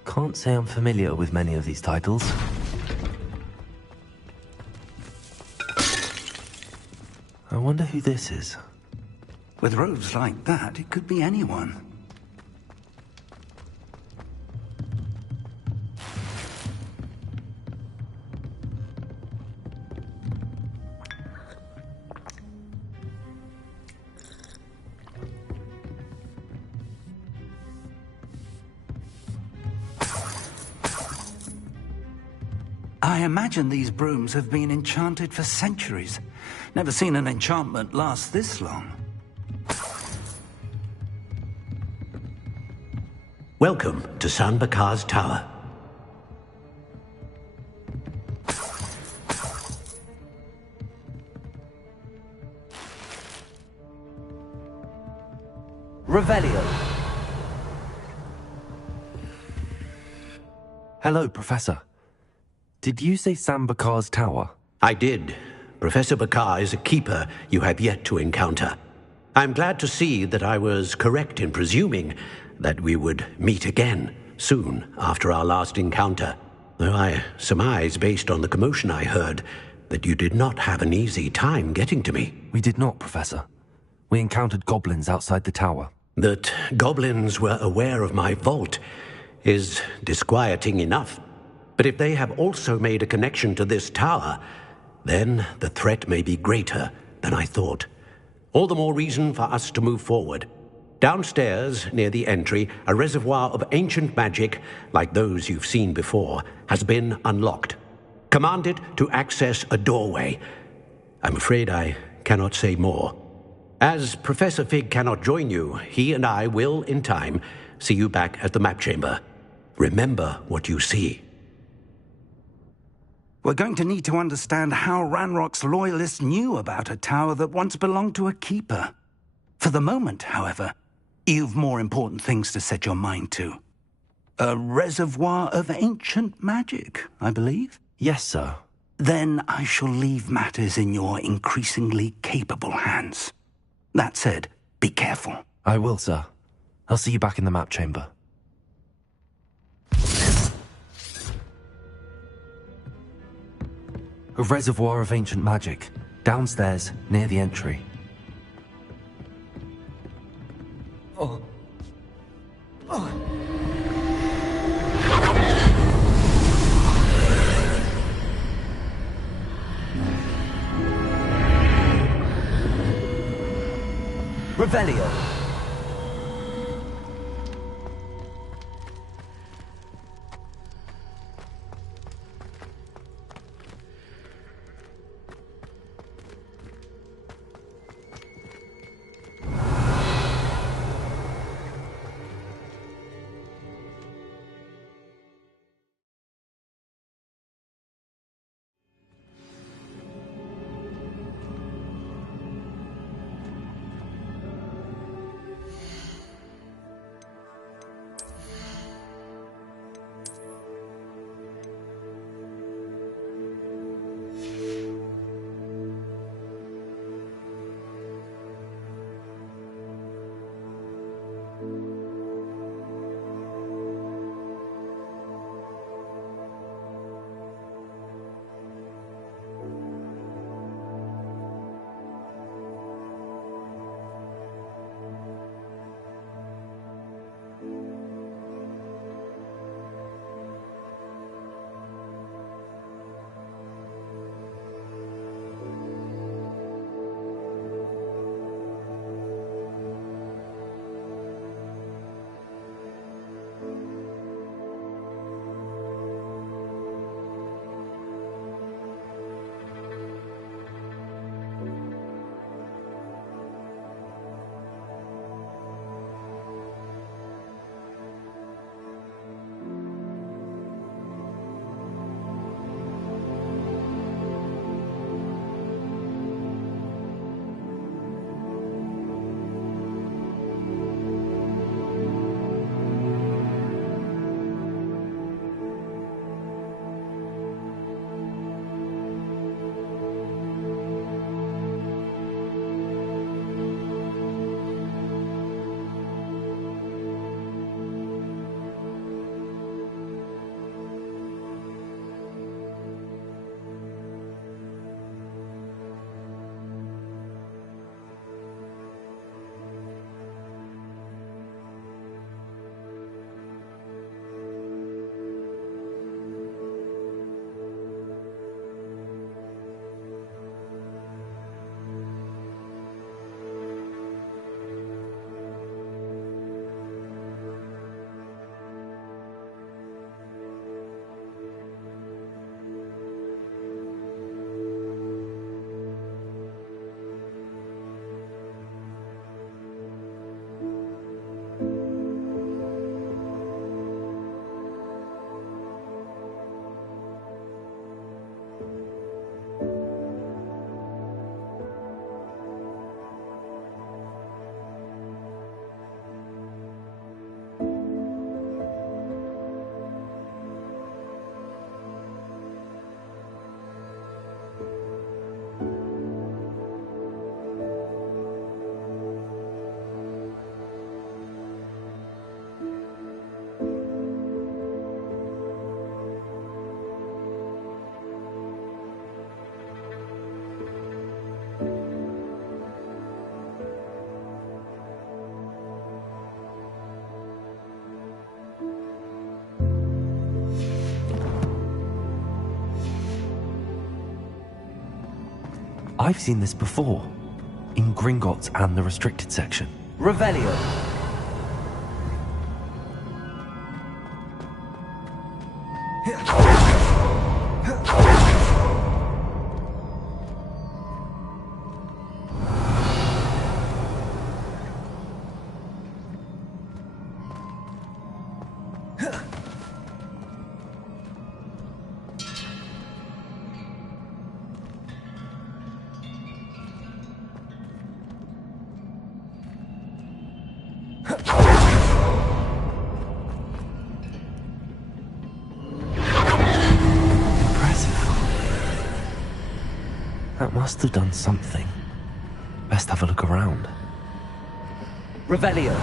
Can't say I'm familiar with many of these titles. I wonder who this is. With robes like that, it could be anyone. I imagine these brooms have been enchanted for centuries. Never seen an enchantment last this long. Welcome to San Bakar's Tower. Revelio. Hello, Professor. Did you say San Bakar's Tower? I did. Professor Bakar is a keeper you have yet to encounter. I'm glad to see that I was correct in presuming that we would meet again soon after our last encounter, though I surmise, based on the commotion I heard, that you did not have an easy time getting to me. We did not, Professor. We encountered goblins outside the tower. That goblins were aware of my vault is disquieting enough. But if they have also made a connection to this tower, then the threat may be greater than I thought. All the more reason for us to move forward. Downstairs, near the entry, a reservoir of ancient magic, like those you've seen before, has been unlocked. Command it to access a doorway. I'm afraid I cannot say more. As Professor Fig cannot join you, he and I will, in time, see you back at the map chamber. Remember what you see. We're going to need to understand how Ranrock's loyalists knew about a tower that once belonged to a keeper. For the moment, however, you've more important things to set your mind to. A reservoir of ancient magic, I believe? Yes, sir. Then I shall leave matters in your increasingly capable hands. That said, be careful. I will, sir. I'll see you back in the map chamber. A reservoir of ancient magic, downstairs, near the entry. Oh. Oh. Revelio. I've seen this before. In Gringotts and the restricted section. Revelio. That must have done something. Best have a look around. Revelio.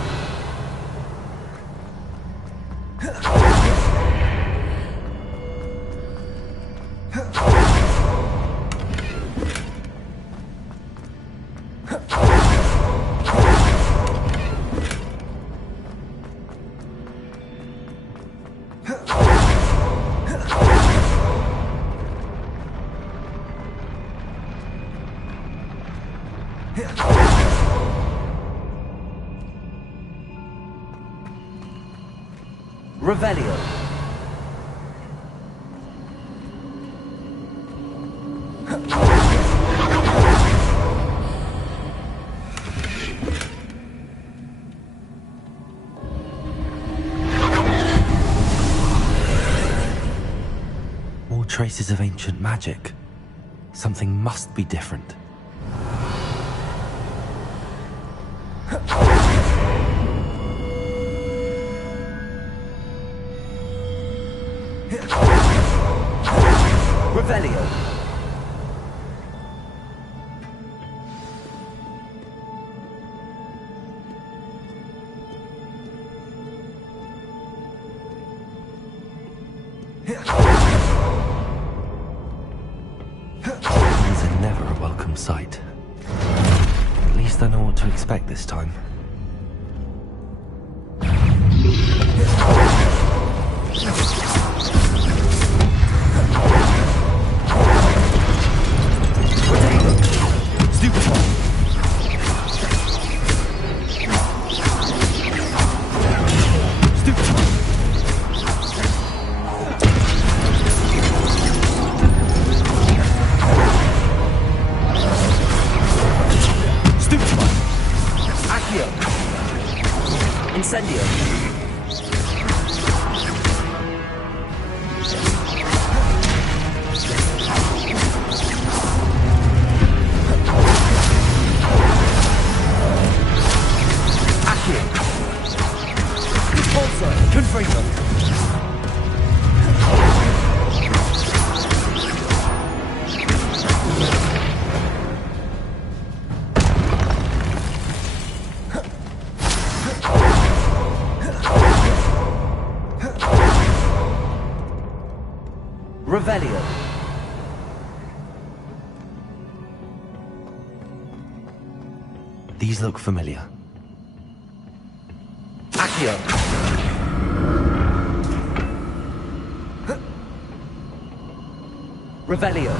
Revelio. More traces of ancient magic. Something must be different. Revelio. These are never a welcome sight. At least I know what to expect this time. Incendio. Accio. Also, Confringo. Revelio. These look familiar. Accio. Revelio.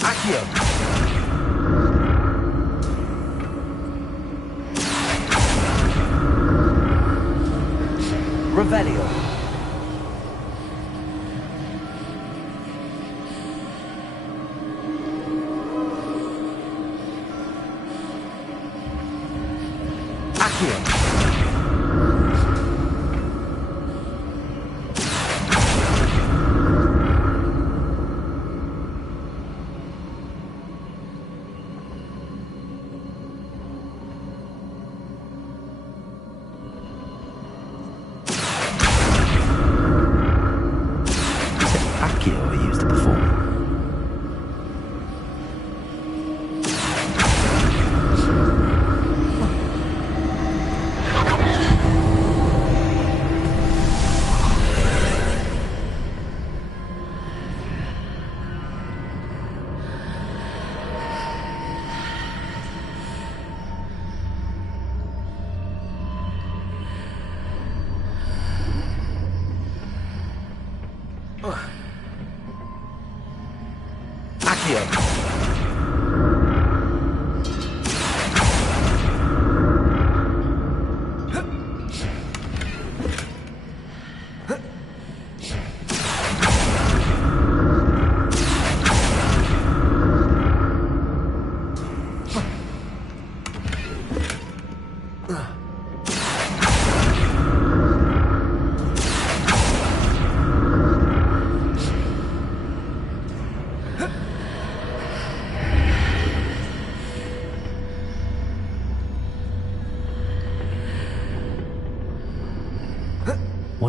Accio. Revelio. Accio.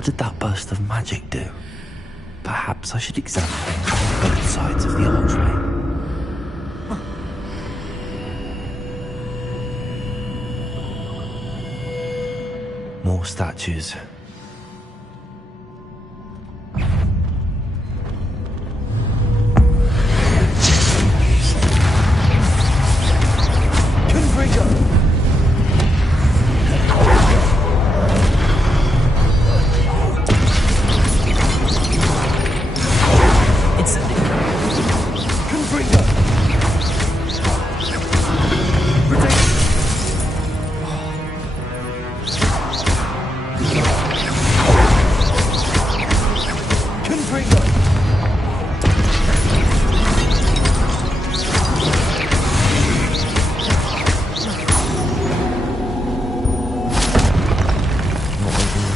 What did that burst of magic do? Perhaps I should examine things from both sides of the archway. More statues.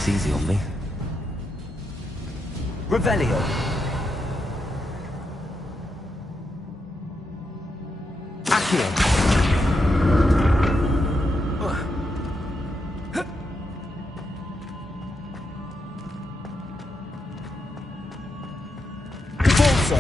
Easy on me. Revelio. Accio. Cabalso.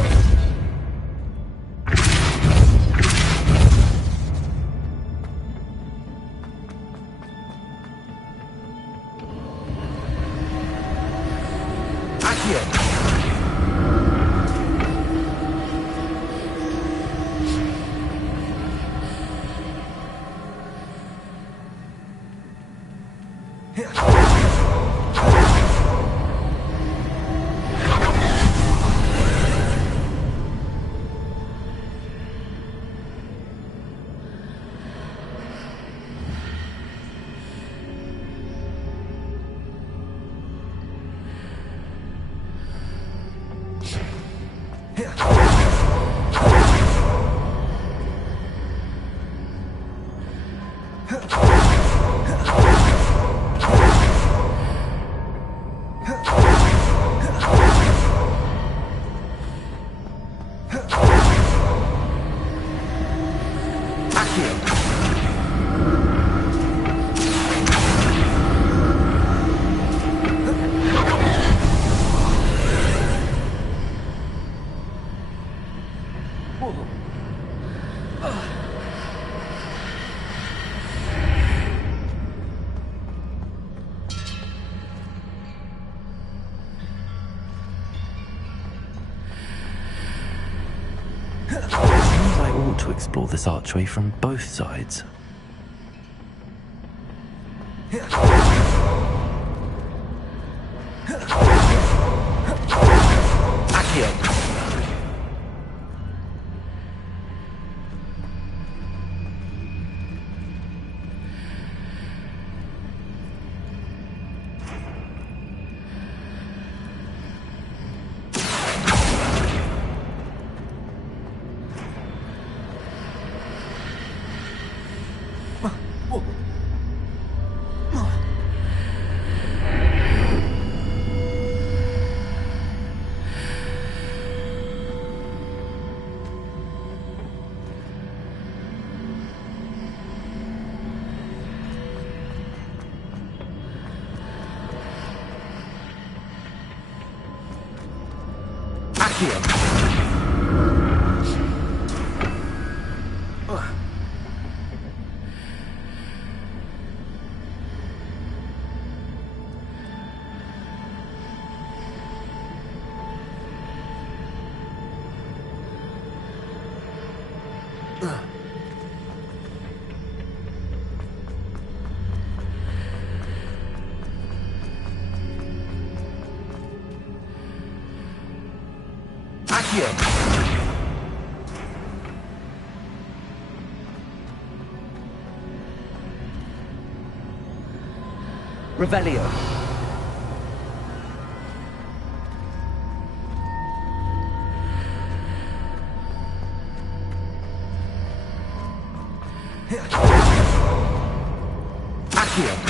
To explore this archway from both sides. Accio. Revelio. Accio.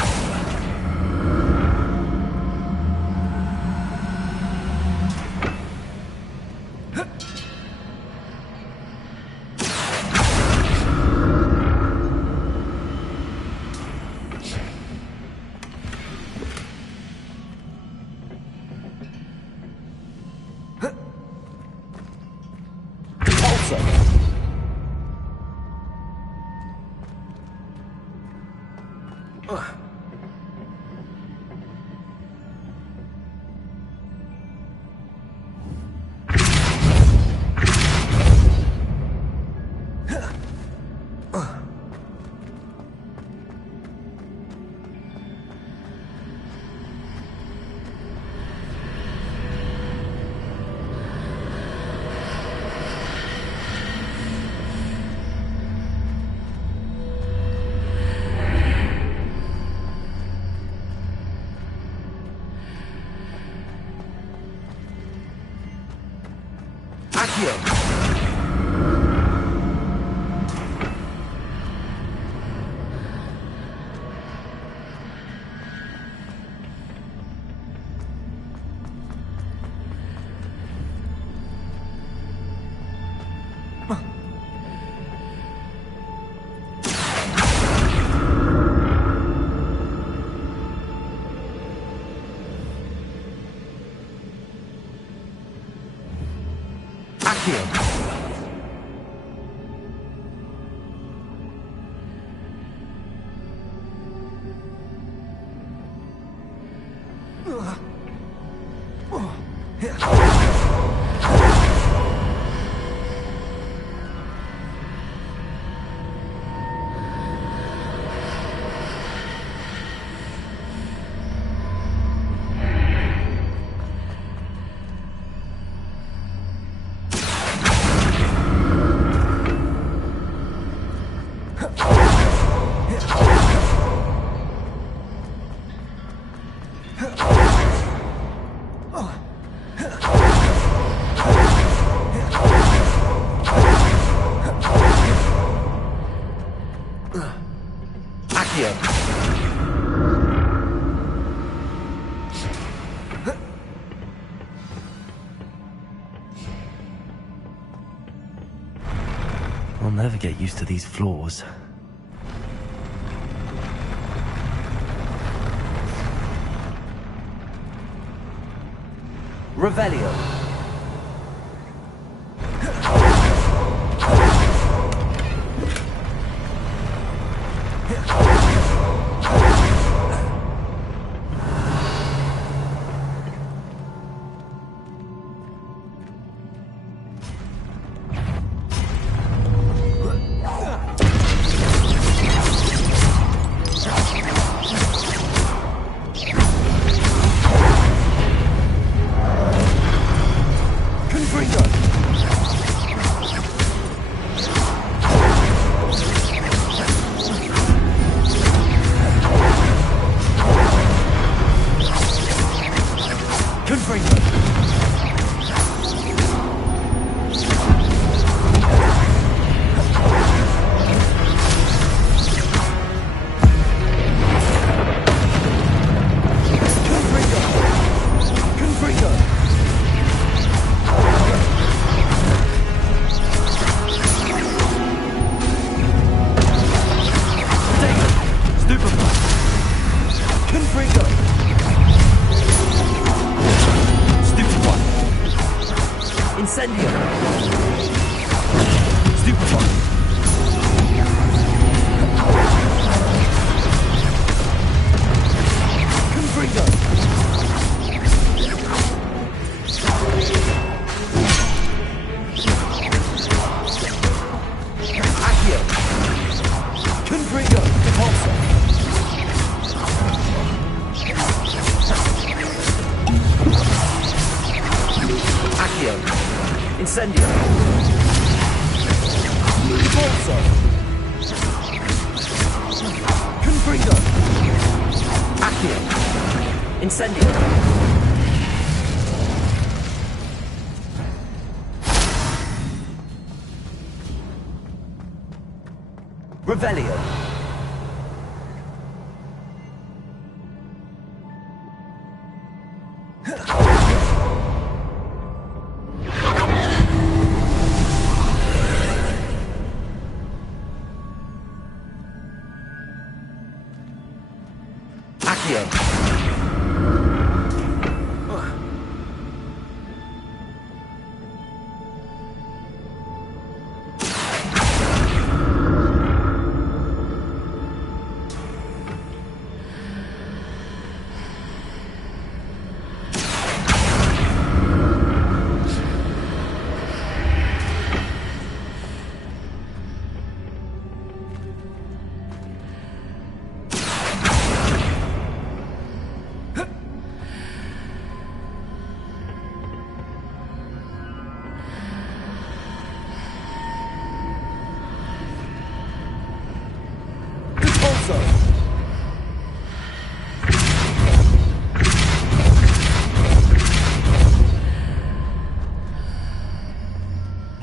Repulsor. I'll never get used to these floors. Revelio. Incendio. Repulsor. Confringo. Accio. Incendio. Revelio.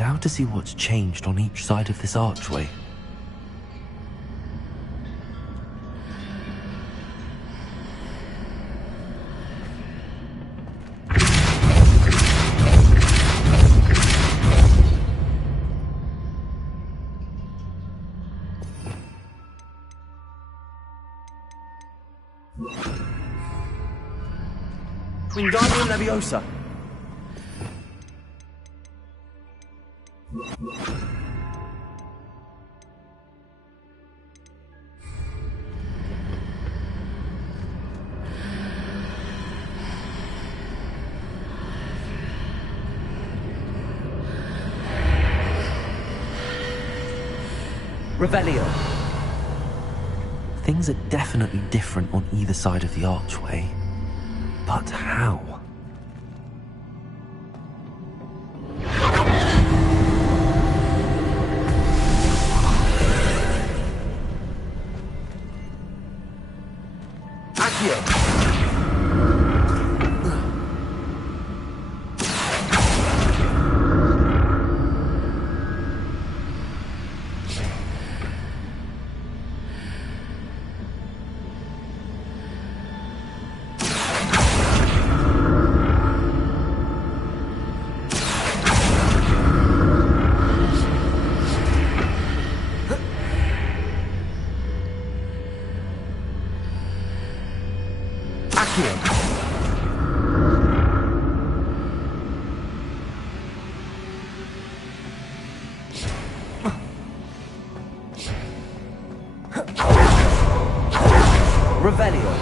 Now to see what's changed on each side of this archway. Wingardium Leviosa. Revelio. Things are definitely different on either side of the archway. But how? Revelio.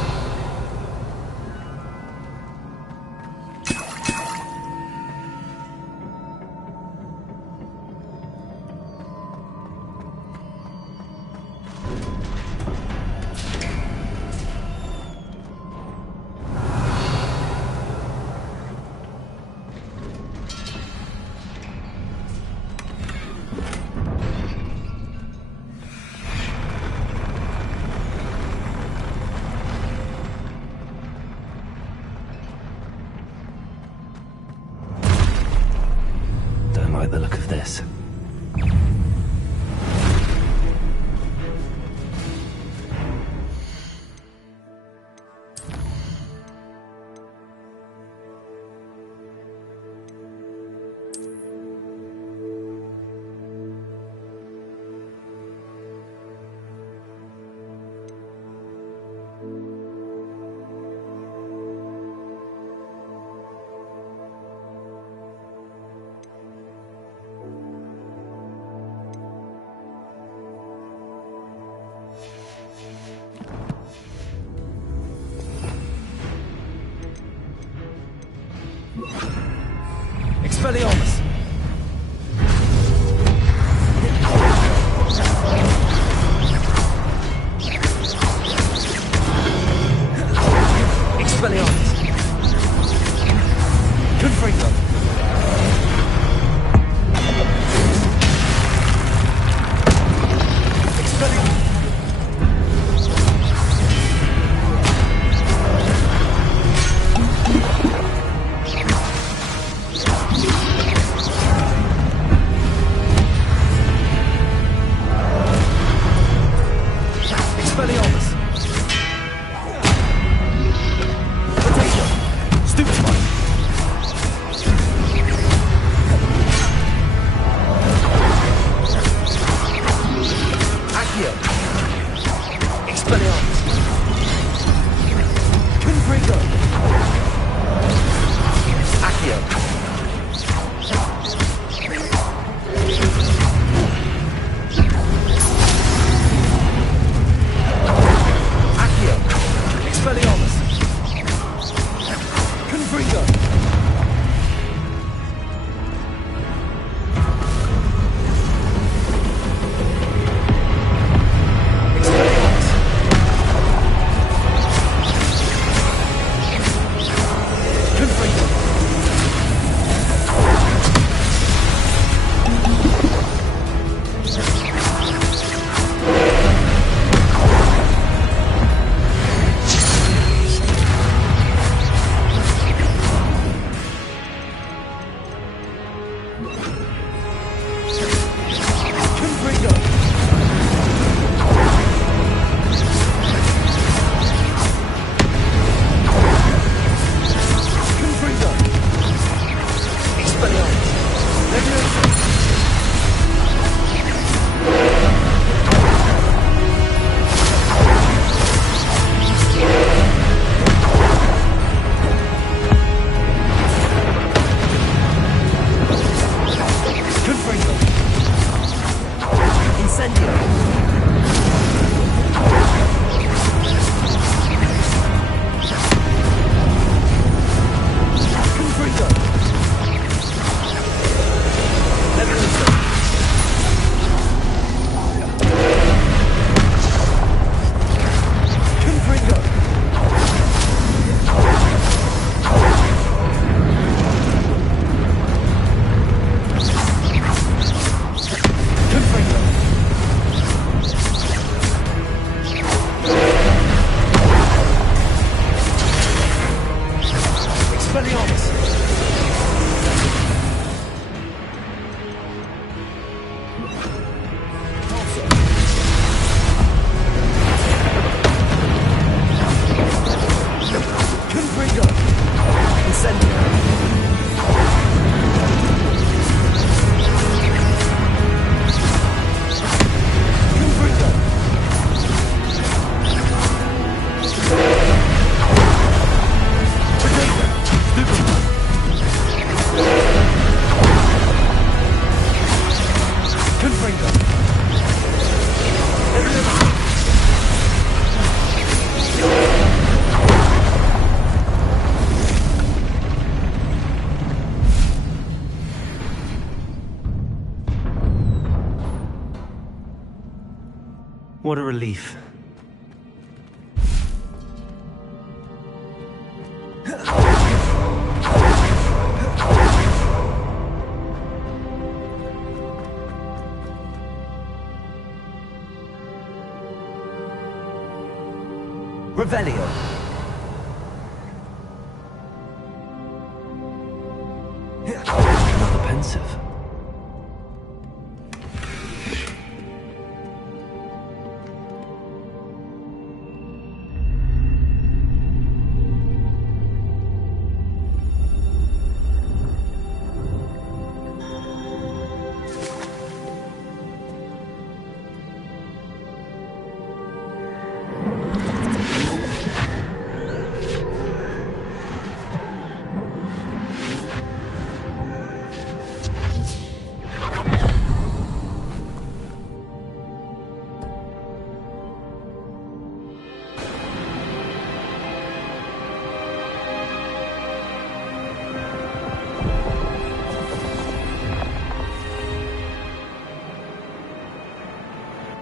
Don't like the look of this. Expelliarmus. Expelliarmus. Confringo. Expelliarmus. Expelliarmus. Potato. Stupefy. Accio. Expelliarmus. Confringo. Accio. Accio. Expelliarmus. Confringo. Expelliarmus. Confringo. What a relief. Revelio. Another pensive.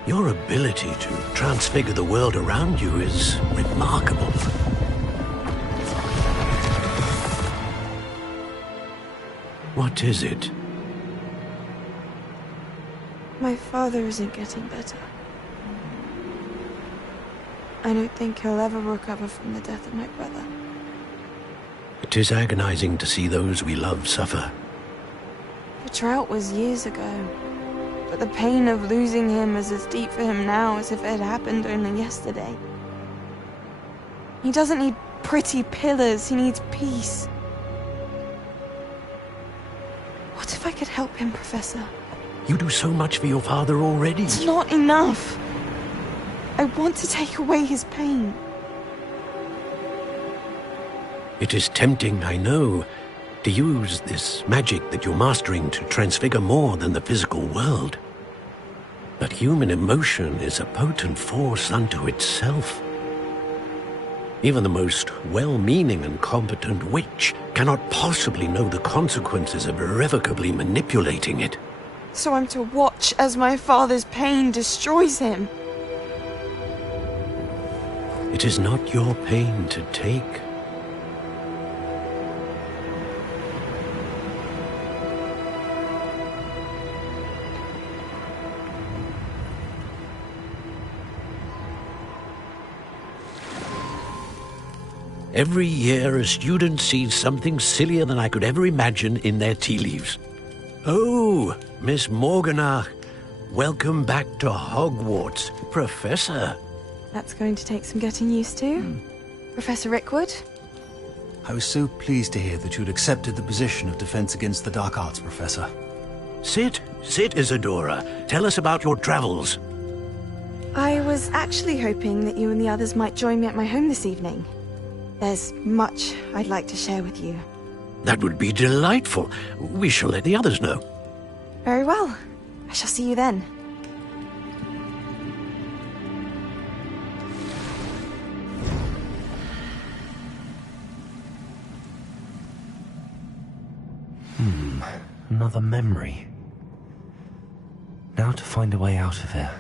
Your ability to transfigure the world around you is remarkable. What is it? My father isn't getting better. I don't think he'll ever recover from the death of my brother. It is agonizing to see those we love suffer. The drought was years ago, but the pain of losing him is as deep for him now as if it had happened only yesterday. He doesn't need pretty pillars, he needs peace. What if I could help him, Professor? You do so much for your father already. It's not enough. I want to take away his pain. It is tempting, I know, to use this magic that you're mastering to transfigure more than the physical world. But human emotion is a potent force unto itself. Even the most well-meaning and competent witch cannot possibly know the consequences of irrevocably manipulating it. So I'm to watch as my father's pain destroys him. It is not your pain to take. Every year, a student sees something sillier than I could ever imagine in their tea leaves. Oh, Miss Morganach, welcome back to Hogwarts, Professor. That's going to take some getting used to. Professor Rickwood? I was so pleased to hear that you'd accepted the position of Defense Against the Dark Arts, Professor. Sit, Isadora. Tell us about your travels. I was actually hoping that you and the others might join me at my home this evening. There's much I'd like to share with you. That would be delightful. We shall let the others know. Very well. I shall see you then. Another memory. Now to find a way out of here.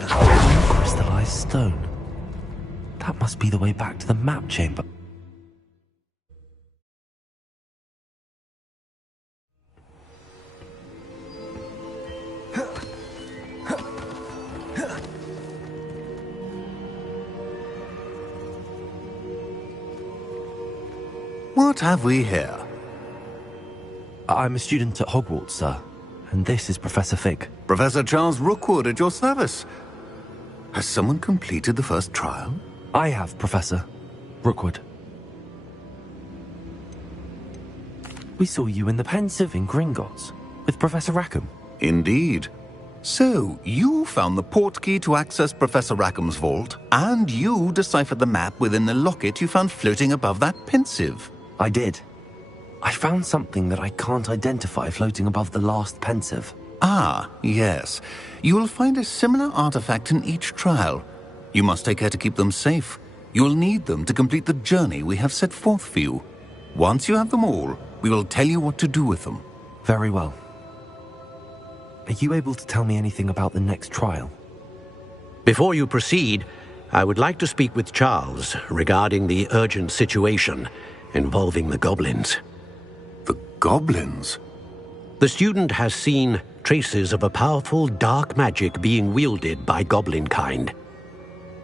Crystallized stone. That must be the way back to the map chamber. What have we here? I'm a student at Hogwarts, sir, and this is Professor Fig. Professor Charles Rookwood at your service. Has someone completed the first trial? I have, Professor Rookwood. We saw you in the Pensive in Gringotts with Professor Rackham. Indeed. So, you found the portkey to access Professor Rackham's vault, and you deciphered the map within the locket you found floating above that Pensive. I did. I found something that I can't identify floating above the last Pensive. Ah, yes. You will find a similar artifact in each trial. You must take care to keep them safe. You will need them to complete the journey we have set forth for you. Once you have them all, we will tell you what to do with them. Very well. Are you able to tell me anything about the next trial? Before you proceed, I would like to speak with Charles regarding the urgent situation involving the goblins. The goblins? The student has seen traces of a powerful dark magic being wielded by goblin kind.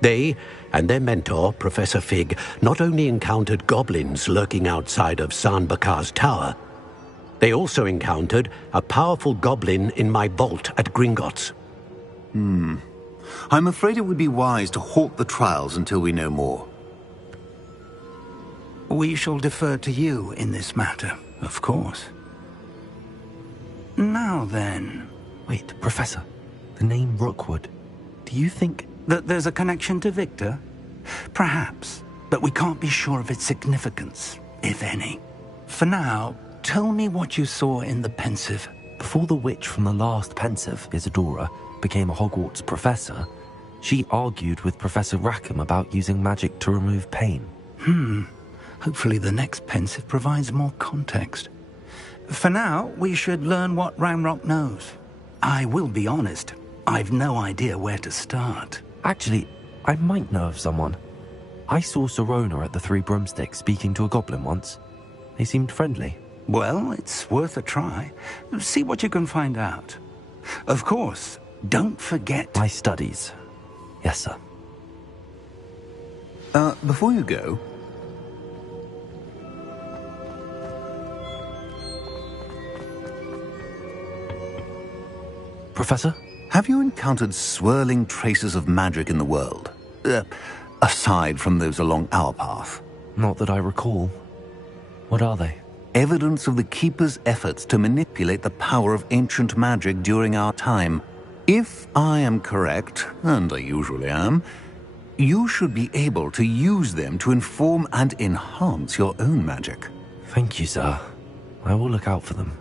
They and their mentor, Professor Fig, not only encountered goblins lurking outside of San Bakar's tower, they also encountered a powerful goblin in my vault at Gringotts. I'm afraid it would be wise to halt the trials until we know more. We shall defer to you in this matter, of course. Now then... Wait, Professor. The name Rookwood. Do you think... that there's a connection to Victor? Perhaps, but we can't be sure of its significance, if any. For now, tell me what you saw in the Pensive. Before the witch from the last Pensive, Isadora, became a Hogwarts professor, she argued with Professor Rackham about using magic to remove pain. Hopefully the next Pensive provides more context. For now, we should learn what Ranrock knows. I will be honest, I've no idea where to start. Actually, I might know of someone. I saw Serona at the Three Broomsticks speaking to a goblin once. They seemed friendly. Well, it's worth a try. See what you can find out. Of course, don't forget... my studies. Yes, sir. Before you go... Professor? Have you encountered swirling traces of magic in the world? Aside from those along our path? Not that I recall. What are they? Evidence of the Keeper's efforts to manipulate the power of ancient magic during our time. If I am correct, and I usually am, you should be able to use them to inform and enhance your own magic. Thank you, sir. I will look out for them.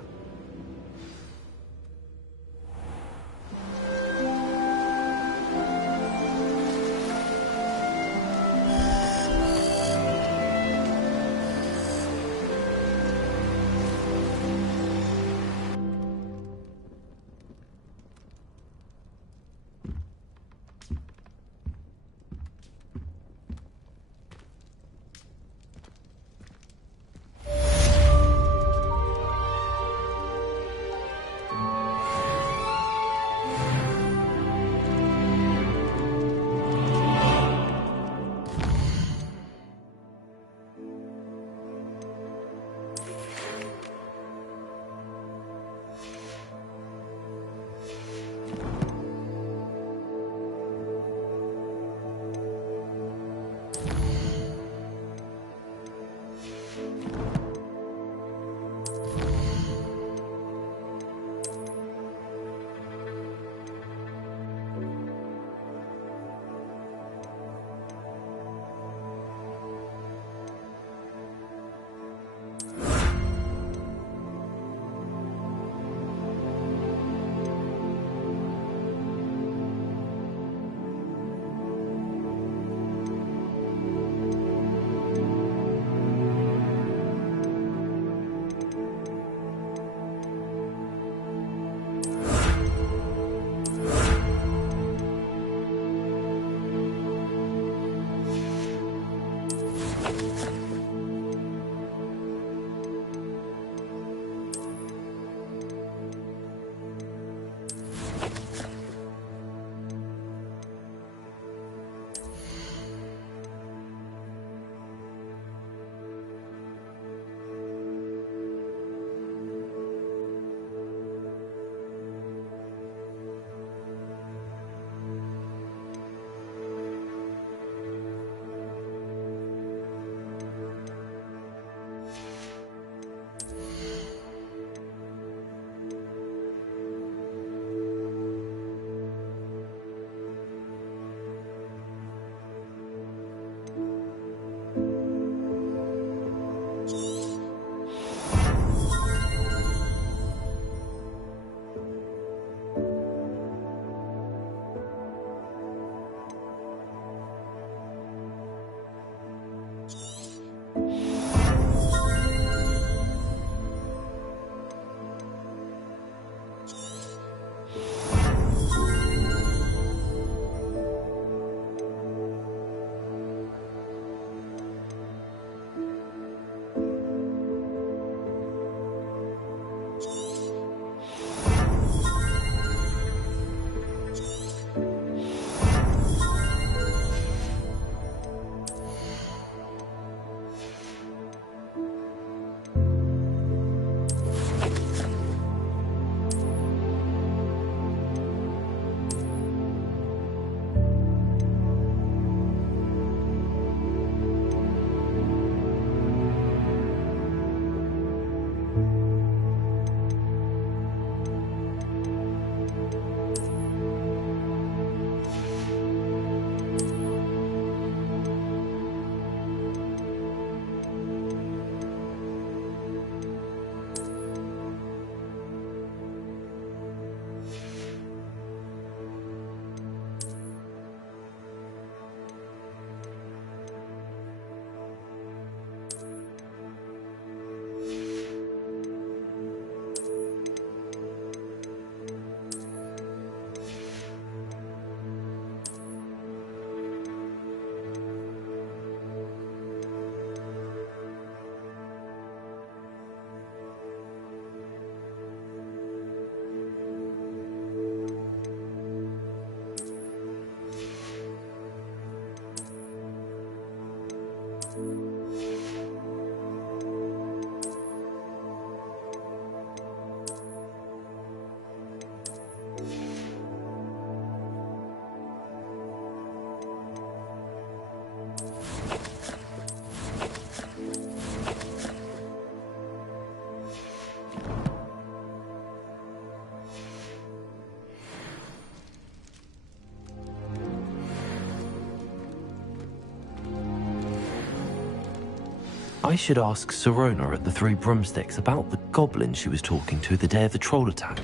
I should ask Sirona at the Three Broomsticks about the goblin she was talking to the day of the troll attack.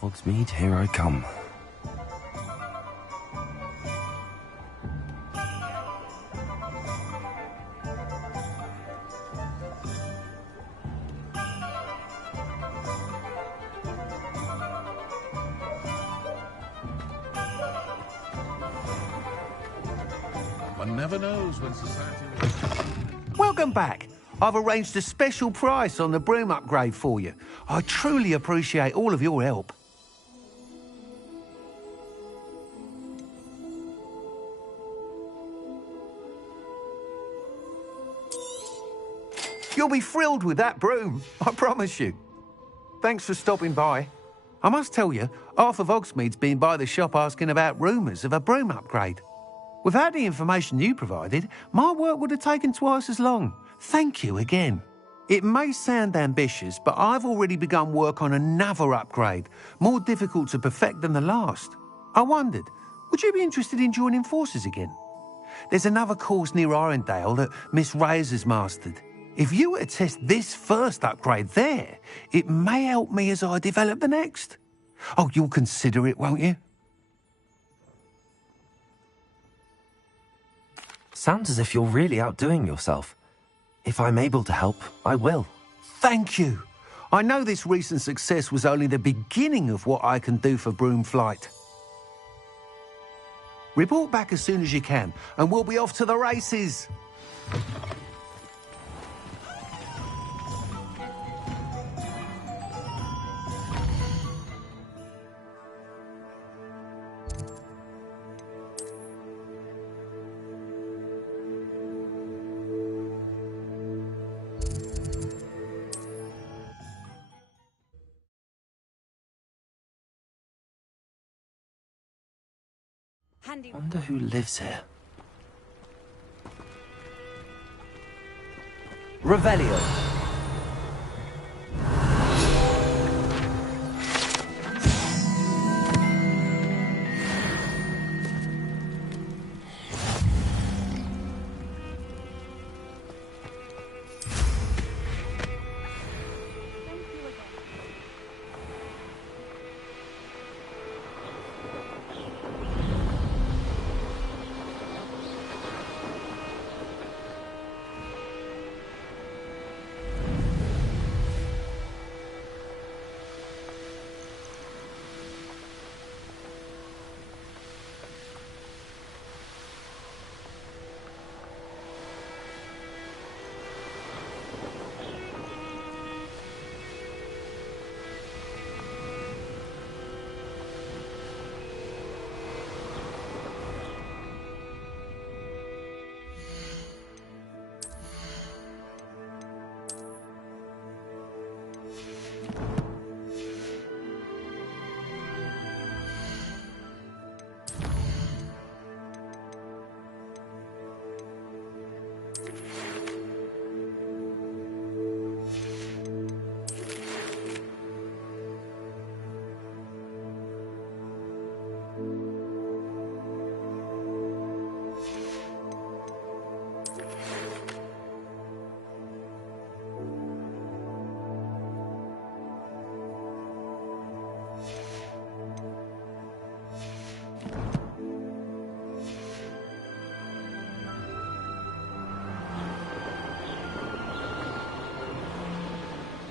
Hogsmeade, here I come. One never knows when society... Welcome back. I've arranged a special price on the broom upgrade for you. I truly appreciate all of your help. You'll be thrilled with that broom, I promise you. Thanks for stopping by. I must tell you, half of Hogsmeade's been by the shop asking about rumours of a broom upgrade. Without the information you provided, my work would have taken twice as long. Thank you again. It may sound ambitious, but I've already begun work on another upgrade, more difficult to perfect than the last. I wondered, would you be interested in joining forces again? There's another course near Arendelle that Miss Reyes has mastered. If you were to test this first upgrade there, it may help me as I develop the next. Oh, you'll consider it, won't you? Sounds as if you're really outdoing yourself. If I'm able to help, I will. Thank you. I know this recent success was only the beginning of what I can do for Broomflight. Report back as soon as you can, and we'll be off to the races. Wonder who lives here. Revelio.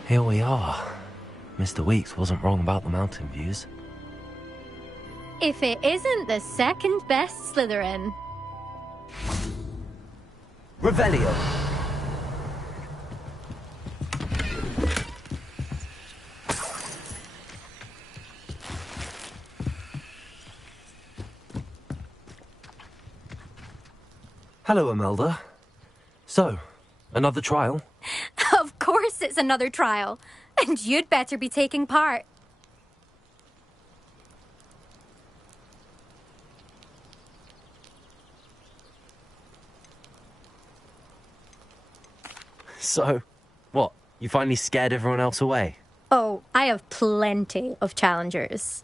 Here we are. Mr. Weeks wasn't wrong about the mountain views. If it isn't the second best Slytherin. Revelio. Hello, Imelda. So, another trial? Of course it's another trial. And you'd better be taking part. So, what? You finally scared everyone else away? Oh, I have plenty of challengers.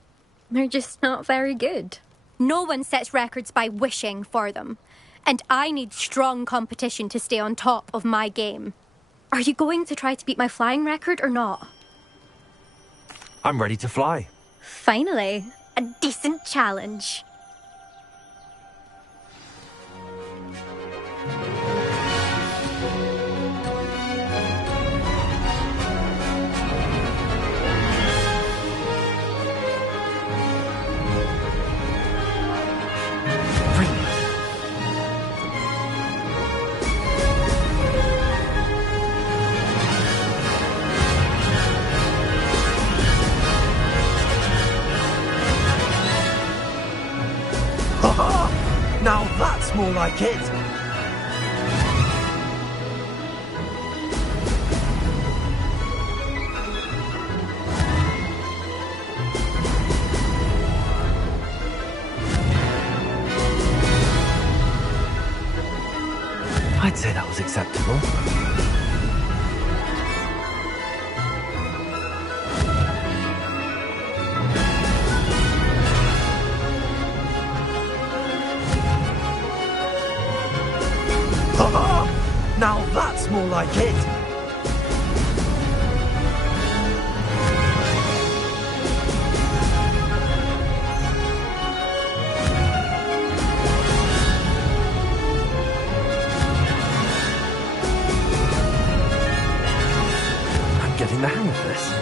They're just not very good. No one sets records by wishing for them. And I need strong competition to stay on top of my game. Are you going to try to beat my flying record or not? I'm ready to fly. Finally, a decent challenge. Now that's more like it! I'd say that was acceptable. Now that's more like it! I'm getting the hang of this.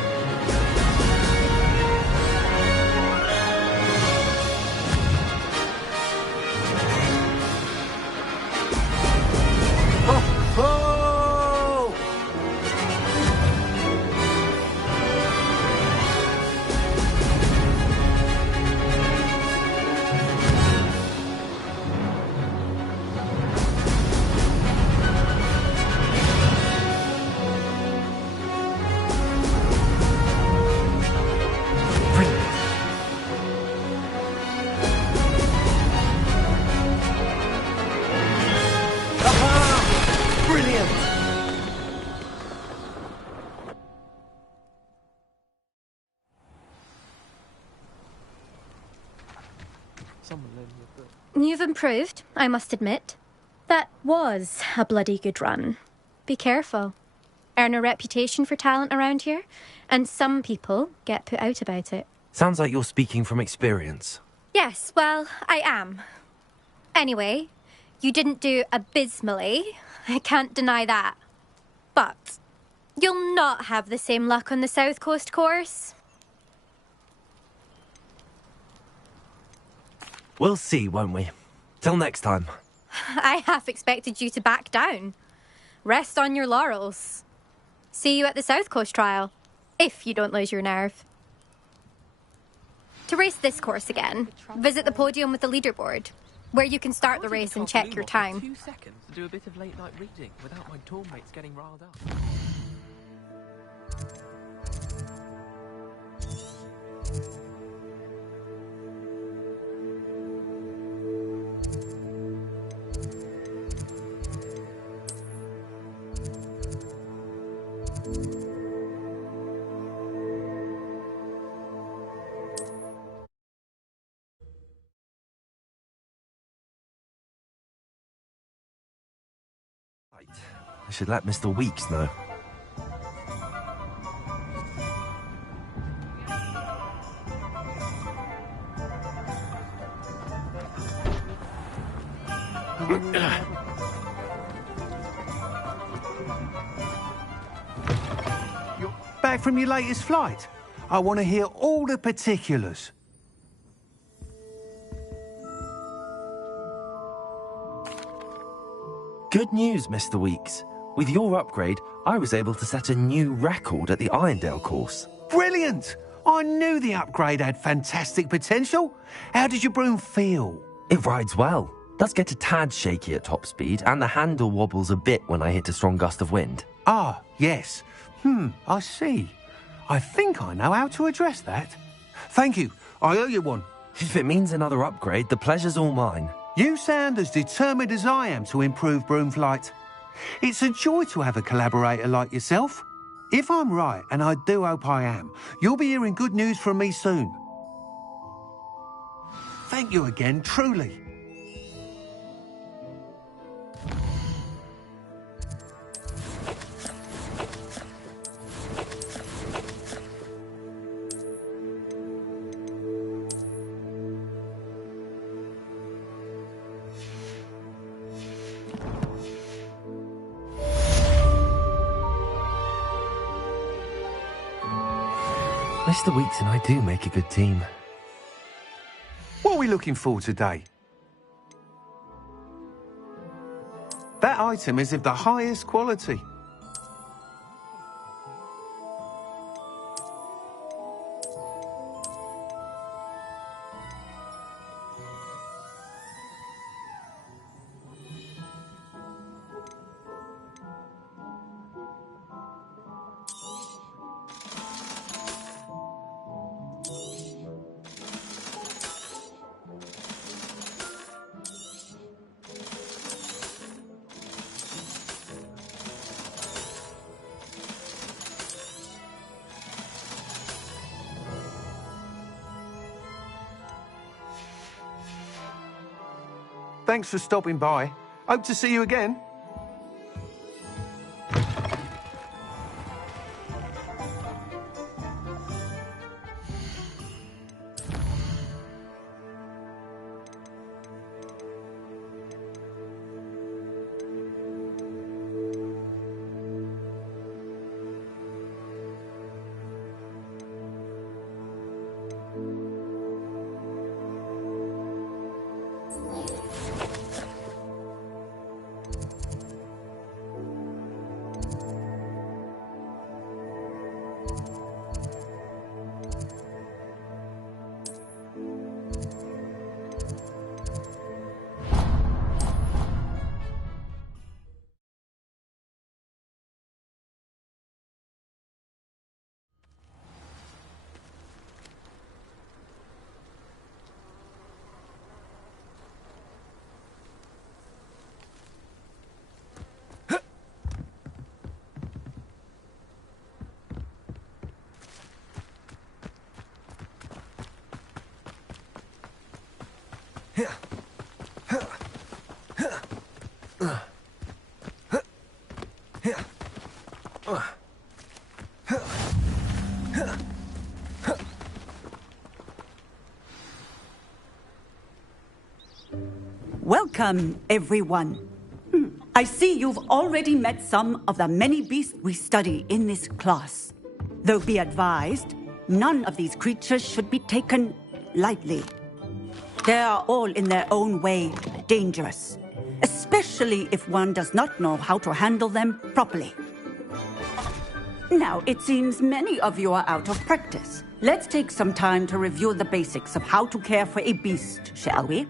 You've improved, I must admit. That was a bloody good run. Be careful. Earn a reputation for talent around here, and some people get put out about it. Sounds like you're speaking from experience. Yes, well, I am. Anyway, you didn't do abysmally. I can't deny that. But you'll not have the same luck on the South Coast course. We'll see, won't we? Till next time. I half expected you to back down. Rest on your laurels. See you at the South Coast trial, if you don't lose your nerve. To race this course again, visit the podium with the leaderboard, where you can start the race and check your time. 2 seconds to do a bit of late night reading without my dormmates getting riled up. I should let Mr. Weeks know. back from your latest flight? I want to hear all the particulars. Good news, Mr. Weeks. With your upgrade, I was able to set a new record at the Irondale course. Brilliant! I knew the upgrade had fantastic potential. How did your broom feel? It rides well. Does get a tad shaky at top speed, and the handle wobbles a bit when I hit a strong gust of wind. Ah, yes. I see. I think I know how to address that. Thank you. I owe you one. If it means another upgrade, the pleasure's all mine. You sound as determined as I am to improve broom flight. It's a joy to have a collaborator like yourself. If I'm right, and I do hope I am, you'll be hearing good news from me soon. Thank you again, truly. Mr. Weeks and I do make a good team. What are we looking for today? That item is of the highest quality. Thanks for stopping by. Hope to see you again. Welcome, everyone. I see you've already met some of the many beasts we study in this class. Though be advised, none of these creatures should be taken lightly. They are all in their own way dangerous, especially if one does not know how to handle them properly. Now, it seems many of you are out of practice. Let's take some time to review the basics of how to care for a beast, shall we?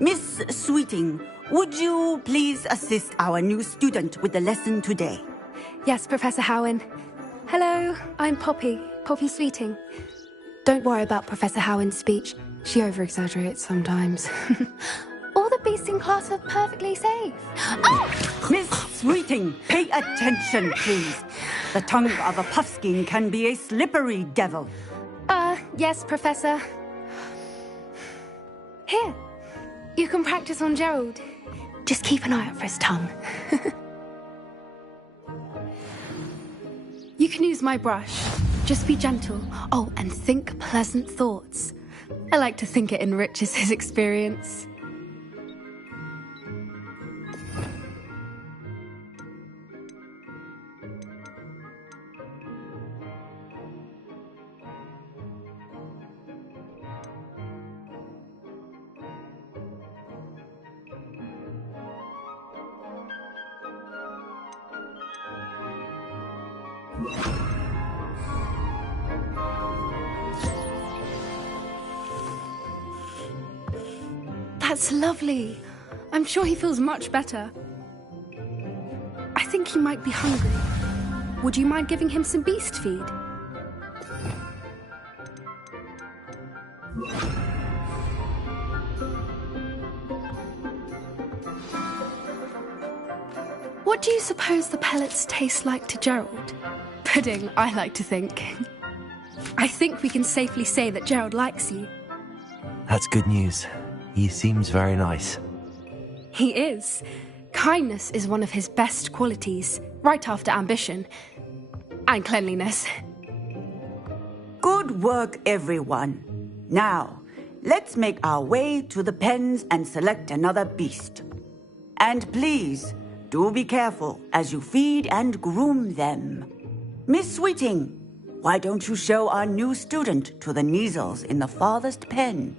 Miss Sweeting, would you please assist our new student with the lesson today? Yes, Professor Howen. Hello, I'm Poppy Sweeting. Don't worry about Professor Howen's speech. She over-exaggerates sometimes. All the beasts in class are perfectly safe. Oh! Miss Sweeting, pay attention, please. The tongue of a puffskein can be a slippery devil. Yes, Professor. Here, you can practice on Gerald. Just keep an eye out for his tongue. You can use my brush. Just be gentle. Oh, and think pleasant thoughts. I like to think it enriches his experience. That's lovely. I'm sure he feels much better. I think he might be hungry. Would you mind giving him some beast feed? What do you suppose the pellets taste like to Gerald? Pudding, I like to think. I think we can safely say that Gerald likes you. That's good news. He seems very nice. He is. Kindness is one of his best qualities, right after ambition. And cleanliness. Good work, everyone. Now, let's make our way to the pens and select another beast. And please, do be careful as you feed and groom them. Miss Sweeting, why don't you show our new student to the Kneazles in the farthest pen?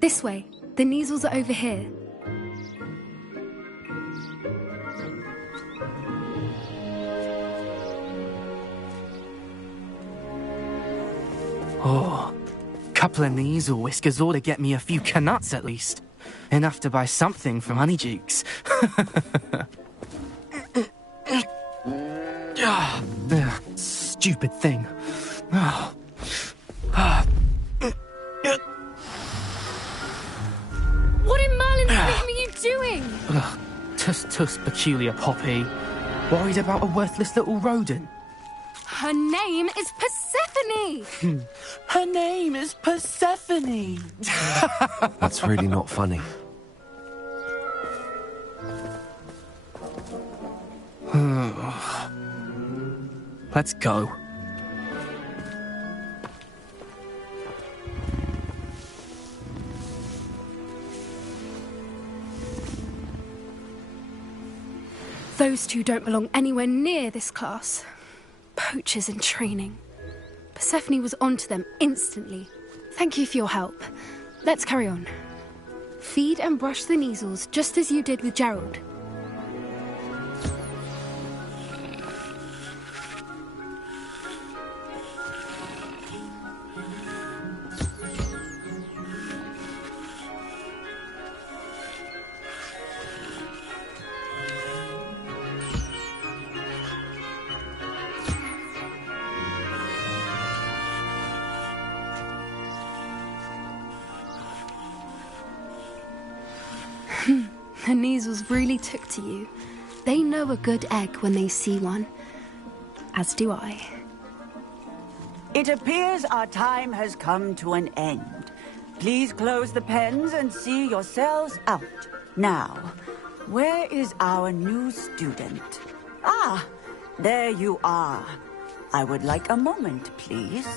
This way. The Kneazles are over here. Oh, couple of Kneazle whiskers ought to get me a few canuts at least. Enough to buy something from Honeydukes. Stupid thing. What in Merlin's name are you doing? Tuss, peculiar Poppy. Worried about a worthless little rodent? Her name is Persephone! Her name is Persephone! That's really not funny. Let's go. Those two don't belong anywhere near this class. Poachers in training. Persephone was onto them instantly. Thank you for your help. Let's carry on. Feed and brush the Kneazles just as you did with Gerald. The Kneazles really took to you. They know a good egg when they see one. As do I. It appears our time has come to an end. Please close the pens and see yourselves out. Now, where is our new student? Ah, there you are. I would like a moment, please.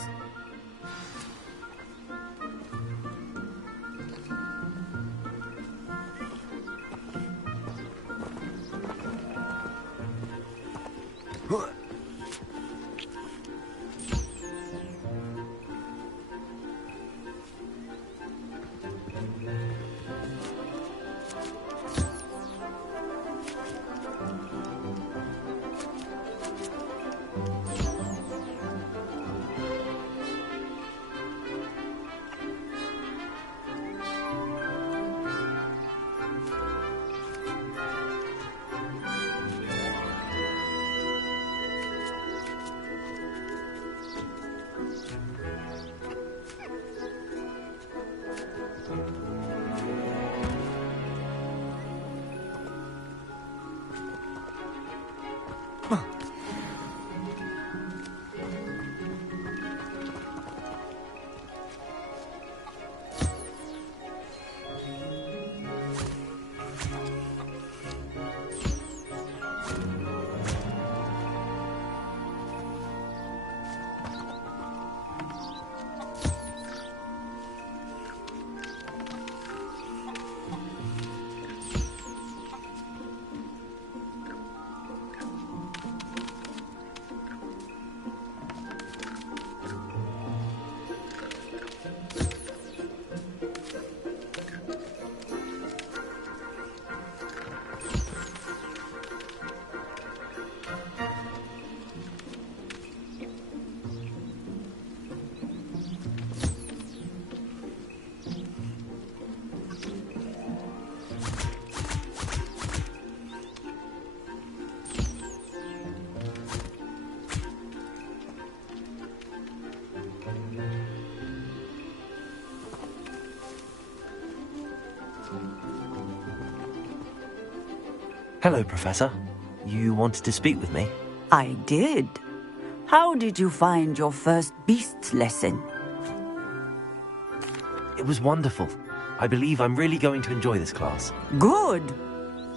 Hello, Professor. You wanted to speak with me? I did. How did you find your first beasts lesson? It was wonderful. I believe I'm really going to enjoy this class. Good.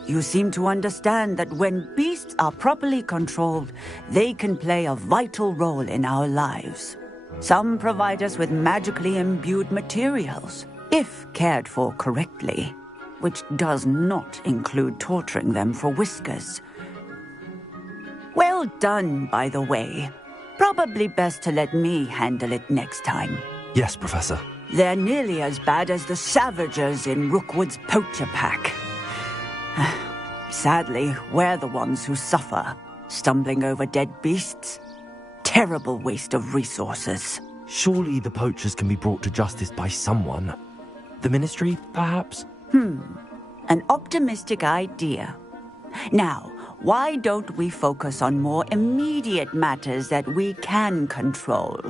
You seem to understand that when beasts are properly controlled, they can play a vital role in our lives. Some provide us with magically imbued materials, if cared for correctly, which does not include torturing them for whiskers. Well done, by the way. Probably best to let me handle it next time. Yes, Professor. They're nearly as bad as the Savagers in Rookwood's poacher pack. Sadly, we're the ones who suffer, stumbling over dead beasts. Terrible waste of resources. Surely the poachers can be brought to justice by someone. The Ministry, perhaps? An optimistic idea. Now, why don't we focus on more immediate matters that we can control?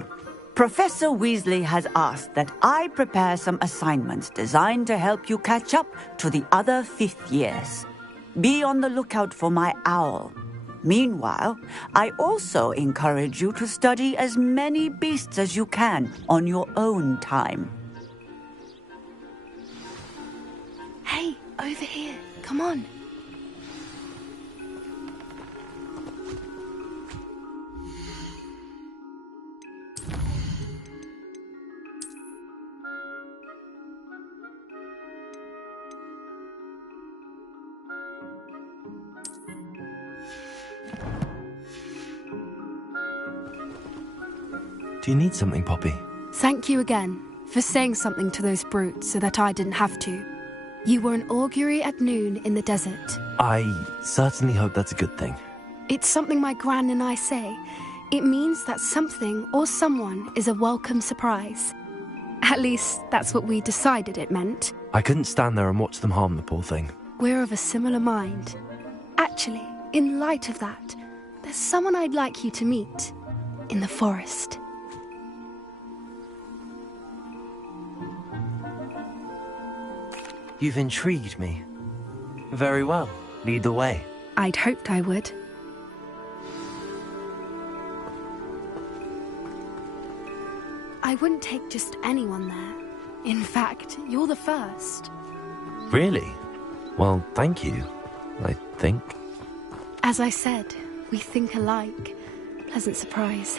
Professor Weasley has asked that I prepare some assignments designed to help you catch up to the other 5th years. Be on the lookout for my owl. Meanwhile, I also encourage you to study as many beasts as you can on your own time. Hey, over here. Come on. Do you need something, Poppy? Thank you again for saying something to those brutes so that I didn't have to. You were an augury at noon in the desert. I certainly hope that's a good thing. It's something my gran and I say. It means that something or someone is a welcome surprise. At least, that's what we decided it meant. I couldn't stand there and watch them harm the poor thing. We're of a similar mind. Actually, in light of that, there's someone I'd like you to meet. In the forest. You've intrigued me. Very well. Lead the way. I'd hoped I would. I wouldn't take just anyone there. In fact, you're the first. Really? Well, thank you, I think. As I said, we think alike. Pleasant surprise.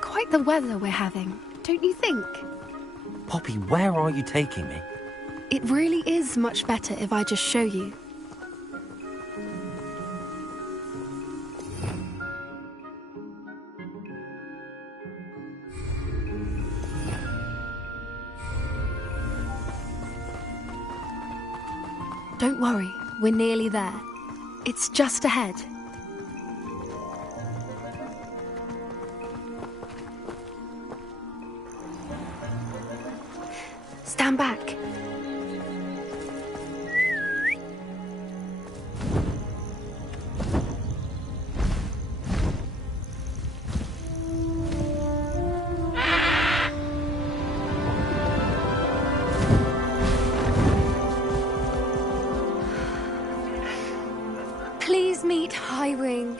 Quite the weather we're having, don't you think? Poppy, where are you taking me? It really is much better if I just show you. Don't worry, we're nearly there. It's just ahead. Stand back. Please meet Highwing.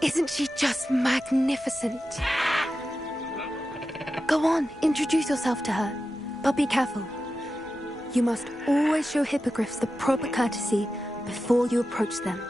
Isn't she just magnificent? Go on, introduce yourself to her. But be careful. You must always show hippogriffs the proper courtesy before you approach them.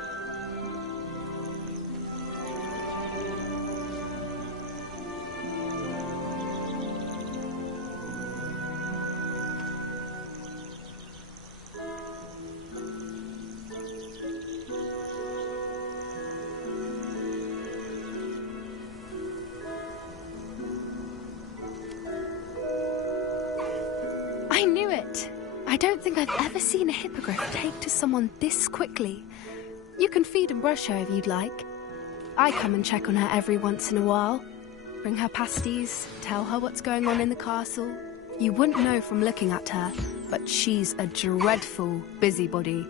I knew it! I don't think I've ever seen a hippogriff take to someone this quickly. You can feed and brush her if you'd like. I come and check on her every once in a while. Bring her pasties, tell her what's going on in the castle. You wouldn't know from looking at her, but she's a dreadful busybody.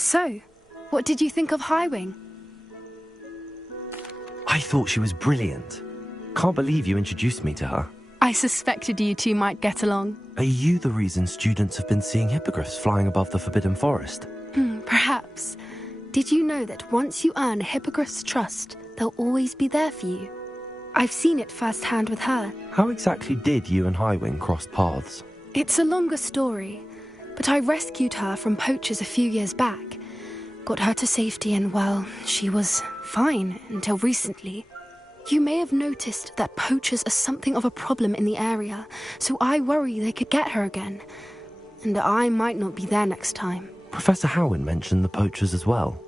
So, what did you think of Highwing? I thought she was brilliant. Can't believe you introduced me to her. I suspected you two might get along. Are you the reason students have been seeing hippogriffs flying above the Forbidden Forest? Perhaps. Did you know that once you earn a hippogriff's trust, they'll always be there for you? I've seen it firsthand with her. How exactly did you and Highwing cross paths? It's a longer story, but I rescued her from poachers a few years back. Got her to safety and, well, she was fine until recently. You may have noticed that poachers are something of a problem in the area, so I worry they could get her again. And I might not be there next time. Professor Howin mentioned the poachers as well.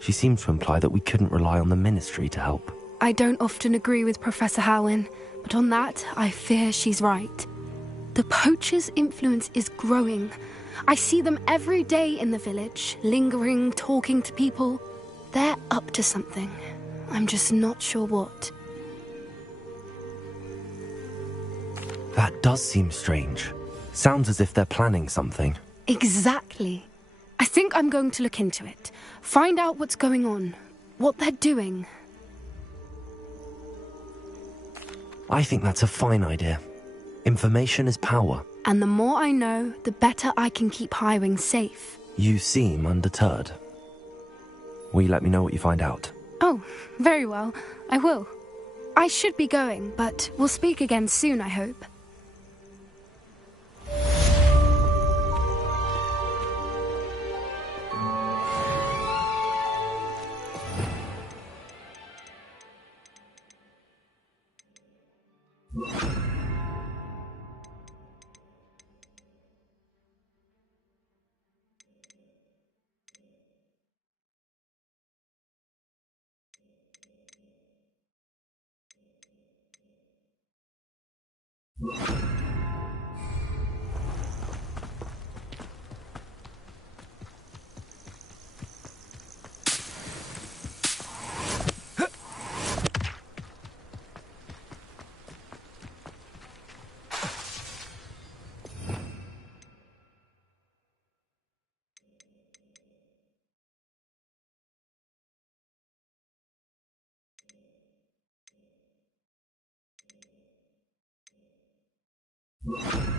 She seemed to imply that we couldn't rely on the Ministry to help. I don't often agree with Professor Howin, but on that, I fear she's right. The poachers' influence is growing. I see them every day in the village, lingering, talking to people. They're up to something. I'm just not sure what. That does seem strange. Sounds as if they're planning something. Exactly. I think I'm going to look into it. Find out what's going on. What they're doing. I think that's a fine idea. Information is power. And the more I know, the better I can keep Highwing safe. You seem undeterred. Will you let me know what you find out? Oh, very well. I will. I should be going, but we'll speak again soon, I hope. you